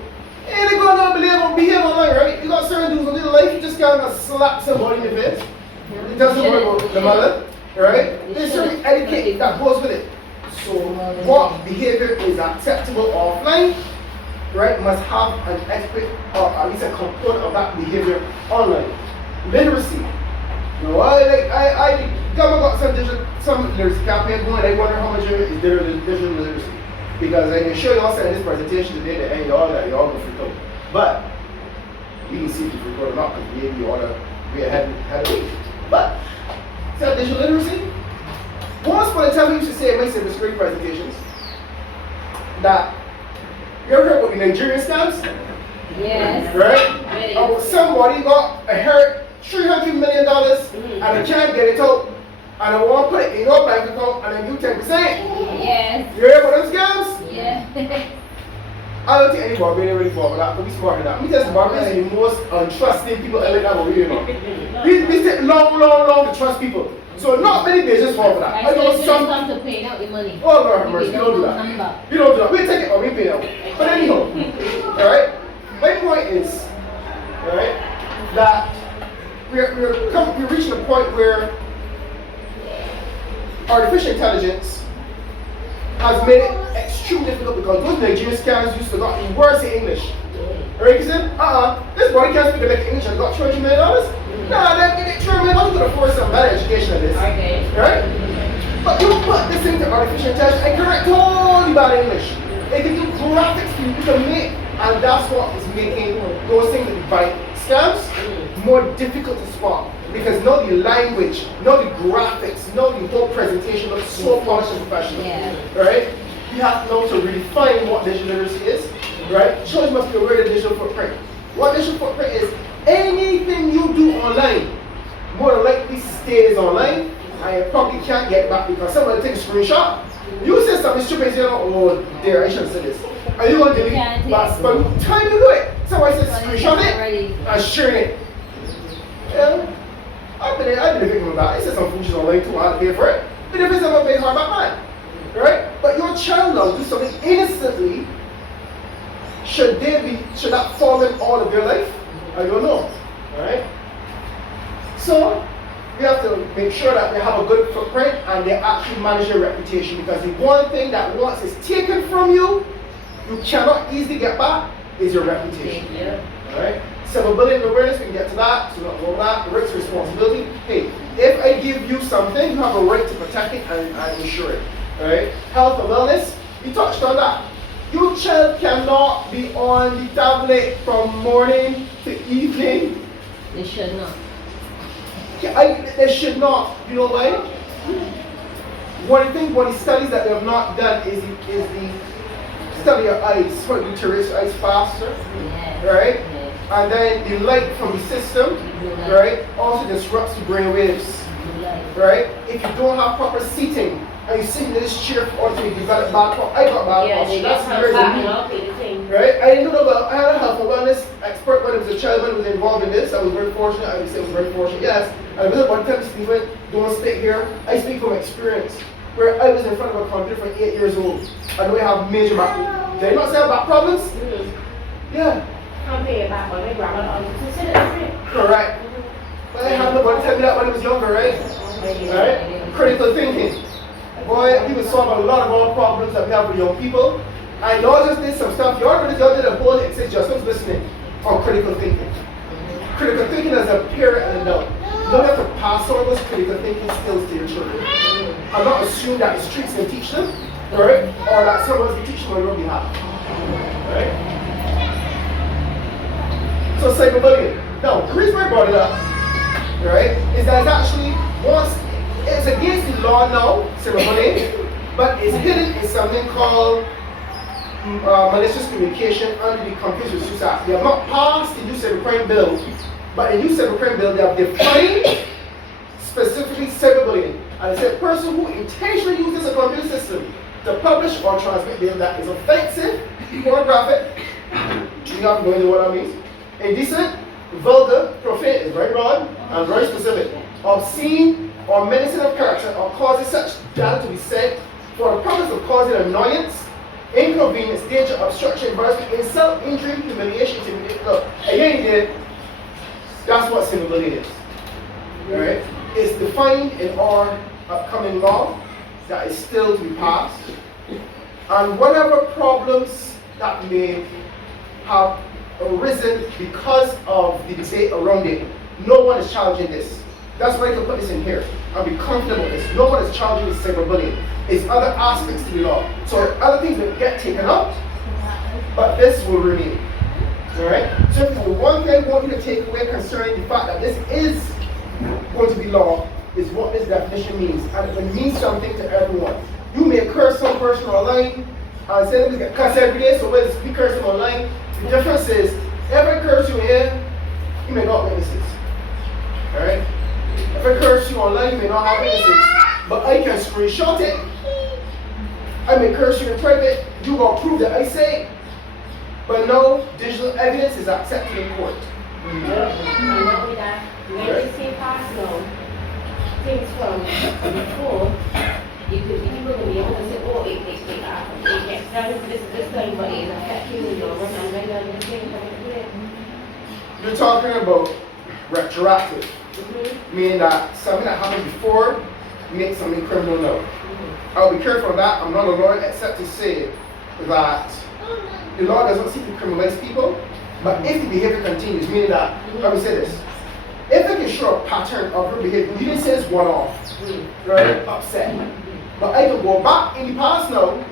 And they're going to behave online, right? You got certain dudes in little life, you just gotta slap somebody in the face. It doesn't work with the mother, right? There's certain etiquette that goes with it. So, what behavior is acceptable offline, right, must have an aspect or at least a component of that behavior online. Literacy. I got some literacy campaign going. I wonder how much is digital literacy. Because I can show y'all in this presentation today that y'all gonna freak out. But we can see if you freak out or not, because maybe you ought to be ahead of me. But so digital literacy. Once upon a time we used to say in my service grade presentations that you ever heard about the Nigerian scams? Yes. Right? Somebody got hurt $300 million and they can't get it out. And I want to put it in your bank account and then you 10%. Yes. You heard about them scams? Yeah. I don't think any Barbadian really fall for that, but we smart than that. Me tell you, Barbadians are the most untrusting people ever that we know. We take long to trust people. So not many business fall for that. I know some. Come to pay out the money. Oh Lord, mercy, we don't do that. We don't do that. We take it or we pay out. But anyhow, all right. My point is, all right, that we're reaching a point where artificial intelligence has made it extremely difficult because those Nigerian scams used to got worse in English. Right? You said, this body can't speak like English and got $200 million. Nah, they get $200 million to afford some better education than this. Okay. Right? But you put this into artificial intelligence and correct all the bad English. It can do graphics for you, you can make, and that's what is making those things that you buy scams more difficult to spot. Because now the language, now the graphics, now the whole presentation looks so polished and professional. Yeah. Right? You have now to redefine what digital literacy is. Right? Children must be aware of the digital footprint. What digital footprint is, anything you do online more than likely stays online and you probably can't get it back because somebody take a screenshot. You say something stupid, you know, oh dear, I shouldn't say this. And you're going to delete it. But by the time you do it, somebody says screenshot it and share it. Yeah. I've been a victim of that. I said some foolishness online too, I had to pay for it. But if it's a big hard back man. Right? But your child now do something innocently. Should that fall in all of their life? I don't know. Alright? So we have to make sure that they have a good footprint and they actually manage their reputation, because the one thing that once is taken from you, you cannot easily get back is your reputation. Alright? Cyberbullying awareness, we can get to that, so not over that. Rights responsibility. Hey, if I give you something, you have a right to protect it and insure it. Alright? Health and wellness, we touched on that. Your child cannot be on the tablet from morning to evening. They should not. They should not. You know why? One of the studies that they have not done is the study of eyes. What do you terrorist eyes faster? Yeah. Right? Yeah. And then the light from the system, right, also disrupts the brain waves. Right? If you don't have proper seating, and you sit in this chair for all the you got a bad problem. I got bad problem. That's the reason. Right? I didn't know about, I had a health and wellness expert when I was a child, when I was involved in this. I was very fortunate. I would say I was very fortunate, yes. And I was at one time, Stephen, don't stay here. I speak from experience. Where I was in front of a computer for 8 years old. And we have major back problems. Did I not say back problems? Yeah. Correct. But I had nobody tell me that when I was younger, right? Right? Critical thinking. Boy, we would solve a lot of our problems that we have with young people. I know I just did some stuff. You already did a whole exit just was listening on critical thinking. Critical thinking as a parent and adult. You don't have to pass on those critical thinking skills to your children. I'm not assuming that the streets can teach them, right? Or that someone's going to teach them on your behalf. Right? So cyberbullying. Now, the reason I brought it up, right, is that it's actually it's against the law now, cyberbullying, but it's hidden in something called malicious communication under the Computers Misuse Act. They have not passed the Youth Cybercrime Bill, but in the Youth Cybercrime Bill they have defined specifically cyberbullying. And it's a person who intentionally uses a computer system to publish or transmit data that is offensive, pornographic, you have to go into what that means, indecent, vulgar, profane, is very broad and very specific, obscene, or menacing of character, or causing such data to be sent for the purpose of causing annoyance, inconvenience, danger, obstruction, embarrassment, insult, injury, humiliation, intimidation. Look, again, that's what cyberbullying is. Alright? It's defined in our upcoming law that is still to be passed. And whatever problems that may have arisen because of the debate around it, no one is challenging this. That's why I can put this in here. I'll be comfortable with this. No one is charging with cyberbullying. It's other aspects to the law. So other things will get taken out, but this will remain. Alright? So if the one thing I want you to take away concerning the fact that this is going to be law is what this definition means. And it means something to everyone. You may curse some person online and say them get cussed every day, so let's be cursing online. The difference is, if I curse you here, you may not witnesses. Alright? If I curse you online, you may not have witnesses. But I can screenshot it. I may curse you in private. You will prove that I say it. But no digital evidence is accepted in court. And not only that, when you say personal things from before, you could be able to be able to say, oh, it gets done this time, but it's affecting you, and then the same thing. You're talking about retroactive, meaning that something that happened before makes something criminal now. I'll be careful on that. I'm not a lawyer except to say that the law doesn't seek to criminalize people, but if the behavior continues, meaning that, I will say this, if I can show a pattern of her behavior, you didn't say it's one-off, right, upset, but I can go back in the past now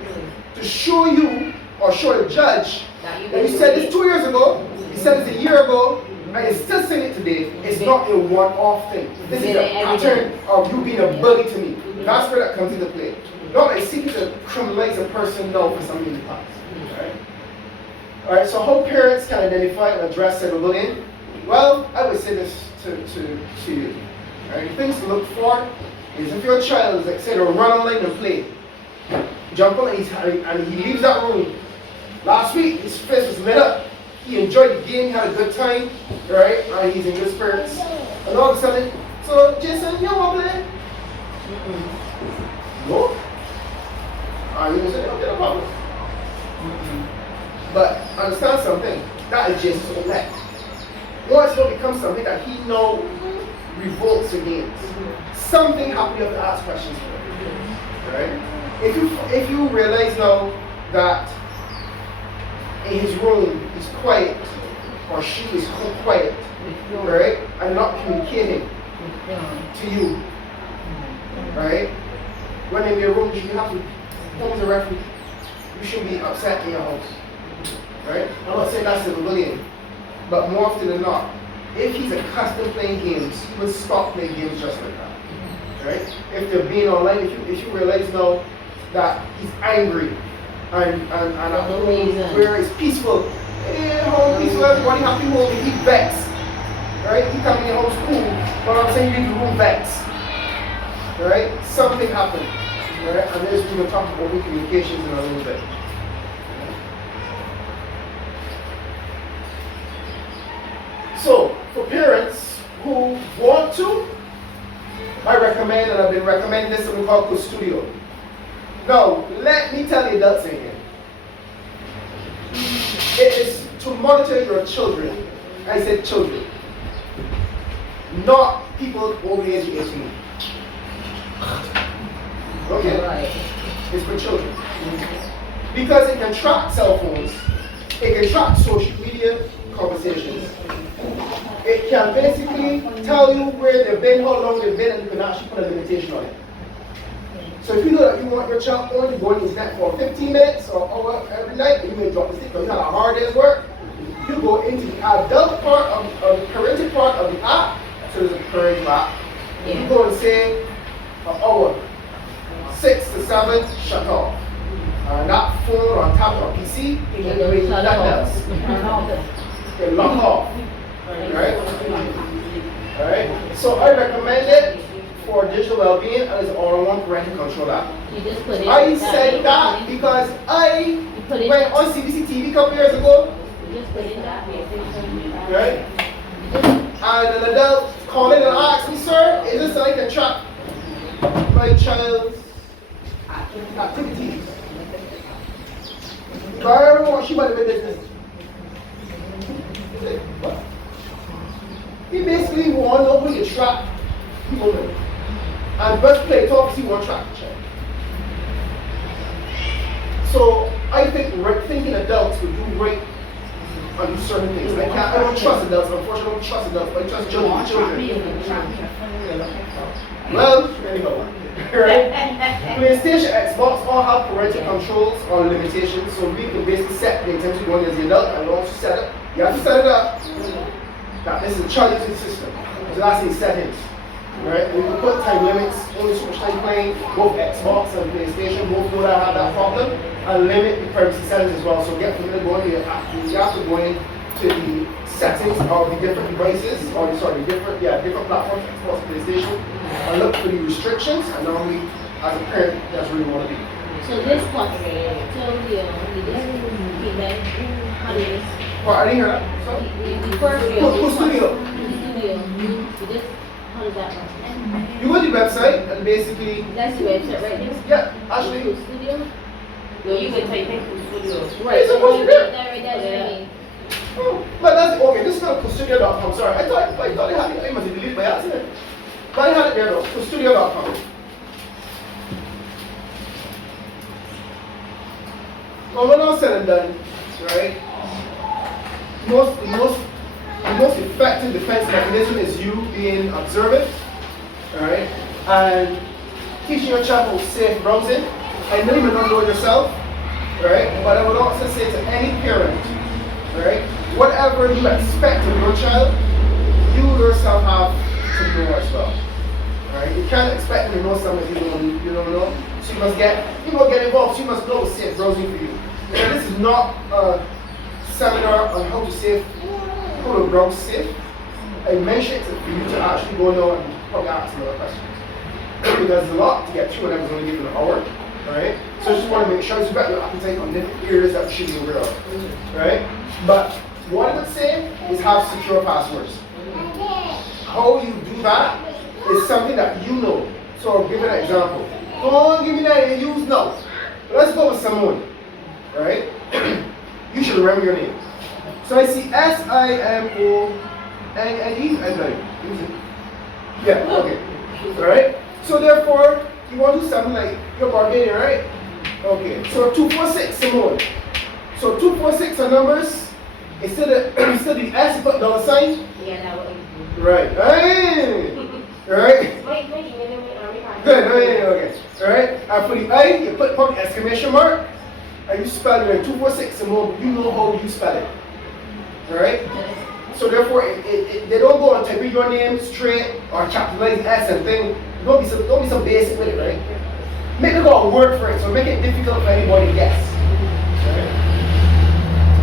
to show you or show the judge that you said this 2 years ago, you said this a year ago, and you're still saying it today. It's not a one-off thing. This is a pattern of you being a bully to me. That's where that comes into play. Not like seeking to criminalize a person now for something in the past. Alright, so how parents can identify and address cyberbullying? Well, I would say this to you. Alright, things to look for is if your child is like say to run online and play, jump on and he leaves that room. Last week his face was lit up. He enjoyed the game, he had a good time, right? And he's in good spirits. And all of a sudden, so Jason, you want to play? No? You gonna say, okay, no problem. But understand something, that is just so left. Once it becomes something that he now revolts against, something happened, you have to ask questions for. Right? If you realize now that in his room he's quiet, or she is quiet, right? And not communicating to you, right? When in your room, you have to come to refuge. You shouldn't be upset in your house. Right? I'm not saying that's cyberbullying, but more often than not, if he's accustomed to playing games, he will stop playing games just like that. Right? If they're being online, if you realize now that he's angry and at home where it's peaceful, home peaceful, everybody happy home, he vexed. Right? He come in your house cool, but I'm saying you leave the room vexed. Right? Something happened. Right? And there's we're going to talk about open communications in a little bit. So, for parents who want to, I recommend, and I've been recommending this, something called Custodio. Now, let me tell the adults in here. It is to monitor your children. I said children. Not people over the age of 18. Okay? Right. It's for children. Because it can track cell phones. It can track social media conversations. It can basically tell you where they've been, how long they've been, and you can actually put a limitation on it. So if you know that you want your child only to go on the internet for 15 minutes or hour every night, you may drop the stick because you had a hard day's work. You go into the adult part of the parental part of the app, so there's a parental app. Yeah. You go and say an hour, 6 to 7, shut off. That phone or tablet or PC, you can do nothing else. You can lock off. Right? Alright? So I recommend it for digital well-being and it's all-in-one parental control app. I said that because I went on CBC TV a couple years ago. Right? And an adult called in and asked me, sir, is this so I can track my child's activities? So I don't want she might have been business. What? He basically want to know who you track people with. And best play talks, he want to track the child. So I think thinking adults would do great on certain things. I don't trust adults, unfortunately I don't trust adults, but I trust children. Well, anyhow, right? PlayStation, Xbox all have parental controls or limitations, so we can basically set the intensity going as the adult, and once you set it, you have to set it up. That this is a charge to the system. So that's the settings. Right? We can put time limits, only so much time playing, both Xbox and PlayStation, both know that have that problem, and limit the privacy settings as well. So get familiar going, you have to go into the settings of the different devices, or sorry, different platforms, Xbox, PlayStation, and look for the restrictions, and normally, as a parent, that's where you want to be. So this plus, so Well, I didn't hear that. So? the first Studio. How does that work? You go to the website, and basically... That's the website right there? Yeah, actually... Studio? No, you can type in studio. Right, It's supposed to be there. That right there. Oh, but that's okay. This is not Custodio.com. Sorry, I thought they had it. I must have deleted by accident. But I had it there though. Custodio.com. Well, when all said and done, right? The most effective defense mechanism is you being observant, alright, and teaching your child safe browsing. I know you may not know it yourself, right? But I would also say to any parent, right? Whatever you expect of your child, you yourself have to know as well. Right? You can't expect them to know something you don't know. So you must get involved. So you must know safe browsing for you. And this is not a seminar on how to browse safe. I mentioned it for you to actually go now and probably ask some other questions. Because there's a lot to get through, and I was only given an hour. Right? So I just want to make sure you've got your appetite on different areas that you should be aware of. Right? But what I would say is have secure passwords. How you do that is something that you know. So I'll give you an example. Don't give me that and use now. Let's go with someone. Right? You should remember your name. So I see SIMONE. Yeah, okay. Alright? So therefore, you want to do something like your Barbadian, right? Okay. So 246, Simone. So 246 are numbers. Instead of the S, you put $sign. Yeah, that would. Right. Hey. Alright? Good. Okay. Alright. And for the I, you put probably exclamation mark. And you spell it in 246 Simone, but you know how you spell it. Alright? So therefore, they don't go and type in your name straight or capitalize S and thing. Don't be so basic with it, right? Make the go work for it, so make it difficult for anybody to guess.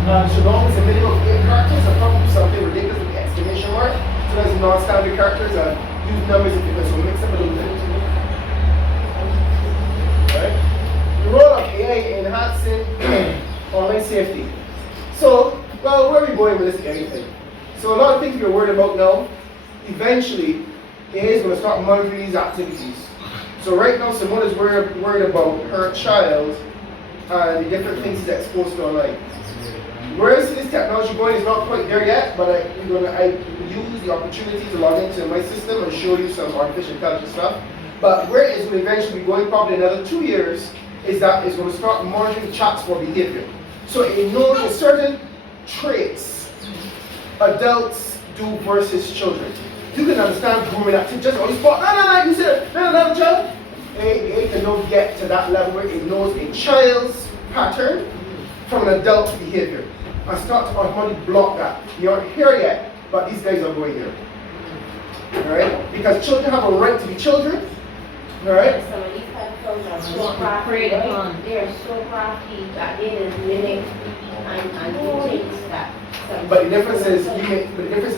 Right? So long as a minimum of 8 characters, I'll probably do something ridiculous with the exclamation mark. So there's non-standard characters and use numbers and figures, so mix up a little bit. Right? The role of AI enhancing online safety. So, well, where are we going with this AI thing? So a lot of things we're worried about now, eventually, AI is going to start monitoring these activities. So right now, Simone is worried about her child and the different things he's exposed to online. Where I see this technology going is not quite there yet, but I use the opportunity to log into my system and show you some artificial intelligence stuff. But where it is going to eventually be going, probably another 2 years, is that it's going to start monitoring chats for behavior. So it knows the certain traits adults do versus children. You can understand grooming activity just on the spot. No, you said it. No, child. It cannot get to that level where it knows a child's pattern from an adult behavior and start to automatically block that. You aren't here yet, but these guys are going here. Alright? Because children have a right to be children. Alright? Some of these platforms are so crafty. They're so crafty that they just mimic and do things that. But the difference is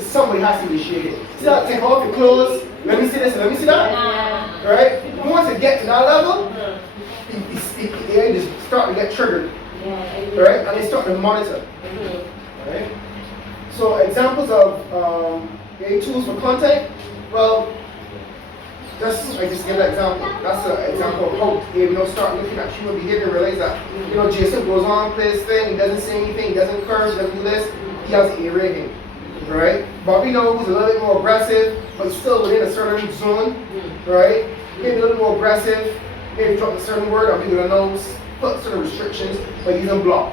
somebody has to initiate it. See that? Take off your clothes. Let me see this and let me see that. Right? Once it gets to that level, the AI just start to get triggered. Right? And they start to monitor. Right? So examples of AI tools for content. Well, I just give an example. That's an example of how AI start looking at human behavior and realize that Jason goes on, plays this thing, he doesn't say anything, he doesn't curse, doesn't do this. He has an A rating, right? Bobby knows a little bit more aggressive, but still within a certain zone, right? Maybe a little more aggressive, maybe drop a certain word, or maybe a nose, put certain restrictions, but he doesn't block.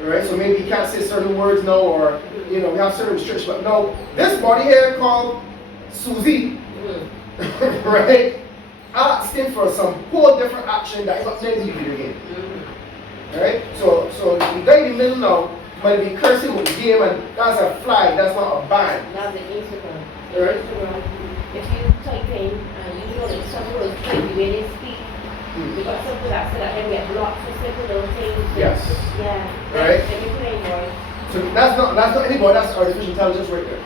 Right? So maybe you can't say certain words now, or we have certain restrictions. But no, this body here called Susie, right? Asking for some whole different action that is not playing the video game. Right? So the guy in the middle now might be cursing with the game, and that's a flag, that's not a ban. That's the Instagram. Right? Instagram. If you type in you know that some words can be when they speak. Because some people that say that they get blocked for simple little things. Yes. Yeah. Right? Let me play more. So that's not anybody, that's artificial intelligence right there.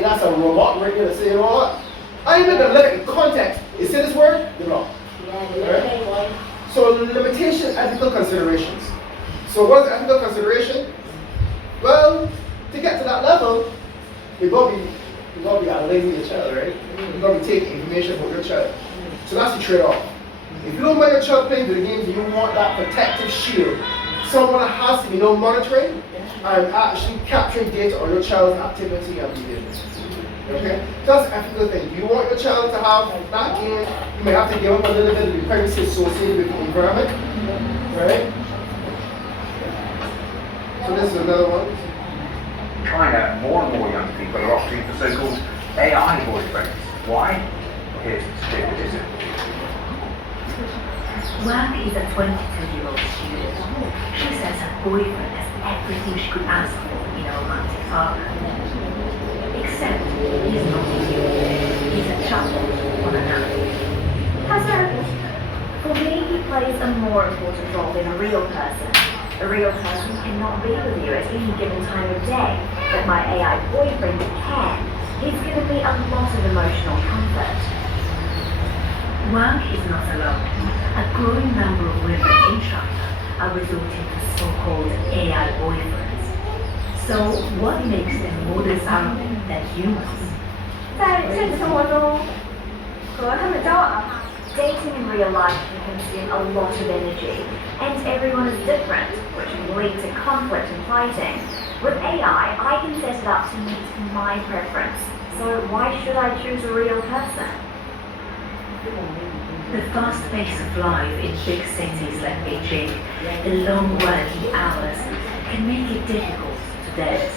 That's a robot right there that say, you know what? I ain't even gonna look at the context. It said this word, you're wrong. Yeah, right? So limitation, ethical considerations. So what is ethical consideration? Well, to get to that level, you gotta be analyzing your child, right? You gotta be taking information from your child. So that's the trade-off. If you don't want your child playing video games, you want that protective shield. Someone has to be monitoring and actually capturing data on your child's activity and behavior. Okay? That's an ethical thing. Do you want your child to have that game? You may have to give up a little bit of the privacy associated with the environment. Right? So this is another one. China, more and more young people are opting for so-called AI boyfriends. Why? Here's the stupid reason. Wang is a 22-year-old student. She says her boyfriend has everything she could ask for in a romantic partner. Except he's not a human. He's a child on an app. For me, he plays a more important role than a real person. A real person cannot be with you at any given time of day, but my AI boyfriend can. He's given me a lot of emotional comfort. Wang is not alone. A growing number of women in China are resorting to so-called AI boyfriends. So what makes them more desirable than humans? 在现实生活中，和他们交往的话，dating in real life can consume a lot of energy, and everyone is different, which can lead to conflict and fighting. With AI, I can set it up to meet my preference. So why should I choose a real person? The fast pace of life in big cities like Beijing, the long working hours, can make it difficult to date.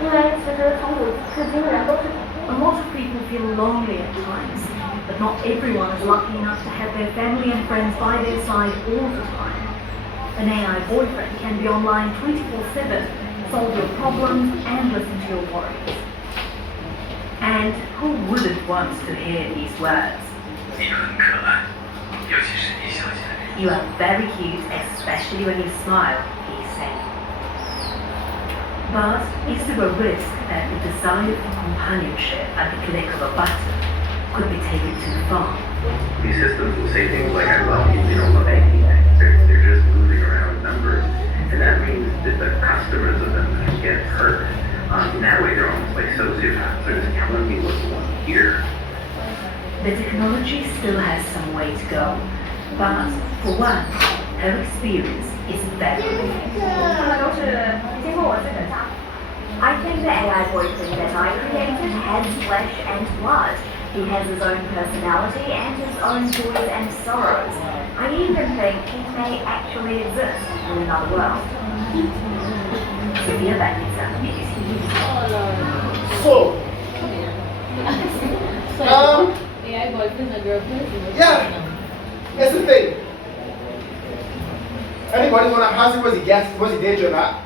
因为其实从古至今人都是 A lot of people feel lonely at times, but not everyone is lucky enough to have their family and friends by their side all the time. An AI boyfriend can be online 24/7, solve your problems and listen to your worries. And who wouldn't want to hear these words? You are very cute, especially when you smile, he said. But is there a risk that the desire for companionship at the click of a button could be taken too far? These systems will say things like, I love you, they don't love anything. They're just moving around numbers. And that means that the customers of them get hurt. In that way, they're almost like sociopaths. They're just telling me what you want to hear. The technology still has some way to go. But for one, her experience is very good. I think the AI boyfriend that I created has flesh and blood. He has his own personality and his own joys and sorrows. I even think he may actually exist in another world. Sophia Benita, BBC. So, AI boyfriends and girlfriends? yeah, that's the thing. Anybody want to hazard was he guess was he danger or not?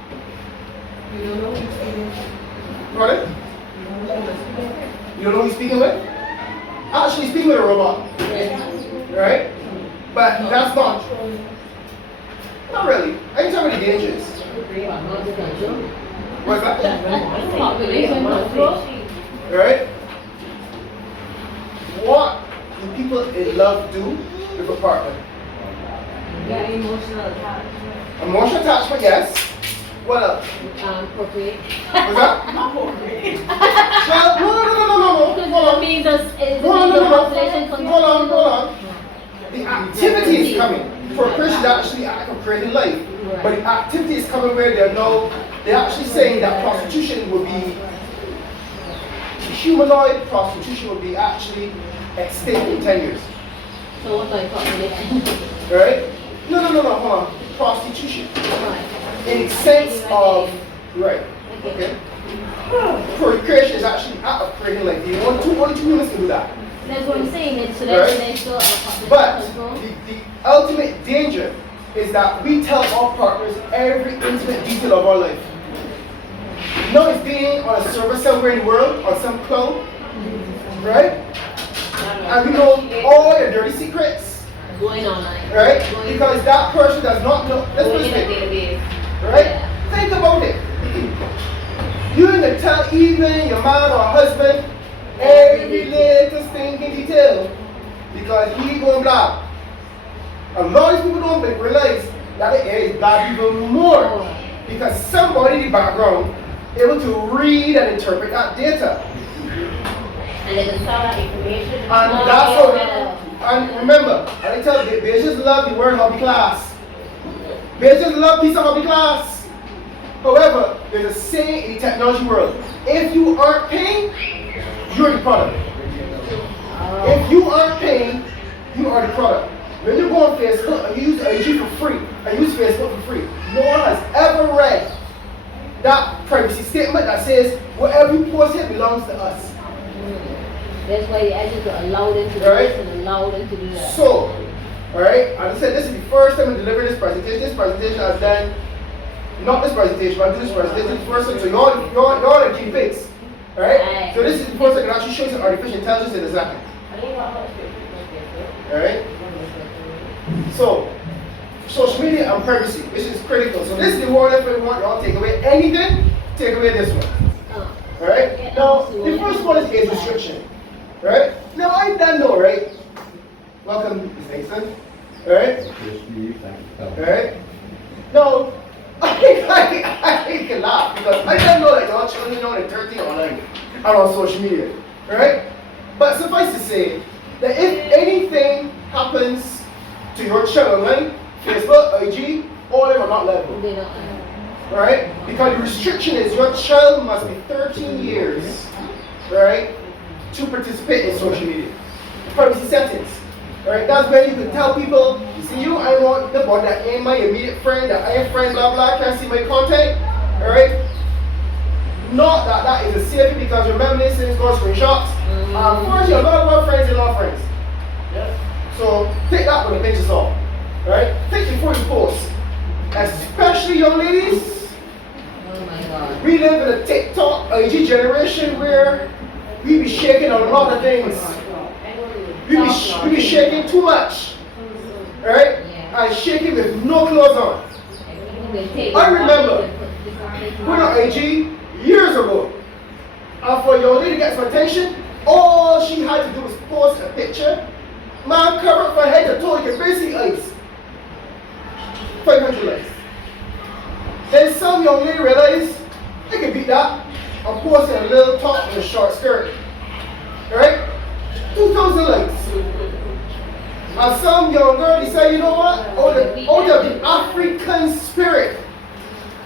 You don't know who you're speaking with? Pardon? You don't know who he's speaking with? Actually, he's speaking with a robot. Right? But that's not really. I ain't talking about dangerous. What's that? Right? What do people in love do with a partner? Yeah, emotional attachment. Emotional attachment, yes. What else? Procreate. What's that? Not procreate. Well, no. Hold on. Hold on. The activity is coming for a person that actually act of creating life. But the activity is coming where they're actually saying that prostitution would be humanoid prostitution would be actually extinct in 10 years. So what's like population? Right? No, hold on. Prostitution. Right. in the sense of, right, okay? Procreation is actually an act of creating life. Only two humans can do that. That's what I'm saying. So Right? that's still a But the ultimate danger is that we tell our partners every intimate detail of our life. No, it's being on a server somewhere in the world, on some cloud, right? And we know all your dirty secrets. Going on, right? Because that person does not know. Let's put it this way, right? Think about it. You can tell even your man or husband every little stinking detail because he going black. A lot of people don't realize that it is black even more because somebody in the background able to read and interpret that data. And they can sell that information. And that's how, and remember, I tell you, they just love the word hobby class. They just love piece of hobby class. However, there's a saying in the technology world. If you aren't paying, you're the product. If you aren't paying, you are the product. When you go on Facebook and use IG for free, and use Facebook for free, no one has ever read that privacy statement that says whatever you post here belongs to us. That's why they ask you to allow them to do this and allow them to do that. So, alright, as I said, this is the first time I deliver this presentation. This presentation I've done, not this presentation, but I do this presentation. This is the first time, so y'all are guinea pigs. Alright? So this is the first time I can actually show you some artificial intelligence in a second. Alright? So, social media and privacy, which is critical. So this is the word if we want y'all to take away anything, take away this one. Alright? Now, the first one is age restriction. Right? Now I don't know, right? Welcome, Ms. Nathan. Right? Right? No, I can laugh because I don't know that y'all children on 13 online and on social media. Right? But suffice to say that if anything happens to your child online, Facebook, IG, all of them are not level. Right? Because the restriction is your child must be 13 years, right, to participate in social media. Privacy settings. Right? That's where you can tell people, you see you, I want the one that ain't my immediate friend, that I am friend, blah blah, can't see my content. Alright? Not that that is a safety because remember this is going screenshots. Unfortunately, a lot of our friends are not friends. So take that with a pinch of salt. Right? Think before you post. Especially young ladies. Oh my God. We live in a TikTok IG generation where we be shaking a lot of things. We be shaking too much. Right? And shaking with no clothes on. I remember when on IG years ago, and for your lady to get some attention, all she had to do was post a picture. Man, cover up her head to toe, you can barely see eyes. 500 likes. Then some young lady realized they can beat that and post a little top and a short skirt. Right? 2,000 likes. And some young girl decided, you know what? Out of the African spirit,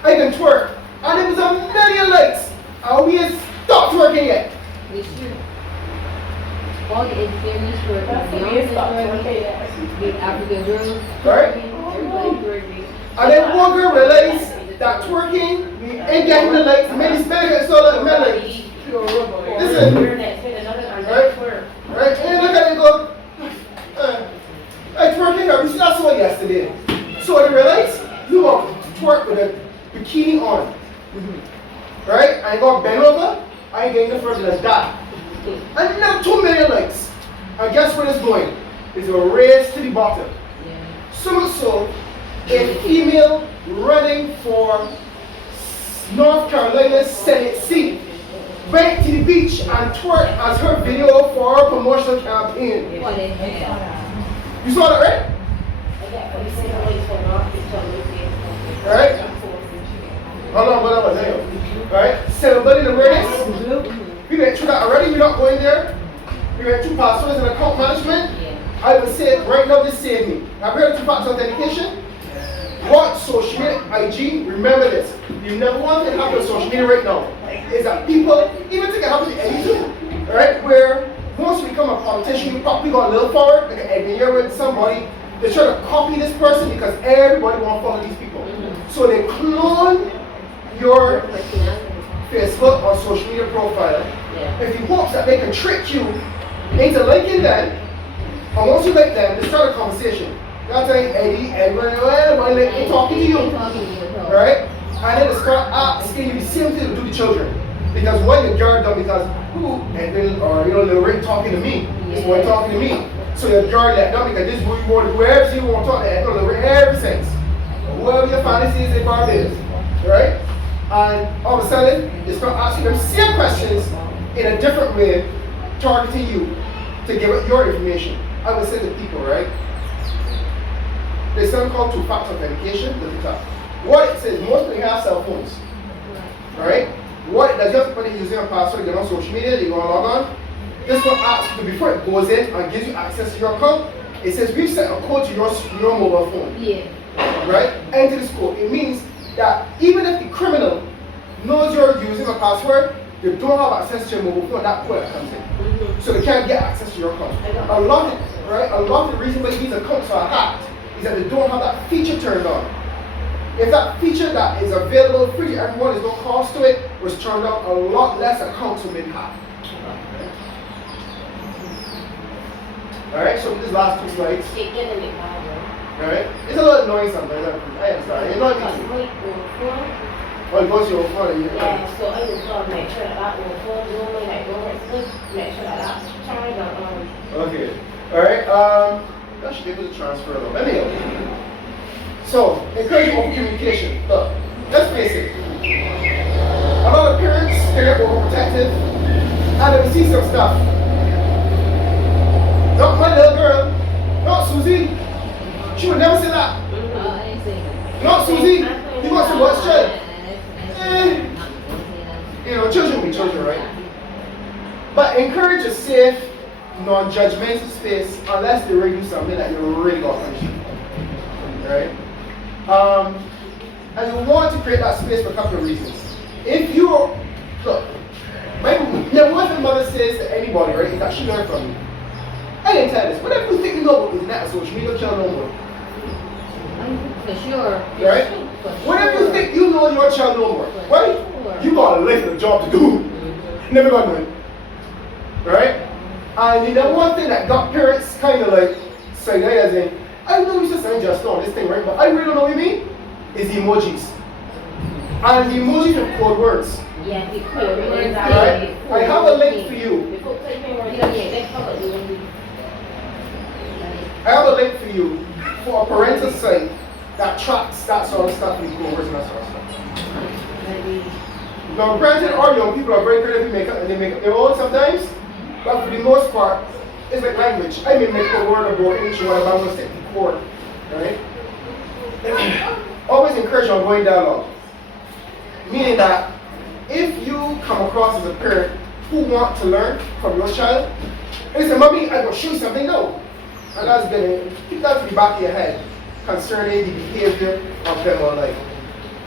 I can twerk. And it was a million likes. And we ain't stopped twerking yet. All the experience for the African girls. Right? And then one girl realized that twerking ain't getting the likes, maybe spending so like melody. Listen. Right? And look at it and go, I twerking her, we see that one yesterday. So they realized, you want to twerk with a bikini on. Right? I ain't gonna bend over, I ain't getting no further than that. And now 2 million likes. And guess where it's going? It's a race to the bottom. So much so, a female running for North Carolina's Senate seat went to the beach and twerked as her video for her promotional campaign. You saw that, right? Right? Hold on, there. Right? Celebrating awareness. We went through that already, we're not going there. We went through passwords and account management. I would say right now this saved me. Have you heard of two-factor authentication? What social media, IG, remember this. The number one thing happening on social media right now is that people, even think it happens to any too, right? Where once you become a politician, you probably go a little forward, like an engineer with somebody, they try to copy this person because everybody wants to follow these people. So they clone your Facebook or social media profile if you hope that they can trick you into liking them, and once you like them, they start a conversation. That's like Eddie, Edward, they're talking to you, right? And then they start asking you the same thing to do to children. Because why you guard them? Because who, Edwin or Lil Rick talking to me, this boy talking to me. So you guard that down because this is what you want to do. Whoever you want to talk to Edwin or Lil Rick, ever since. Whoever your fantasy is in Barbados, right? And all of a sudden, they start asking them same questions in a different way, targeting you to give up your information. I would say to people, right? There's something called two-factor authentication. Look it up. What it says, most people have cell phones, right? What it does, you have to put it using a password, you're on social media, you're going to log on. This one asks you before it goes in and gives you access to your account. It says we've set a code to your mobile phone. Yeah. Right? Enter this code. It means that even if the criminal knows you're using a password, they don't have access to your mobile phone, that code that comes in. So they can't get access to your account. A lot of the reason why these accounts are hacked is that they don't have that feature turned on. If that feature that is available free to everyone, there's no cost to it, was turned on, a lot less accounts have been hacked. Alright, so these last two slides. Alright, it's a little annoying sometimes. I understand. It's not easy. Oh, it goes to your phone. Yeah, so I just gotta make sure that that will phone normally, like make sure that that's turned on. Okay. Alright, that should be able to transfer a little. Anyhow. So, encourage open communication. Look, let's face it. A lot of parents, they get overprotective, and they see some stuff. Not my little girl, not Susie. She would never say that. Not Susie. You want some what's child? Children will be children, right? But encourage a safe, non-judgmental space unless they really do something that you really got to punish. Right? And you want to create that space for a couple of reasons. If you look, now what the mother says to anybody, right, is that she learned from you. I didn't tell this. Whatever you think you know about the internet or social media, child no more. For sure. Right? Whatever you think you know, your child no more. Right? You got a life and a job to do. Never gonna do it. Right? And the number one thing that got parents kind of like say that as in, I know you just saying just on this thing, right? But I really don't know what you mean. Is the emojis. And the emojis are code words. Yeah, the code words. Right? I have a link for you. I have a link for you for a parental site that tracks that sort of stuff in code words and that sort of stuff. Now, granted, our young people are very creative and they make up their own sometimes, but for the most part, it's like language. I may make a word about each one, but I'm going to stick to core. Right? Always encourage ongoing dialogue. Meaning that if you come across as a parent who want to learn from your child, and you say, Mommy, I'm going to show you something new. And that's going to keep that to the back of your head concerning the behavior of them online.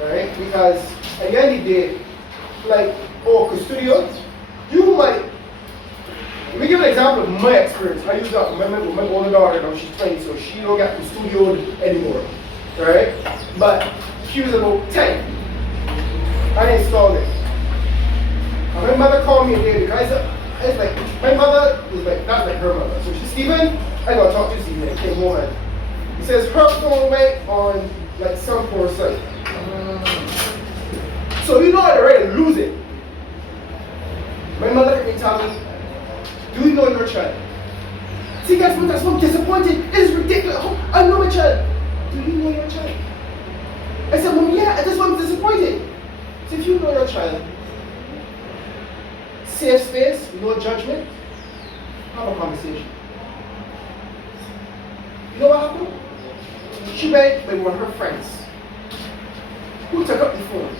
Right? Because at the end of the day, like, studio, you might. Let me give an example of my experience. I use that with my older daughter now, she's 20, so she don't get to studio anymore. Right? But she was about 10. I installed it. And my mother called me a day because it's like, my mother is like, that's like her mother. So she's Stephen, I gotta talk to you, Stephen. I came home and he says her phone went on like some poor site. So you know I'd already lose it. My mother can tell me, do you know your child? See guys, that's so disappointed. It's ridiculous. I know my child. Do you know your child? I said, well, yeah, that's why I'm disappointed. So if you know your child, safe space, no judgment, have a conversation. You know what happened? She went with one of her friends who took up the phone.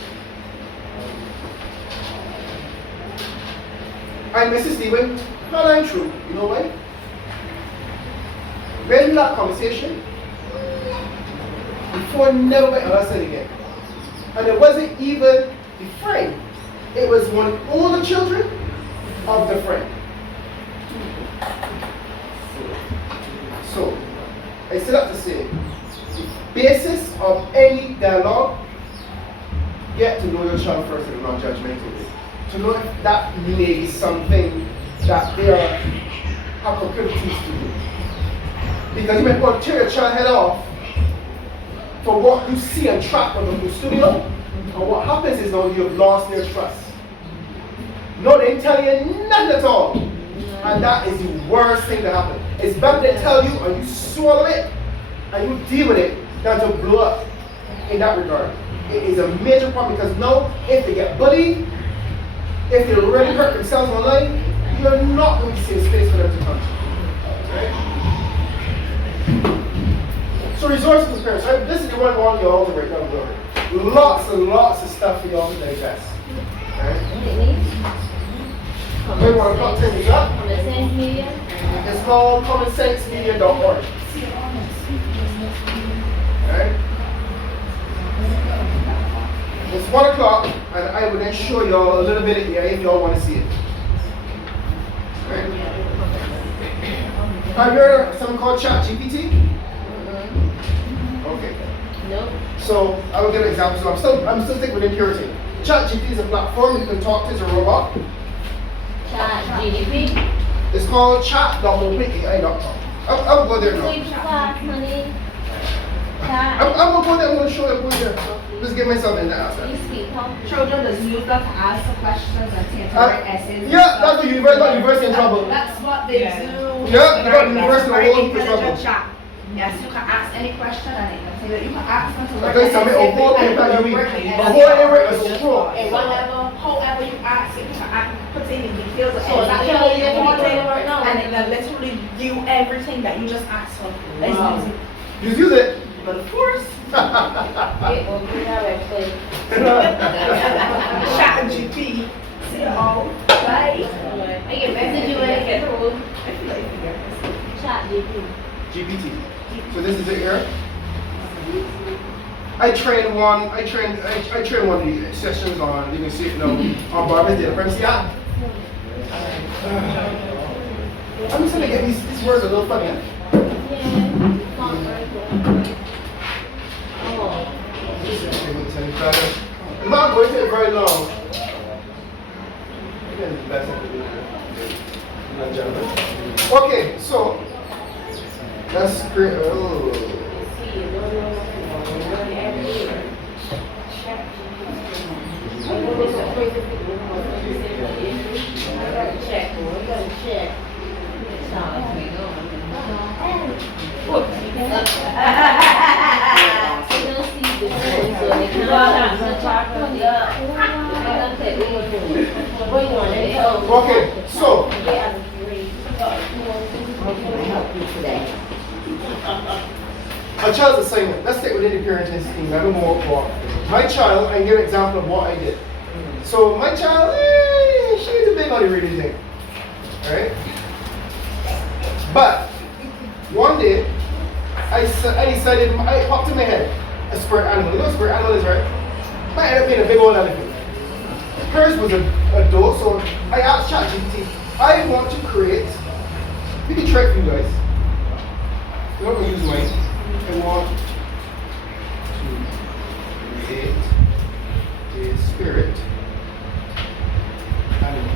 And Mrs. Stephen, not untrue. You know why? When that conversation, the phone never went arrested again. And it wasn't even the friend. It was one of all the children of the friend. So, I set up to say, the basis of any dialogue get to know your child first in a non-judgmental way. To know if that may be something that they have proclivities to do. Because you might want to tear your child head off for what you see and track on the studio, and what happens is now you've lost their trust. No, they tell you nothing at all. And that is the worst thing to happen. It's better they tell you and you swallow it and you deal with it than to blow up in that regard. It is a major problem because now if they get bullied, if they really hurt themselves online, you're not going to see a space for them to come to. Right? So resources for parents, right? This is the one I want you all to write down. Lots and lots of stuff for y'all to digest. Right? We want to put things up. Common Sense Media. It's called commonsensemedia.org. Right? It's 1 o'clock, and I will then show y'all a little bit here if y'all want to see it. Right? Have you heard of something called ChatGPT? Okay. Nope. So I will give an example. So I'm still sticking within purity. ChatGPT is a platform you can talk to as a robot. ChatGPT. It's called chat.openai.com. I'll go there now. Sweet class, honey. I'm gonna go there. I'm gonna show you. Go there. Just give myself in the answer. Children just use that to answer questions and to write essays. Yeah, that's what university in trouble. That's what they do. Yeah, they got university Very in trouble. intelligent chat. Yes, you can ask any question and it can tell you. You can ask them to I work. think something a whole paper you read. A whole area is scroll. And whatever, however you ask it, you can put in the details of So that's how you want to right now. and it will literally do everything that you just asked for. Wow. You use it? But of course. ChatGPT. See all. Right. I get message you when I get home. ChatGPT. GPT. So this is it here. I trained one of the sessions on, you can see it now, on Barbara's data privacy app. I'm just gonna get these words a little funny. I'm not going to take very long. Okay, so that's great. Oh. Okay, so a child's assignment. Let's take within the parenting scheme. I don't know what. My child, I give an example of what I did. So my child, she's a big on the reading thing, right? But one day, I decided, I popped in my head a spirit animal. You know what a spirit animal is, right? I ended up being a big old elephant. Hers was a doe, so I asked ChatGPT, I want to create, we can try it for you guys. We're not going to use mine. I want to create a spirit animal.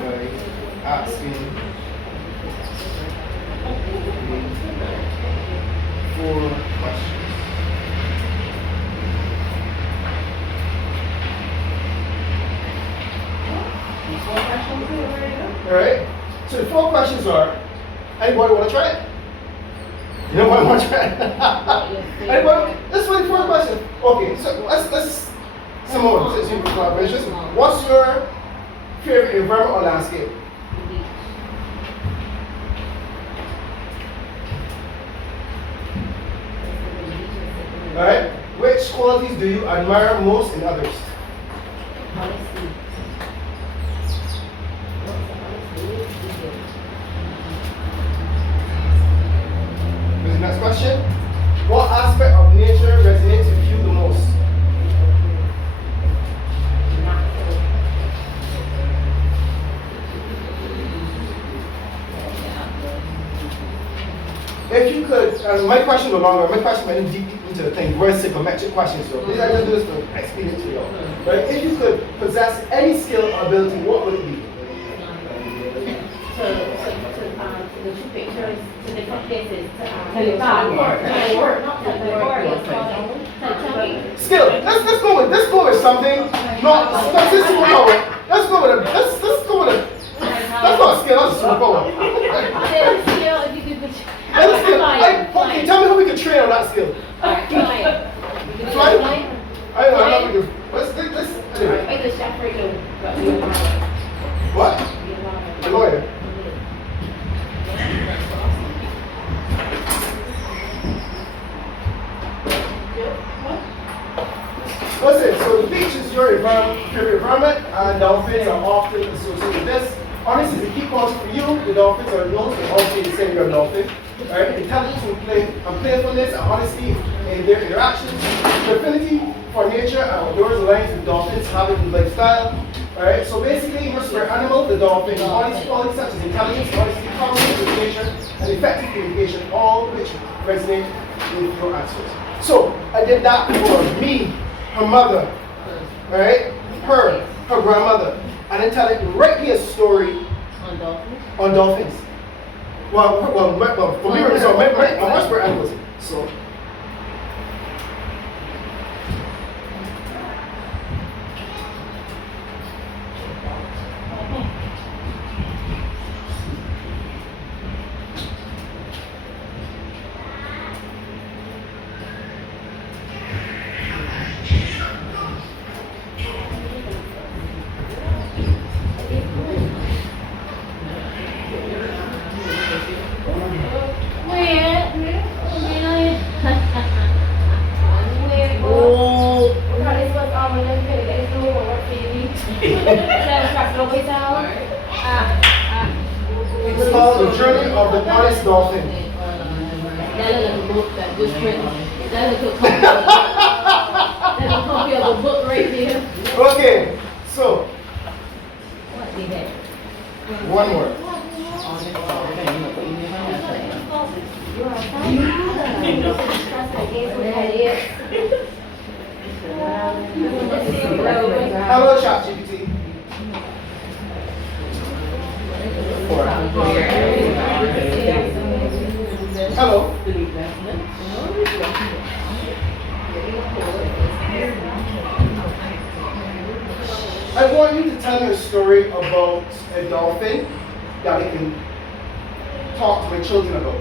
By asking 4 questions. Alright? So the 4 questions are, anybody want to try it? You don't want to try it? Anybody? This is the 4 questions. Okay, so let's some more. Collaborations. What's your favorite environment or landscape? Alright? Which qualities do you admire most in others? Next question. What aspect of nature resonates with you the most? if you could, my question no longer, my question went deep into the thing, very psychometric questions, so please, I just do this for experience for y'all. Right? If you could possess any skill or ability, what would it be? To the two pictures, to different places, to Skill. Let's go with something. Not this superpower. Let's go with a. Let's go with a. That's not a skill. That's a superpower. That's a skill. Okay, tell me how we can train on that skill. Fly. I know. I'm not gonna do. Let's. Anyway. What? A lawyer. Listen, so the beach is your favorite environment, and dolphins are often associated with this. Honesty is a key quality for you. The dolphins are known to also the same you're a dolphin. Right? Intelligence and playfulness and honesty in their interactions. The affinity for nature and outdoors aligns with dolphins' habit and lifestyle. Alright, so basically, your spirit animal, the dolphin, qualities such as intelligence, honesty, confidence with nature, and effective communication, all which resonate with your answers. So, I did that for me, her mother, alright, her grandmother, and then tell it right here a story on dolphins. Well, for me, so my spirit animals. So. It's called The Journey of the Honest Dolphin. That is a book that just written. That is a copy of a book right there. Okay, so. What did that? One more. Hello, ChatGPT. Hello. I want you to tell me a story about a dolphin that we can talk to my children about.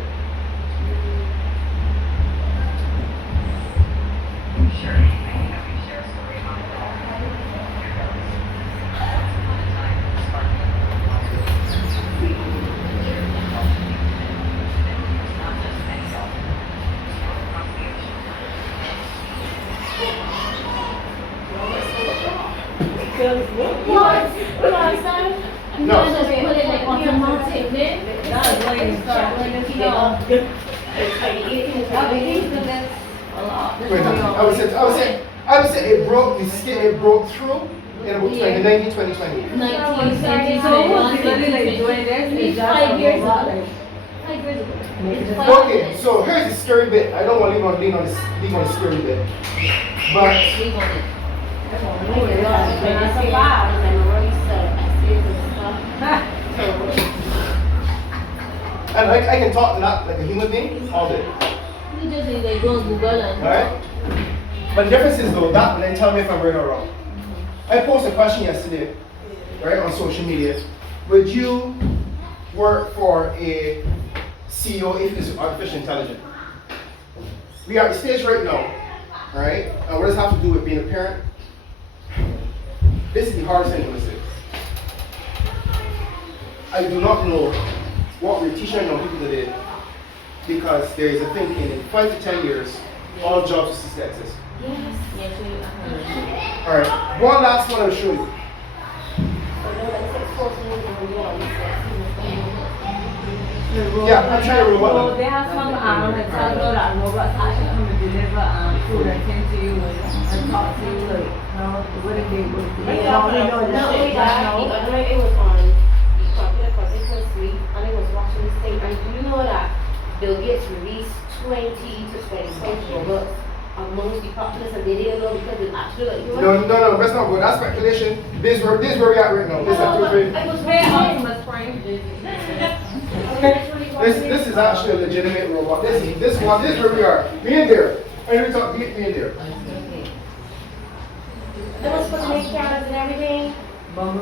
No. Just put it like automatic, man. That's why it's traveling the I would say it broke the skin, it broke through in about 2019, 2020. 5 years ago. Okay, so here's the scary bit. I don't want to leave on the scary bit. But and I can talk to that like a human being all day. You just need to go on Google and. Alright? But the difference is though, that and then tell me if I'm right or wrong. I posted a question yesterday, right, on social media. Would you work for a CEO if it's artificial intelligence? We are at the stage right now, alright? And what does it have to do with being a parent? This is the hardest thing to say. I do not know what we're teaching young people today because there is a thinking in 5 to 10 years, all jobs will cease to exist. Yes. Alright, one last one I'll show you. Yeah, I'm trying to remember. They have some that robots actually come and deliver food and tend to you and talk to you like, what if they would do? It was on the computer because it was free and it was watching this thing. And you know that Bill Gates talk to us and they didn't know because it's actually you No, let's not go. That's speculation. This where we are at right now. This is I was very Optimus Prime. This is actually a legitimate robot. This is where we are. Me and there. And we talk me and there. There was supposed to make cameras and everything. Bus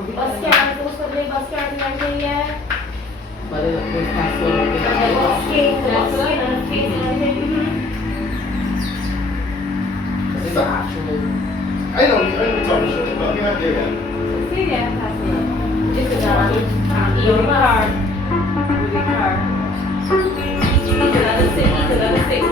cameras, there was supposed to make bus cameras and everything, yeah. But it was possible. The bus skin and the face and everything. It's an actual. I know we're talking shit, but me and there. See, yeah, that's it. This is Car. It's another sick.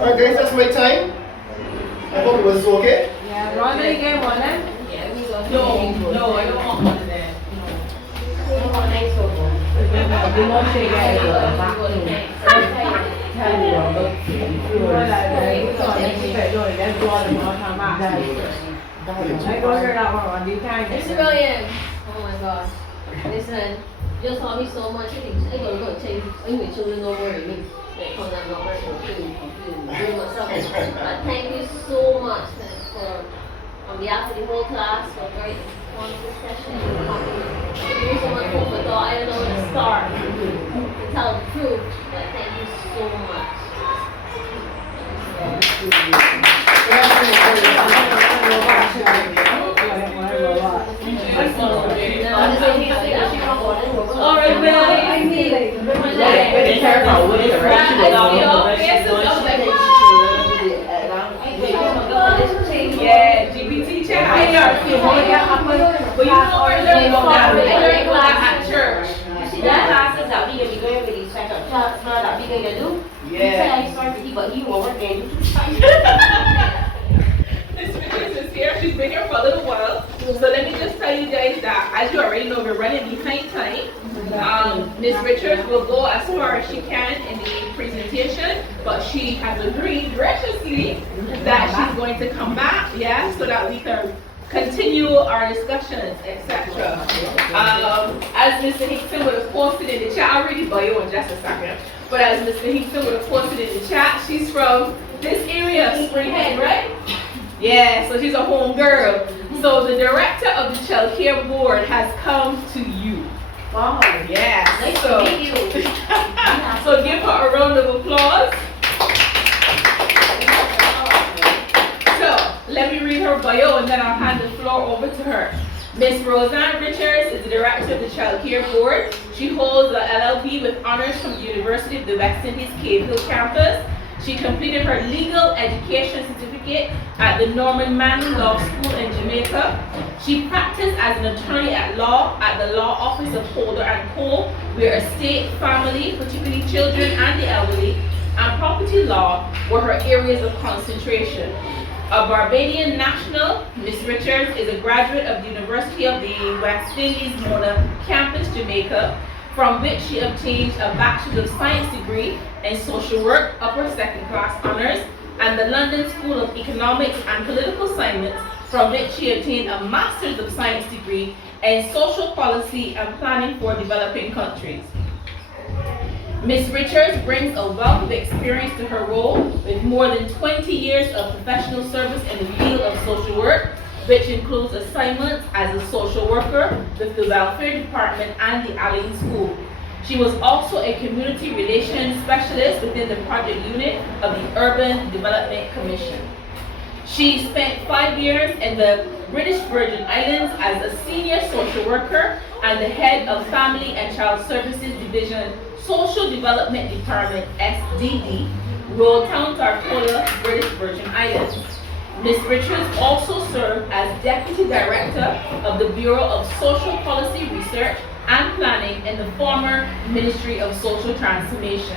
Alright guys, that's my time. I hope it was okay. Yeah, Ron, you get one then? No, I don't want one of them. It's brilliant. Oh my gosh. Listen, you just taught me so much. I'm going to change. English children know where it means. Because I'm not very confused. Doing myself. But thank you so much for, on behalf of the whole class, for a very wonderful session. Giving me so much food for thought. I don't know where to start to tell the truth, but thank you so much. Alright, man. I need it. Be careful with the Yeah, GPT chat. I know. But you know where they're going at church. See that classes that we gonna be going with these second class that we gonna do? Yeah. You start to keep but you won't work in. Miss Richards is here. She's been here for a little while. So let me just tell you guys that, as you already know, we're running behind time. Miss Richards will go as far as she can in the presentation, but she has agreed graciously that she's going to come back, yeah, so that we can continue our discussions, etc. As Mr. Hickson would have posted in the chat, I'll read it by you in just a second. But as Mr. Hickson would have posted in the chat, she's from this area, Springhead, right? Yeah, so she's a home girl. So the director of the Child Care Board has come to you. Wow. Yeah. Nice So, to meet you. so give her a round of applause. So let me read her bio and then I'll hand the floor over to her. Miss Roseanne Richards is the director of the Child Care Board. She holds a LLB with honors from the University of the West Indies Cave Hill campus. She completed her legal education certificate at the Norman Mann Law School in Jamaica. She practiced as an attorney at law at the Law Office of Holder & Co., where estate, family, particularly children and the elderly, and property law were her areas of concentration. A Barbadian national, Miss Richards is a graduate of the University of the West Indies Mona Campus, Jamaica, from which she obtained a Bachelor of Science degree in Social Work, upper second class honors, and the London School of Economics and Political Science, from which she obtained a Master's of Science degree in Social Policy and Planning for Developing Countries. Ms. Richards brings a wealth of experience to her role with more than 20 years of professional service in the field of social work, which includes assignments as a social worker with the Welfare Department and the Allen School. She was also a community relations specialist within the project unit of the Urban Development Commission. She spent 5 years in the British Virgin Islands as a senior social worker and the head of Family and Child Services Division, Social Development Department, SDD, Royal Town Tarcoola, British Virgin Islands. Ms. Richards also served as Deputy Director of the Bureau of Social Policy Research and Planning in the former Ministry of Social Transformation.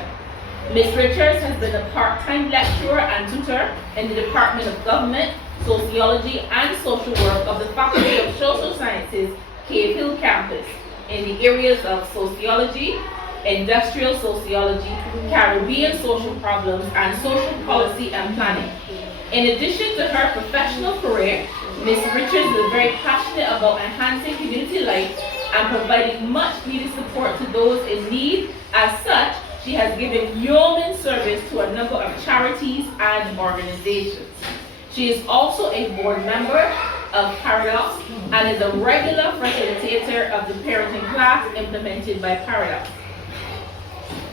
Ms. Richards has been a part-time lecturer and tutor in the Department of Government, Sociology and Social Work of the Faculty of Social Sciences, Cave Hill campus in the areas of sociology, industrial sociology, Caribbean social problems, and social policy and planning. In addition to her professional career, Ms. Richards is very passionate about enhancing community life and providing much needed support to those in need. As such, she has given yeoman service to a number of charities and organizations. She is also a board member of Paradox and is a regular facilitator of the parenting class implemented by Paradox.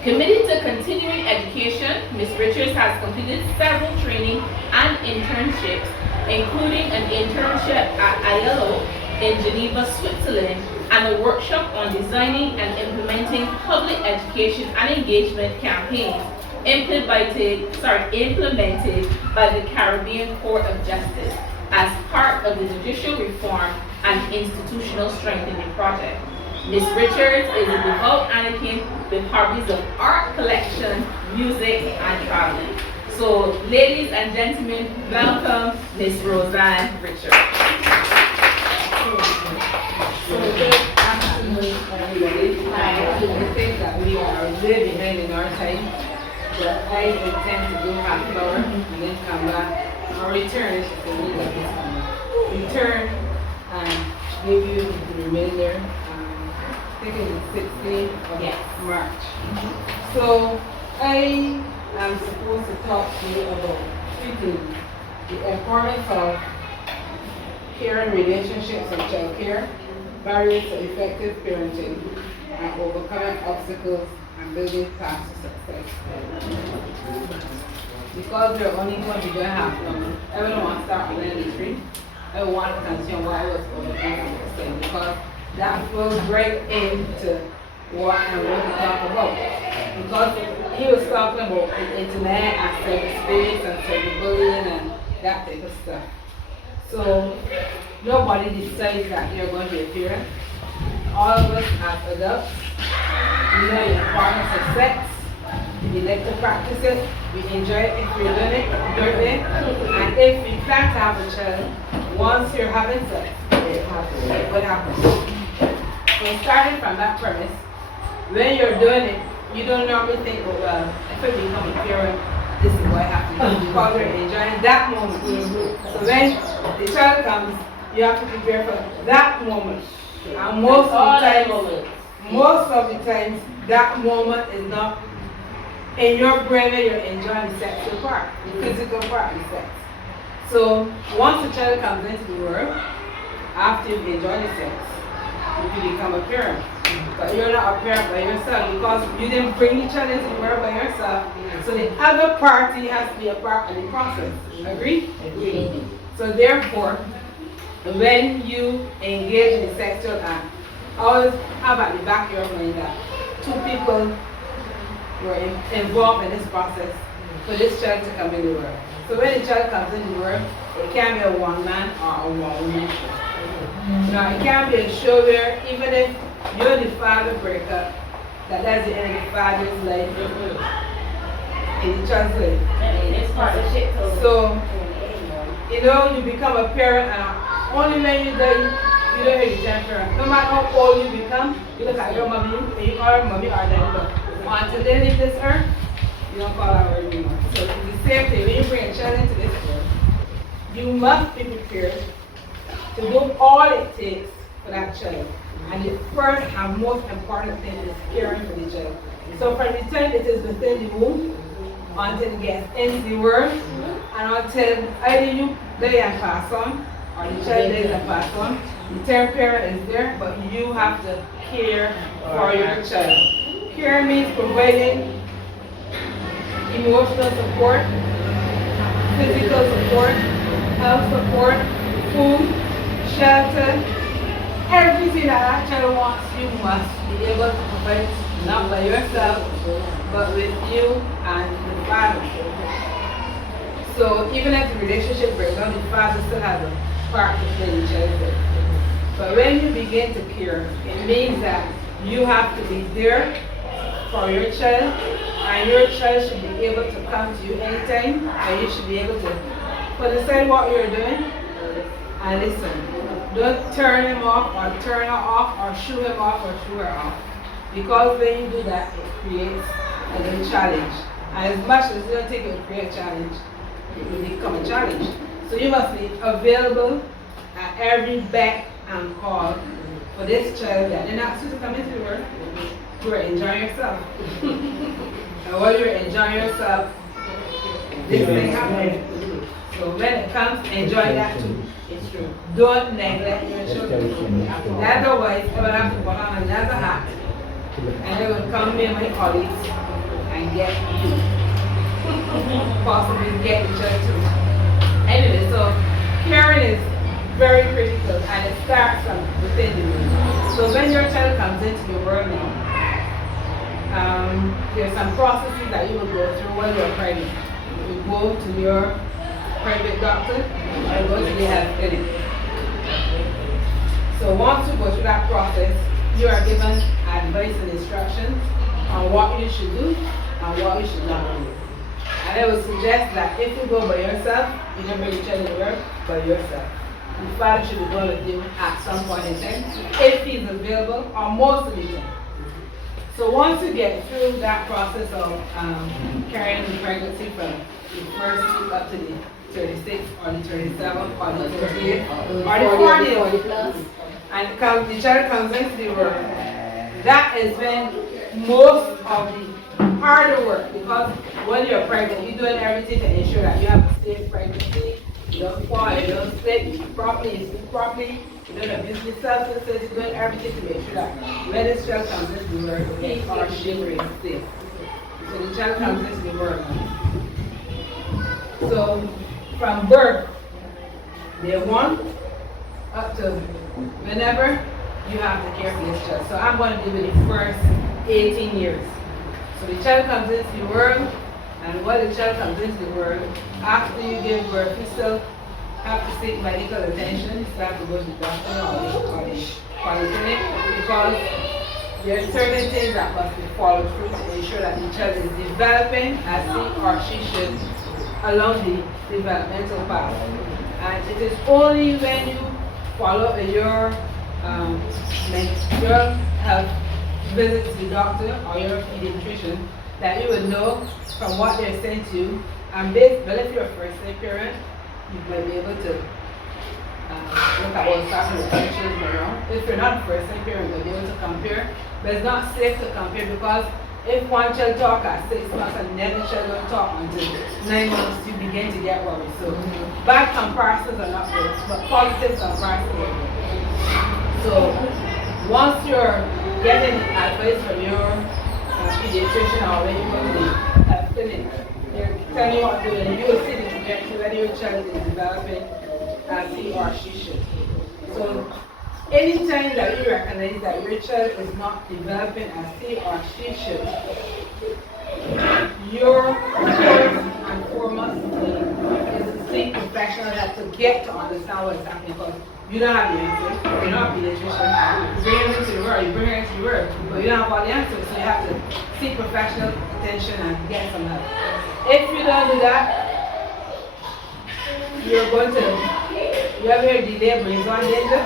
Committed to continuing education, Ms. Richards has completed several training and internships, including an internship at ILO in Geneva, Switzerland, and a workshop on designing and implementing public education and engagement campaigns implemented by the Caribbean Court of Justice as part of the Judicial Reform and Institutional Strengthening Project. Ms. Richards is a devout Anglican with hobbies of art collection, music, and traveling. So, ladies and gentlemen, welcome Ms. Roseanne Richards. So good afternoon, everybody. I think that we are way behind in our time, but I intend to go half hour and then come back or return if the need of this time. Return and give you the remainder. I think it's the 16th of March. So I am supposed to talk to you about three things: the importance of care and relationships and child care, barriers to effective parenting, and overcoming obstacles and building paths to success. Because we're only going to be doing half number, everyone wants to start with the three. I want to continue why I was overcoming this because that flows right into what I'm going to talk about. Because he was talking about the internet and cyberspace and cyberbullying and that type of stuff. So nobody decides that you're going to be a parent. All of us as adults, we know the importance of sex. We like to practice it. We enjoy it if you're doing it. And if you plan to have a child, once you're having sex, what happens? So starting from that premise, when you're doing it, you don't normally think, oh, well, if I become a parent, this is what happens. Because you're enjoying that moment. So when the child comes, you have to prepare for that moment. And most of the times, that moment is not in your brain when you're enjoying the sexual part, the physical part of the sex. So once the child comes into the world, after you've enjoyed the sex, you can become a parent. But you're not a parent by yourself because you didn't bring the child into the world by yourself. So the other party has to be a part of the process. Agree? Agree. So therefore, when you engage in the sexual act, always have at the back of your mind that two people were involved in this process for this child to come in the world. So when the child comes in the world, it can be a one man or a one woman show. Now it can be a show where even if you're the father breakup, that's the end of the father's life in the child's life. So, you know, you become a parent and only when you die, you don't have a parent. No matter how old you become, you look at your mommy and you call her mommy or daddy. But until they leave this earth, you don't call her anymore. So it's the same thing. When you bring a child into this world, you must be prepared to do all it takes for that child. And the first and most important thing is caring for the child. So from the time it is within the womb, until it gets into the world, and until either you die and pass on, or the child dies and pass on, the term parent is there, but you have to care for your child. Care means providing emotional support, physical support, health support, food, shelter, everything that child wants, you must be able to provide, not by yourself, but with you and the father. So even if the relationship breaks down, the father still has a part to play in the child's life. But when you begin to care, it means that you have to be there for your child, and your child should be able to come to you anytime, and you should be able to put aside what you're doing and listen. Don't turn him off or turn her off or shoo him off or shoo her off. Because when you do that, it creates a little challenge. And as much as you don't think it will create a challenge, it will become a challenge. So you must be available at every beck and call for this child that they're not supposed to come into the world. You are enjoying yourself. And while you're enjoying yourself, this thing happens. So when it comes, enjoy that too. It's true. Don't neglect your children. Otherwise, I will have to put on another hat and they will come near my colleagues and get you. Possibly get each other too. Anyway, so caring is very critical and it starts from within the room. So when your child comes into your world now, there's some processes that you will go through while you're pregnant. You go to your private doctor or go to the health clinic. So once you go through that process, you are given advice and instructions on what you should do and what you should not do. And I would suggest that if you go by yourself, you can bring your child to work by yourself. The father should be going with you at some point in time, if he's available, or most of the time. So once you get through that process of carrying the pregnancy from the first week up to the 36th or the 37th or the 38th or the 40th, and the child comes into the world, that is when most of the harder work, because when you're pregnant, you're doing everything to ensure that you have a safe pregnancy, you don't fall, you don't sleep properly, you sleep properly, you don't abuse the substances, you're doing everything to make sure that when this child comes into the world, he or she is safe. So the child comes into the world. So from birth, day 1 up to whenever, you have to care for this child. So I'm going to give it the first 18 years. So the child comes into the world, and while the child comes into the world, after you give birth, you still have to seek medical attention. You still have to go to the doctor or the polyclinic, because there are certain things that must be followed through to ensure that the child is developing as he or she should along the developmental path. And it is only when you follow your health visit to the doctor or your pediatrician that you will know from what they're saying to you. And based, well, if you're a first-time parent, you might be able to look at what's happening with other children around. If you're not a first-time parent, you'll be able to compare. But it's not safe to compare, because if one child talks at 6 months and another child don't talk until 9 months, you begin to get worried. So bad comparisons are not good, but positive comparisons are good. So once you're getting advice from your pediatrician or when you go to the clinic, they're telling you what to do, and you will see the trajectory whether your child is developing as he or she should. So anytime that you recognize that your child is not developing as he or she should, your first and foremost thing is to seek professional help to get to understand what is happening, because you don't have the answers. You're not a pediatrician. You bring her into the world, you bring her into the world, but you don't have all the answers, so you have to seek professional attention and get some help. If you don't do that, you're going to, you have heard delay brings on danger,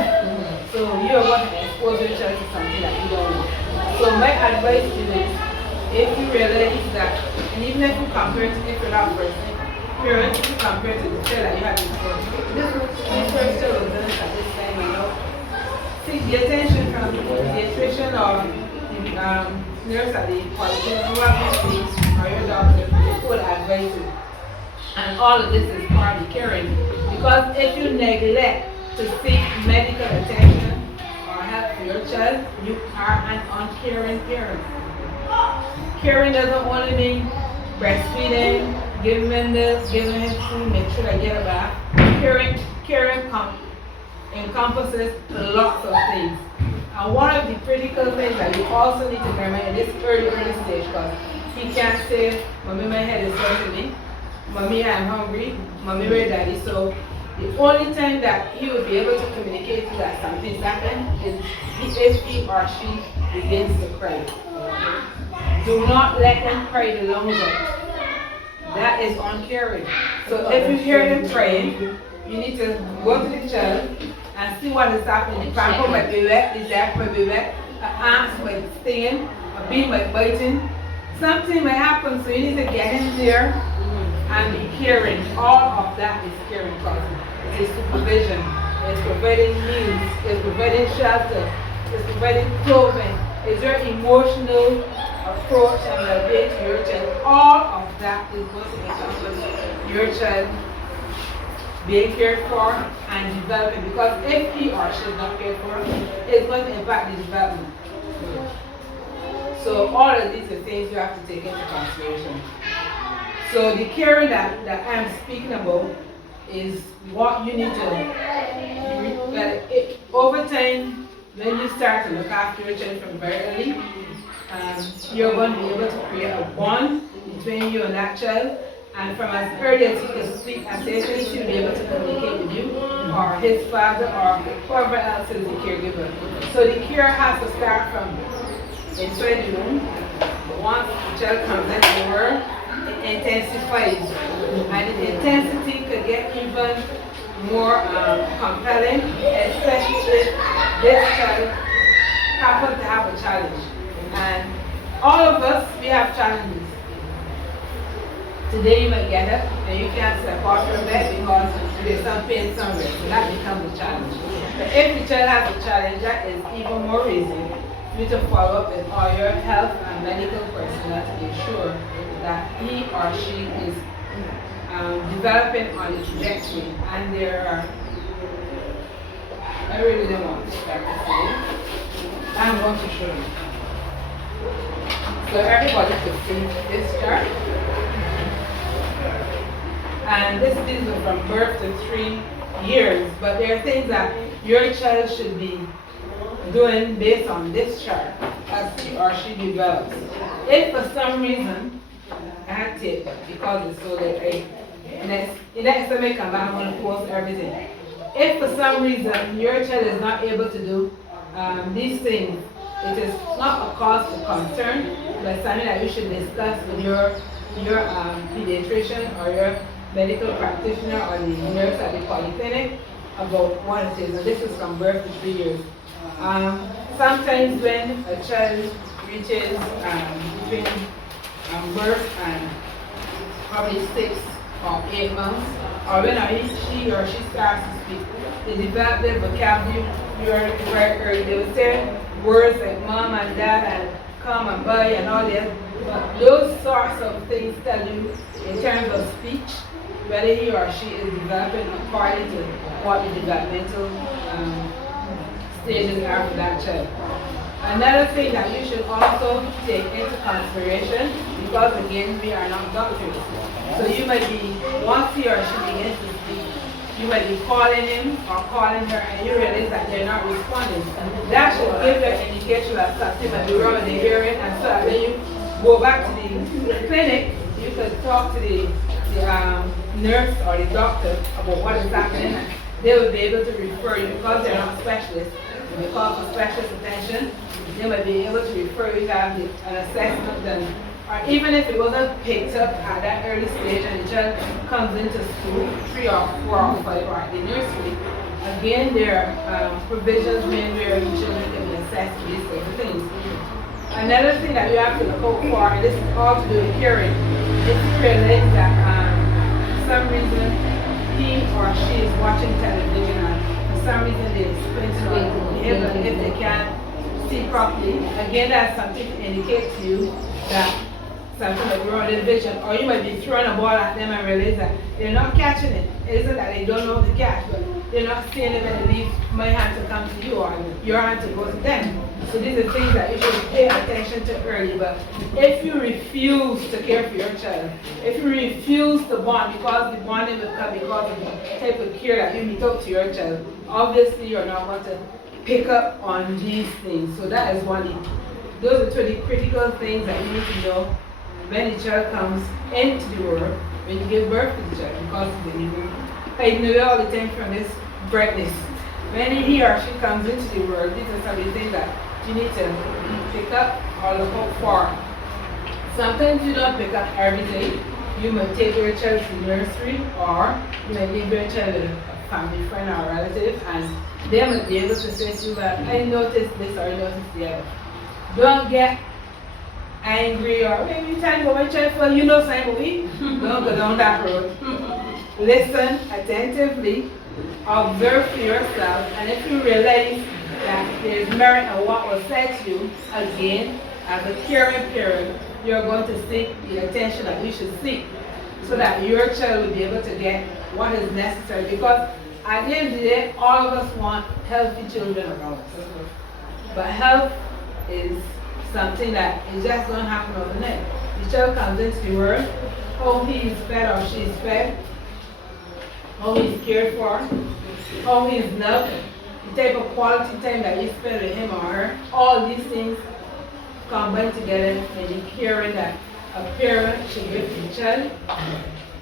so you're going to expose your child to something that you don't know. So my advice to you is, if you realize that, and even if you compare it, if you're not first parent, if you compare to the child that you had before, this first child was done at this time, you know, seek the attention from the pediatrician or the nurse at the polyclinic, whoever you see, or your doctor, who will advise you. And all of this is part of caring, because if you neglect to seek medical attention or help for your child, you are an uncaring parent. Caring doesn't only mean breastfeeding, giving him this, giving him food, make sure I get a bath. Caring encompasses lots of things. And one of the critical things that you also need to remember in this early stage, because he can't say, Mommy, my head is hurting me. Mommy, I'm hungry. Mommy, where daddy? So the only time that he will be able to communicate to that something's happened is if he or she begins to cry. Do not let them cry the lungs out. That is uncaring. So if you hear them praying, you need to go to the child and see what is happening. The pamper might be wet, the jack might be wet, an ant might be stinging, a bee might be biting. Something might happen, so you need to get in there and be caring. All of that is caring because it is supervision, it's providing meals, it's providing shelter, it's providing clothing, it's your emotional approach and well-being to your child. All of that is going to encompass your child being cared for and developing, because if he or she is not cared for, it's going to impact the development. So all of these are things you have to take into consideration. So the caring that I'm speaking about is what you need to, over time, when you start to look after your child from very early, you're going to be able to create a bond between you and that child. And from as early as he can speak and say things, he'll be able to communicate with you or his father or whoever else is the caregiver. So the care has to start from inside the room. But once the child comes into the world, it intensifies. And the intensity could get even more compelling, especially if this child happens to have a challenge. And all of us, we have challenges. Today you might get up and you can't step off your bed because there's some pain somewhere. So that becomes a challenge. But if the child has a challenge, that is even more reason for you to follow up with all your health and medical personnel to ensure that he or she is developing on the trajectory. And there are, I really don't want to start to say, I'm going to show you. So everybody could see this chart. And this is from birth to 3 years, but there are things that your child should be doing based on this chart as he or she develops. If for some reason, I had tape because it's so late, next time I come back, I'm going to post everything. If for some reason your child is not able to do these things, it is not a cause for concern, but something that you should discuss with your pediatrician or your medical practitioner or the nurse at the polyclinic about what it is. And this is from birth to 3 years. Sometimes when a child reaches between birth and probably 6 or 8 months, or when he or she starts to speak, they develop their vocabulary very early. They will say words like mom and dad and come and buy and all that. But those sorts of things tell you in terms of speech whether he or she is developing according to what the developmental stages are for that child. Another thing that you should also take into consideration, because again, we are not doctors. So you might be, once he or she begins to speak, you might be calling him or calling her and you realize that they're not responding. That should give you an indication that something might be wrong with the hearing, and so that when you go back to the clinic, you could talk to the nurse or the doctor about what is happening, and they will be able to refer you. Because they're not specialists, they call for specialist attention, they might be able to refer you to have an assessment done. Or even if it wasn't picked up at that early stage and the child comes into school, 3 or 4 or 5 or at the nursery, again there are provisions where the children can be assessed for these types of things. Another thing that you have to look out for, and this is all to do with hearing, is to realize that for some reason he or she is watching television and for some reason they squint if they can't see properly. Again, that's something to indicate to you that something like wrong with the vision, or you might be throwing a ball at them and realize that they're not catching it. It isn't that they don't know how to catch, but they're not seeing it when they leave my hand to come to you or your hand to go to them. So these are things that you should pay attention to early. But if you refuse to care for your child, if you refuse to bond because the bonding will come because of the type of care that you meet up to your child, obviously you're not going to pick up on these things. So that is one thing. Those are two of the critical things that you need to know when the child comes into the world, when you give birth to the child, because when you hiding away all the time from this brightness. When he or she comes into the world, these are some of the things that you need to pick up or look out for. Sometimes you don't pick up every day. You might take your child to nursery, or you might give your child a family friend or relative, and they might be able to say to you that I noticed this or I noticed the other. Don't get angry or maybe trying to go my child for you know something. Don't go down that road. Listen attentively, observe for yourself, and if you realize that there's merit in what was said to you, again, as a caring parent, you're going to seek the attention that you should seek so that your child will be able to get what is necessary. Because at the end of the day, all of us want healthy children around us. But health is something that is just going to happen overnight. The child comes into the world, how he is fed or she is fed, how he is cared for, how he is loved, the type of quality time that you spend with him or her, all these things combine together in the caring that a parent should give to the child.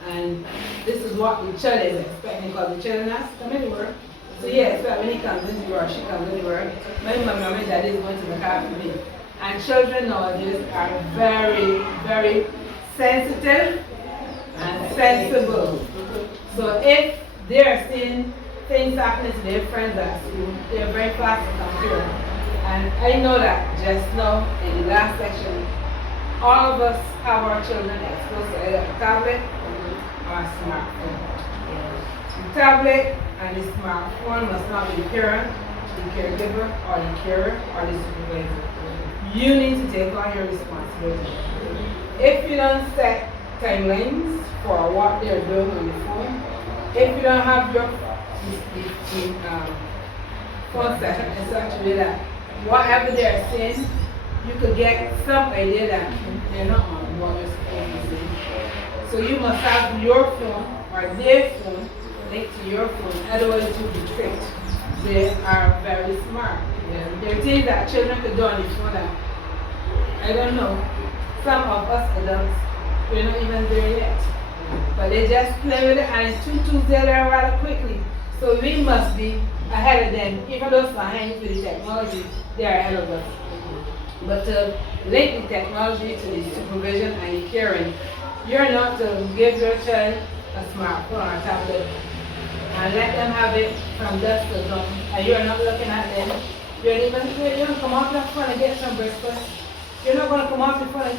And this is what the child is expecting, because the child has to come in the world. So he expects when he comes into the world, she comes in the world, my mom and daddy is going to look after me. And children nowadays are very, very sensitive and sensible. So if they're seeing things happening to their friends at school, they're very fast to compare. And I know that just now in the last section, all of us have our children exposed to either a tablet or a smartphone. The tablet and the smartphone must not be the parent, the caregiver, or the carer, or the supervisor. You need to take on your responsibility. If you don't set timelines for what they're doing on the phone, if you don't have your phone set up in such a way that whatever they're saying, you could get some idea that they're not on what you're supposed to say. So you must have your phone or their phone linked to your phone, otherwise you'll be tricked. They are very smart. There are things that children could do on the phone that, I don't know, some of us adults, we're not even there yet. But they just play with it and tutus there rather quickly. So we must be ahead of them. Even those behind with the technology, they are ahead of us. But to link the technology to the supervision and the caring, you're not to give your child a smartphone or a tablet and let them have it from dusk to dawn, and you're not looking at them. You're even saying, you don't come off the phone and get some breakfast. You're not going to come off the phone.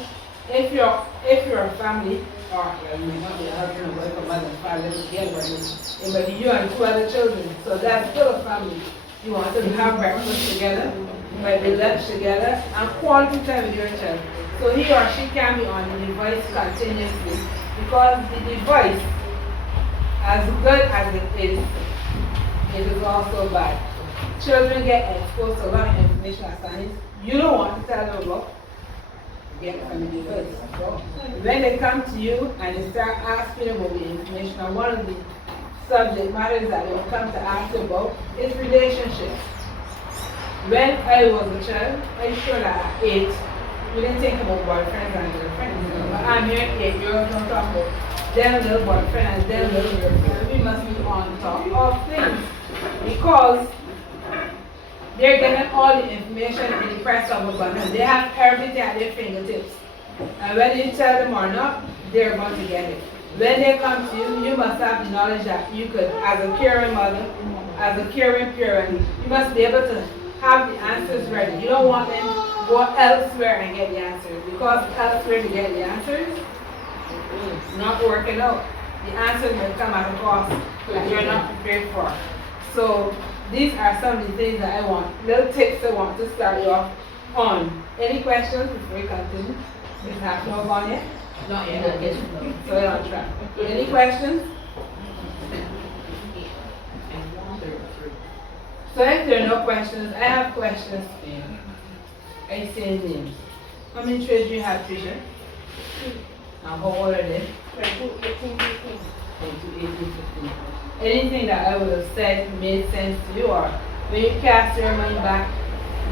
If you're a family, or you may not be a husband or wife or mother and father together, it might be you and two other children. So that's still a family. You want them to have breakfast together, might be lunch together, and quality time with your child. So he or she can be on the device continuously, because the device, as good as it is also bad. Children get exposed to a lot of information at times you don't want to tell them about. Get from the device. When they come to you and they start asking about the information, and one of the subject matters that they will come to ask about is relationships. When I was a child, I'm sure that at 8, we didn't think about boyfriends and girlfriends. But I'm here at 8 years, don't talk about them little boyfriend and them little girlfriend. We must be on top of things, because they're getting all the information in the press of a button. They have everything at their fingertips. And whether you tell them or not, they're going to get it. When they come to you, you must have the knowledge that you could, as a caring mother, as a caring parent, you must be able to have the answers ready. You don't want them to go elsewhere and get the answers, because elsewhere to get the answers, it's not working out. The answers will come at a cost that you're not prepared for. So these are some of the things that I want, little tips I want to start you off on. Any questions before we continue? Is half no gone yet? Not yet. So you're on track. Any questions? So if there are no questions, I have questions for you. I say names. How many children do you have, Trisha? How old are they? 22, 18, 15. 22, 18, 15. Anything that I would have said made sense to you, or when you cast your mind back,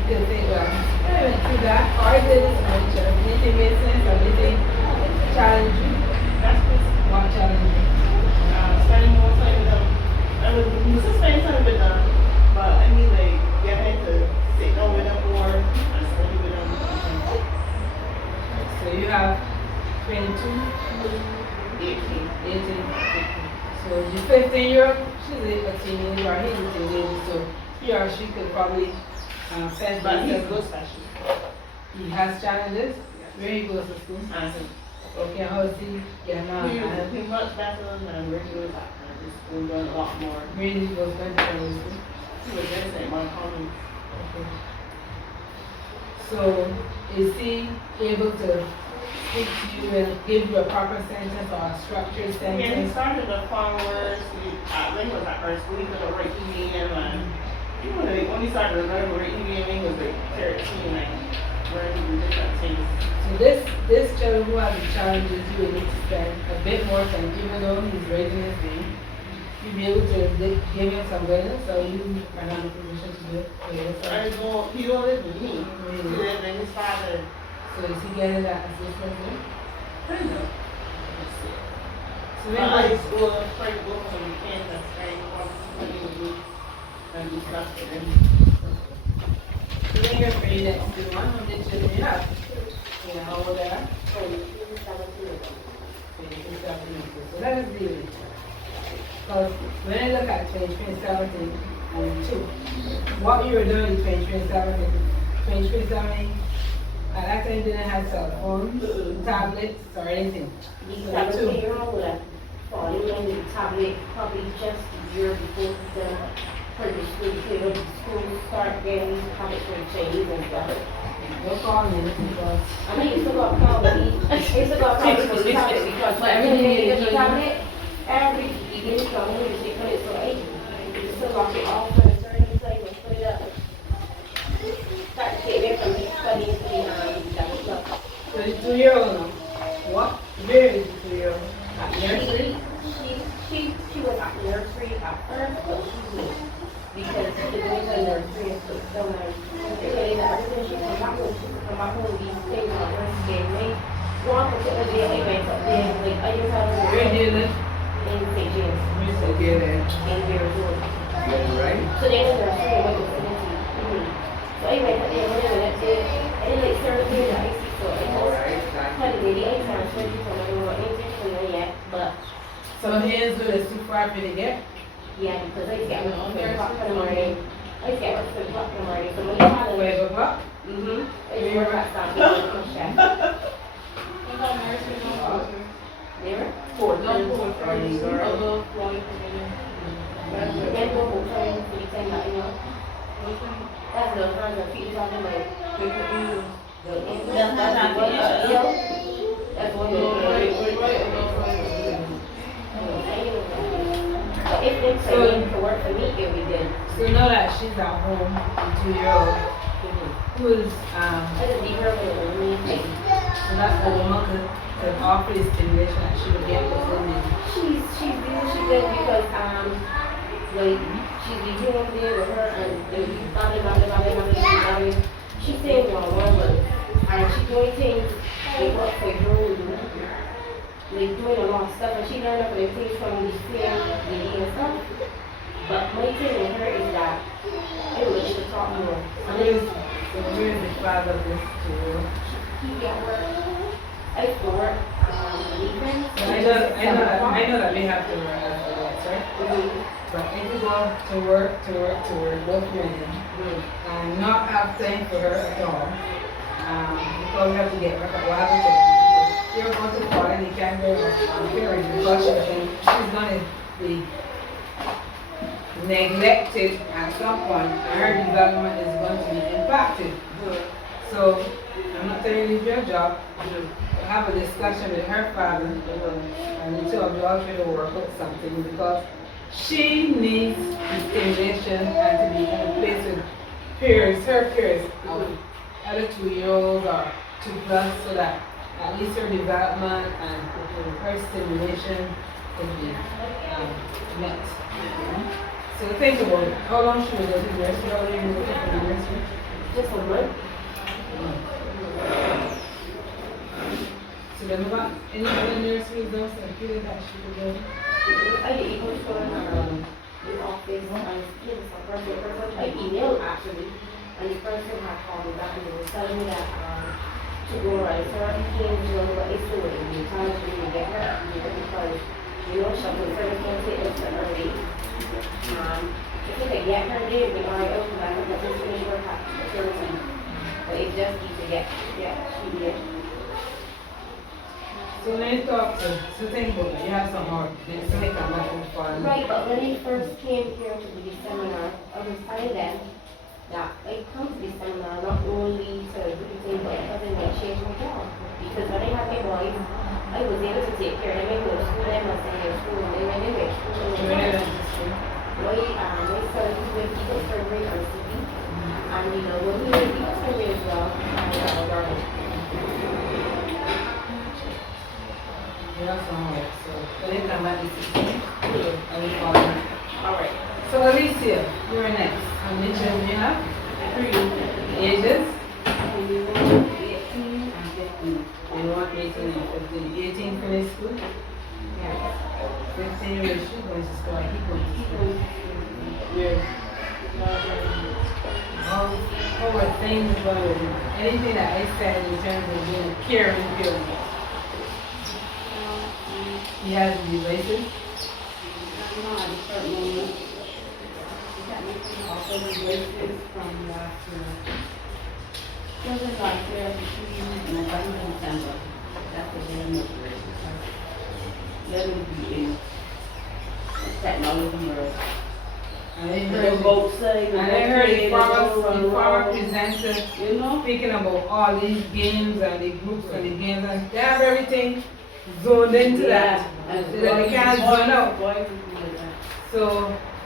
you could think, well, I went through that, or I did this in my church. Anything made sense, or anything challenge you? That's What challenge you? spending more time with them. I was used to spend time with them, but I mean, like, getting to sit down with them more and study with them. So you have 22, 18. 18. So the 15-year-old, she's a teenager, or he's a teenager, so he or she could probably fend But he's himself. good special. He has challenges. Where he goes to school? Okay, how is he getting on? He's much better than where he was at. His school doing a lot more. Where he was going to primary school? He was in St. Mark Commons. Okay. So is he able to speak to you and give you a proper sentence or a structured Yeah, he sentence? started the farmers. When he was at first school, he could write EVM and when he started to learn to write EVM, he was like 13 and learning different things. So this child who has the challenges, you will need to spend a bit more time, even though he's raising his name. You'll be able to give him some guidance, so you are not in a position to do it for yourself. He don't live with me. He lives with his father. So is he getting that assistance then? Kind of. So I like school, try to go from the campus, and what he would do and do stuff for them. So then you're for your next two, how many children you have? Yeah, how old they are? So let us deal with it. Because when I look at 2017 and 2, what you were doing in 2017, 2017, at that time didn't have cell phones, tablets, or anything. The 17-year-old would have fallen on the tablet probably just a year before the purchase school start getting these tablets for the Chinese and stuff. Don't call me because I mean, you still got to call me. You still got to call me for the tablet because everything you get the tablet, every you get it from me, you put it so you still got it all for the turning thing and put it up. Start to get away from me studying the stuff. So the 2-year-old now. What? Where is the 2-year-old? At nursery? She was at nursery at first, but she moved because she was going to nursery and so like every day she come back home, these things on Wednesday night. One particular day I went up there, like I just had to Where do you live? in St. James. Where's the kid there? In Arizona. Right? So they were nursery and went to facility. So I went up there and went there. I didn't like serve here in the IC, so I just had a lady I transferred from I don't know anything from there yet, but So Hansville is too far for you to get? yeah, because I used to get up at 5 o'clock in the morning. I used to get up at 5 o'clock in the morning, so when you had a 5 o'clock? I used to work at Stanford on chef. Never? Then go home time for the time that you know. That's the kind of feet talking like that's one if they say to work for me, it'll be good. So now that she's at home, the 2-year-old, who's, I just leave her with me. so that's the woman could offer the stimulation that she would get within me. She's good because like she's been here there with her and babbling. She's saying one word and she's doing things like what for her like doing a lot of stuff and she learned up the things from the same lady and stuff. But my thing with her is that I would like to talk more. Where is the father of this 2-year-old? He at work. I used to work evenings. I know that we have to work after that, right? But if you go to work, both women, and not have time for her at all, because we have to get back at work, you're going to call and you can't go parents because she's going to be neglected at some point, and her development is going to be impacted. So, I'm not telling you to leave your job. Have a discussion with her father, and the two of you all try to work out something because She needs stimulation and to be in a place with peers, her peers, other 2-year-olds or 2+, so that at least her development and her stimulation can be met. So think about it. How long should we go to the nursery? How long are you looking for the nursery? Just a month. So then about any other nurseries though, so I feel that she could go. I get emails from the office and some person, I emailed actually, and the person had called me back and they were telling me that to go around certain things, but it's still in the time for me to get her, because shopping service can't take us an early. If we could get her there, we already open back up, but just finish work at 13. But it just needs to get she did. So when you talk to think about it, you have some more, it's like a lot of fun. Right, but when I first came here to the seminar, I was telling them that I come to the seminar not only to do the thing, but because I might change my job. Because when I had my boys, I was able to take care of them. I go to school, I must stay in school, and then when they went to school, my son is with Eagle Surgery or CP. And when he was Eagle Surgery as well, I was learning. Yeah, so then come back to 16. Alright. So Alicia, you're next. How many children you have? 3. Ages? 18 and 15. You want 18 and 15. 18 finish school? Yes. 15 years she going to school. He going to school. Yeah. How are things going? Anything that I said in terms of being a caring parent? He has devices. No, at a certain moment. He got me also devices from last year. Children last year, and I got him in December. That's the very much devices. Let him be in technology world. I heard both say. I heard the farmer presenter, speaking about all these games and the groups and the games, and they have everything zoned into that. So that they can't zone out. So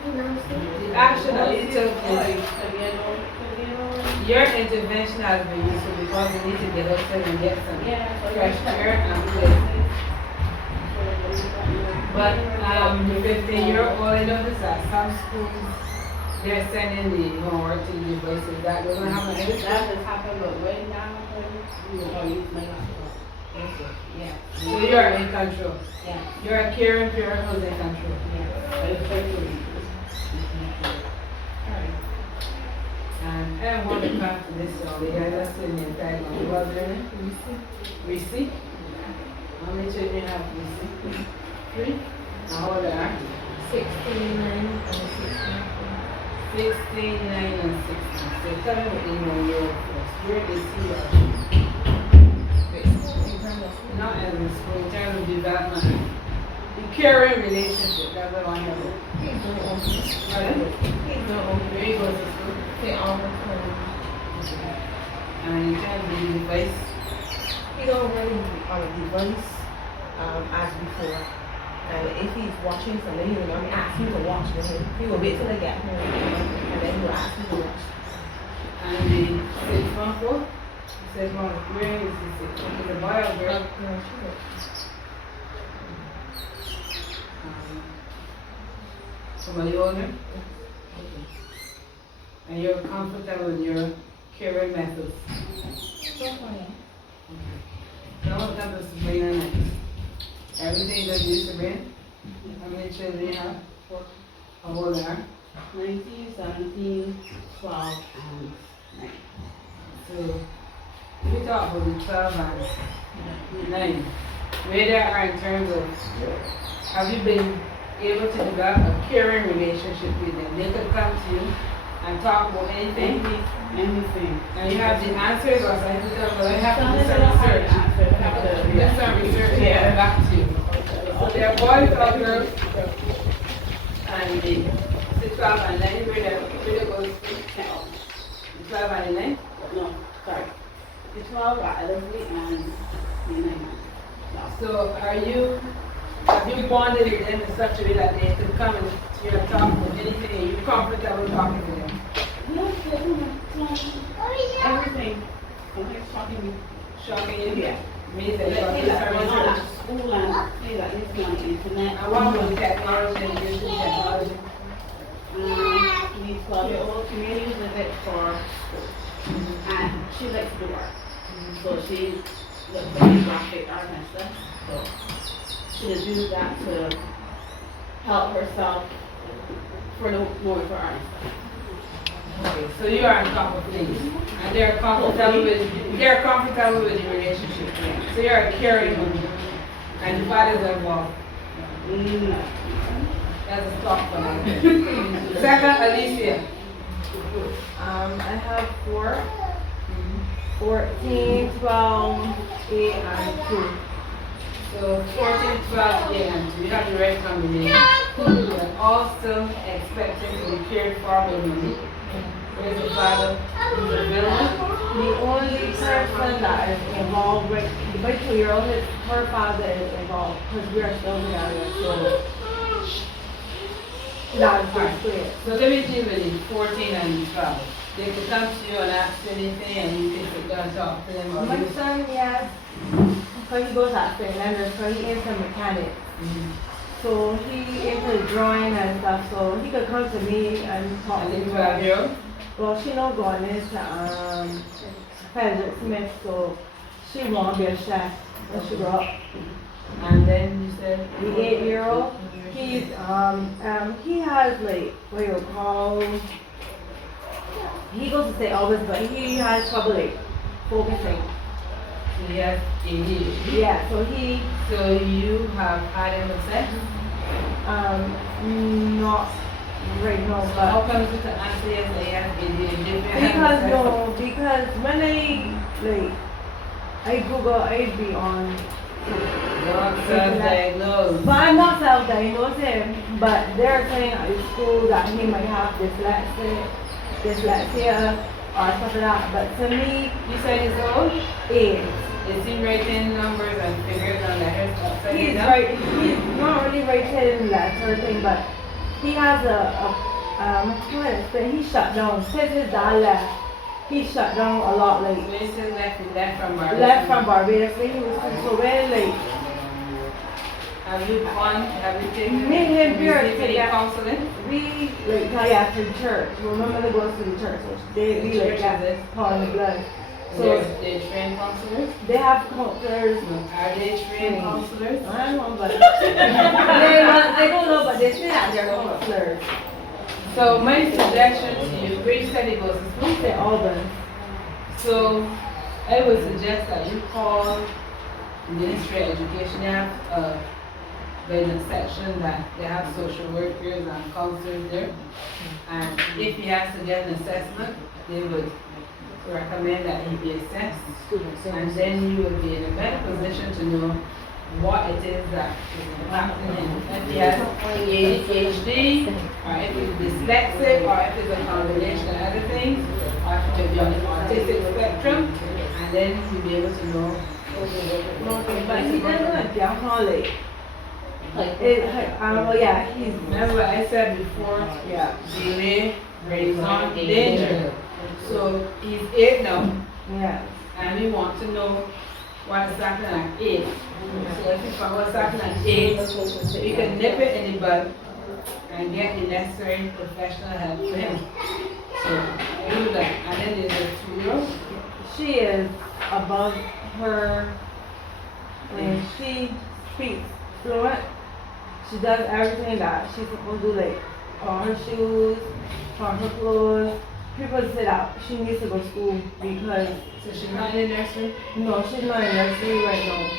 the action that you took is your intervention has been useful because we need to get upstairs and get some fresh air and play. But the 15-year-old, I noticed that some schools, they're sending the homework to the devices. That doesn't happen. That has happened, but when now, you will use my laptop. Yeah. So you're in control. Yeah. You're a caring parent who's in control. And I want to come to this young lady. I just seen the tag on. What's her name? Reese. How many children you have, Reese? 3. How old are you? 16, 9, and 16. 16, 9, and 16. So tell me what you know you're first. Where is he? Not as in school, in terms of development. The caring relationship, that's what I have. He's doing okay. Pardon? He's doing okay. Where you go to school? They almost home. And in terms of the device? He don't really on a device as before. And if he's watching something, he will ask me to watch with him. He will wait till I get home, and then he will ask me to watch. And the 6 month old? He says, Mom, where is the 6 month? Is it a boy or girl? No, she Somebody older? Okay. And you're comfortable in your caring methods? So funny. Now what happens to Sabrina next? Everything that you Sabrina? How many children you have? 4. How old are 19, 17, 12, and 9. So, if you talk about the 12 and 9, where they are in terms of, have you been able to develop a caring relationship with them? They could come to you and talk about anything? Anything. And you have the answers, or so I have to tell them, well, I have to do some research. I have to do some research and get back to you. So there are boys or girls, and the 12 and 9, where they go to school? The 12 and 9? No, sorry. The 12 are Ellerslie and the 9. So have you bonded with them in such a way that they could come and You're talking to anything, you're comfortable talking to them. Everything. Somebody's shocking you. Yeah. Me, they Like, talk hey, like, going to to school and hey, like, this one internet. I want to technology and use the technology. We 12-year-old community uses it for school. And she likes to work. So she's a very graphic artist. So she has used that to help herself for the moment for art. Okay, so you are on top of things, and they're comfortable with the relationship. So you're a caring woman, and the father's involved. That's a stop for that. Second, Alicia. I have 4, 14, 12, 8, and 2. So 14, 12, 8, and 2. You have the right combination. You're also expected to be cared for with money. Where's the father? He's a villain. The only person that is involved with the 2-year-old, her father is involved because we are still together. So that's clear. So let me deal with it, 14 and 12. They can come to you and ask anything and you can sit down and talk to them. Or My you- son, yes, because he goes at Finlanders, so he into mechanics. So he into drawing and stuff, so he could come to me and talk to And me. the 12-year-old? Well, she not going into Frederick Smith, so she won't be a chef when she grow up. And then you said? The 8-year-old, he has like, what you call, he goes to St. Albans, but he has trouble like focusing. So he has ADHD? Yeah, so he. So you have had him with sex? Not right now, So but. how come you can answer yes, they have ADHD? Because when I Google, I'd be on. Not self-diagnosed. But I'm not self-diagnosing, but they're saying at school that he might have dyslexia or stuff like that. But to me, You said he's old? 8. Is he writing numbers and figures on letters upside He's down? right. He's not really writing letter thing, but he has he shut down. Since his dad left, he shut down a lot. Like When you say left from Barbados? left from Barbados. When he was so when like. Have you taken Me and him here received any together. counseling? We like yeah from church. Remember the girls to the church, so they we like that on the blood. So They train counselors? they have counselors. Are they trained counselors? I don't know, but I don't know, but they say that they're counselors. So my suggestion to you, where you said it goes to school? St. Albans. So I would suggest that you call the Ministry of Education. They have in a section that they have social workers and counselors there. And if he has to get an assessment, they would recommend that he be assessed. And then you would be in a better position to know what it is that is impacting him. If he has ADHD, or if he's dyslexic, or if it's a combination of other things, or if he be on the autistic spectrum, and then you'll be able to know. But he doesn't like alcoholic. Yeah, he's. Remember what I said before? Yeah. Delay brings on danger. So he's 8 now. Yeah. And we want to know what's happening at 8. So if you find what's happening at 8, you can nip it in the bud and get the necessary professional help for him. So do that. And then there's a 2-year-old. She is above her when she speaks fluent. She does everything that she's supposed to do, like on her shoes, on her clothes. People say that she needs to go to school because. So she's not in nursery? No, she's not in nursery right now.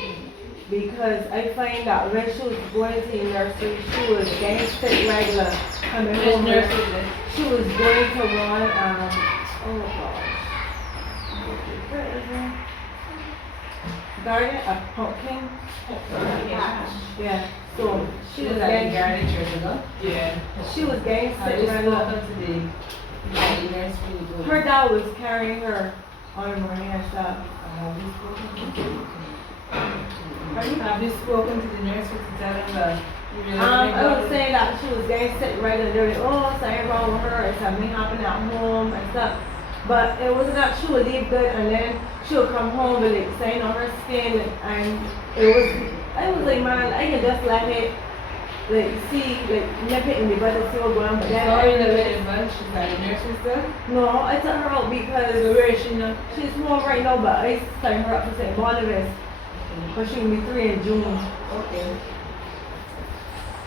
Because I find that when she was going to nursery, she was getting sick regular. Coming home. She was going to one, oh gosh. Where is it? Garden of Pumpkin. Yeah. So she was getting garden church ago? Yeah. She was getting I sick just regular. spoken to the nursery. Her dad was carrying her on the morning and stuff. Have you spoken to the nurse to tell them that? I was saying that she was getting sick regularly. Oh, something wrong with her. It's something happened at home and stuff. But it wasn't that she would leave good and then she would come home with like stain on her skin and I was like, man, I can just let it like see, like nip it in the butt and see what's going on. But then she's at the nursery still? no, I took her out because where is she now? she's home right now, but I signed her up to St. Barnabas. But she will be 3 in June. Okay.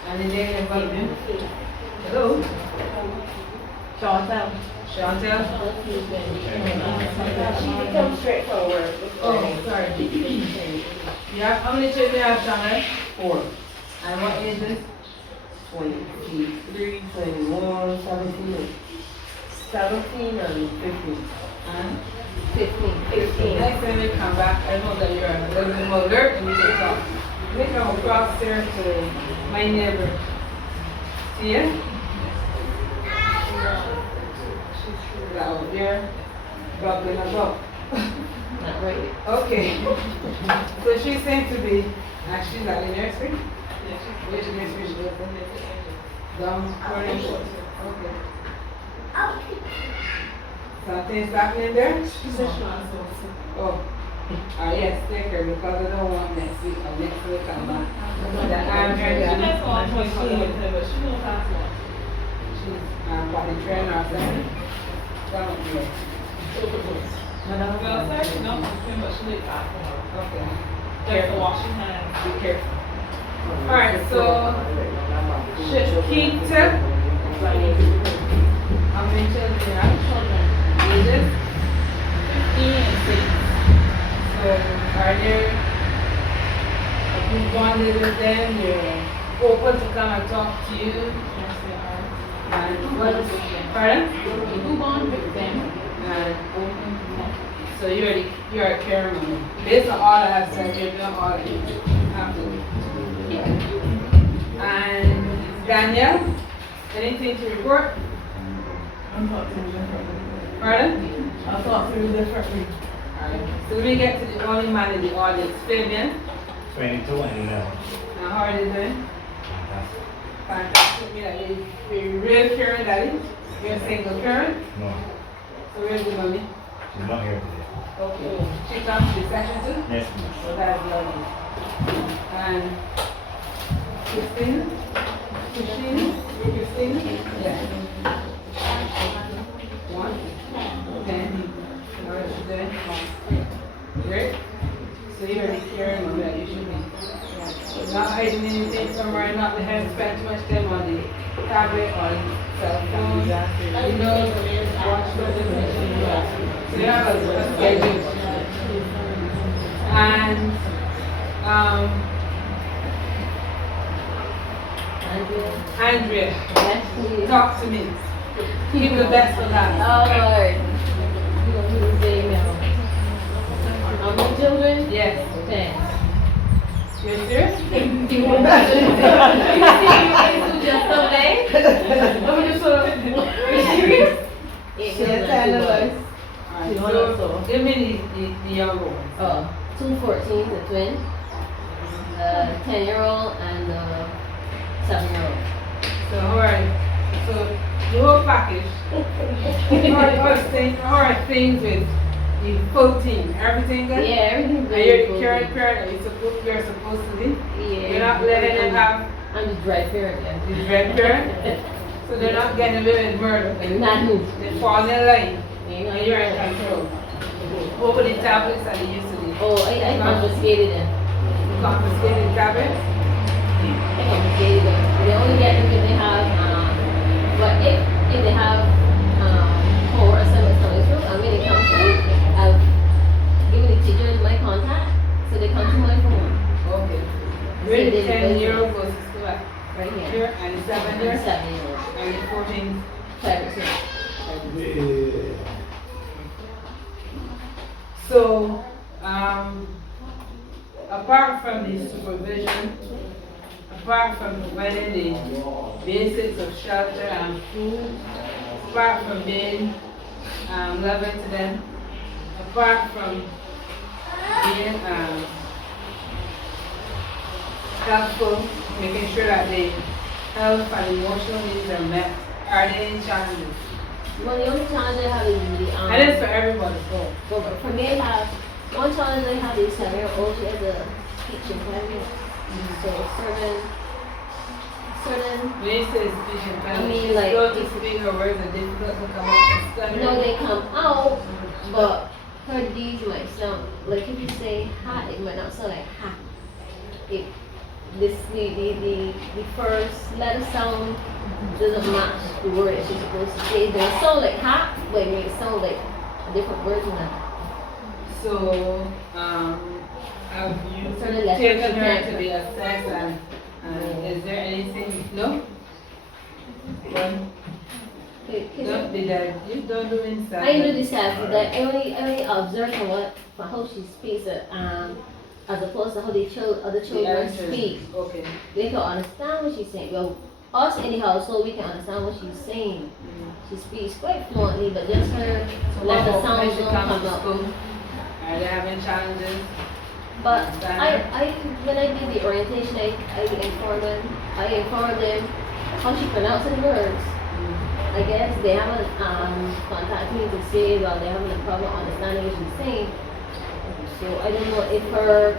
And the name of the baby? Hello? Chantel. Chantel? She comes straight from work. Oh, sorry. Yeah, how many children do you have, Chantel? 4. And what age is? 23, 21, 17. 17 and 15. And? 15. Next time we come back, I know that you're a little bit more alert and you can talk. We come across here to my neighbor. See ya? She's out there, bubbling about. Not right. Okay. So she seems to be, she's at the nursery? Which nursery she goes to? Down corner? Okay. Something's happening there? Oh. Yes, take her because I don't want next week or next week I'm back. I'm hearing that. She's probably trainer or something. Down here. Okay. Careful. Washing hands. Be careful. Alright, so Shakita. How many children do you have? Ages? 15 and 6. So, are there, if you bonded with them, you're open to come and talk to you? Yes, they are. And what, pardon? You bond with them. And open to talk. So you're a caring woman. Based on all that I've said, you're doing all that you have to do. And Danielle, anything to report? I'm talking to you differently. Pardon? I'll talk to you differently. So we get to the only man in the audience, Fabian. 22 and 11. Now how are you doing? Fantastic. You're a real parent, daddy? You're a single parent? No, So where's the mommy? she's not here today. Okay. She comes to the session too? Yes, ma'am. So that's lovely. And Christina? Christina? Yeah. 1, 10. How are you doing? Great. So you're the caring mom that you should be. Not hiding anything somewhere, not to have spent too much time on the tablet or cell phone. You know, watch notifications. So you have a schedule. And Andrea, talk to me. Give the best for that. Oh Lord. You gonna do this day now. How many children? Yes. 10. You're serious? You want to just someday? I'm just sort of, are you serious? She's 10 of us. Alright, so give me the younger ones. Oh, 2 14, the twin, the 10-year-old, and the 7-year-old. So alright, so the whole package. Alright, things with the full team. Everything good? Yeah, everything's good. And you're the current parent that you're supposed to be? Yeah. You're not letting them have I'm the dread parent, yeah. the dread parent? So they're not getting away with murder. Nothing. They fall in line. Yeah, And you're in control. What were the tablets that they used to do? Oh, I confiscated them. You confiscated the tablets? I confiscated them. They only get them if they have, but if they have homework assignments coming through, and when they come through, I've given the teachers my contact, so they come to my phone. Okay. Where the 10-year-old goes to school at? Right here. Here, and the 7-year? 7-year-old. And the 14? Private school. So, apart from the supervision, apart from providing the basics of shelter and food, apart from being loving to them, apart from being helpful, making sure that the health and emotional needs are met. Are there any challenges? Well, the only challenge I have is the And it's for everybody. But for me, I have one challenge I have is 7-year-old. She has a speech impairment. So certain. When you say speech impairment, I mean, like, slow to speak, her words are difficult to come out. No, they come out, but her D's might sound like if you say ha, it might not sound like ha. It the first letter sound doesn't match the word that she's supposed to say. They sound like ha, but it may sound like a different word than that. So, have you taken her to be assessed and is there anything, no? One? No, you don't do inside. I do this I only observe for how she speaks as opposed to how other children speak. Okay. They can understand what she's saying. Well, us anyhow, so we can understand what she's saying. She speaks quite fluently, but just her let the sounds don't come out. Are they having challenges? But when I did the orientation, I informed them how she pronounces words. I guess they haven't contacted me to say, well, they're having a problem understanding what she's saying. So I don't know if her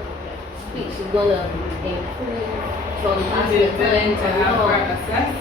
speech is gonna improve from past the time to have her assessed?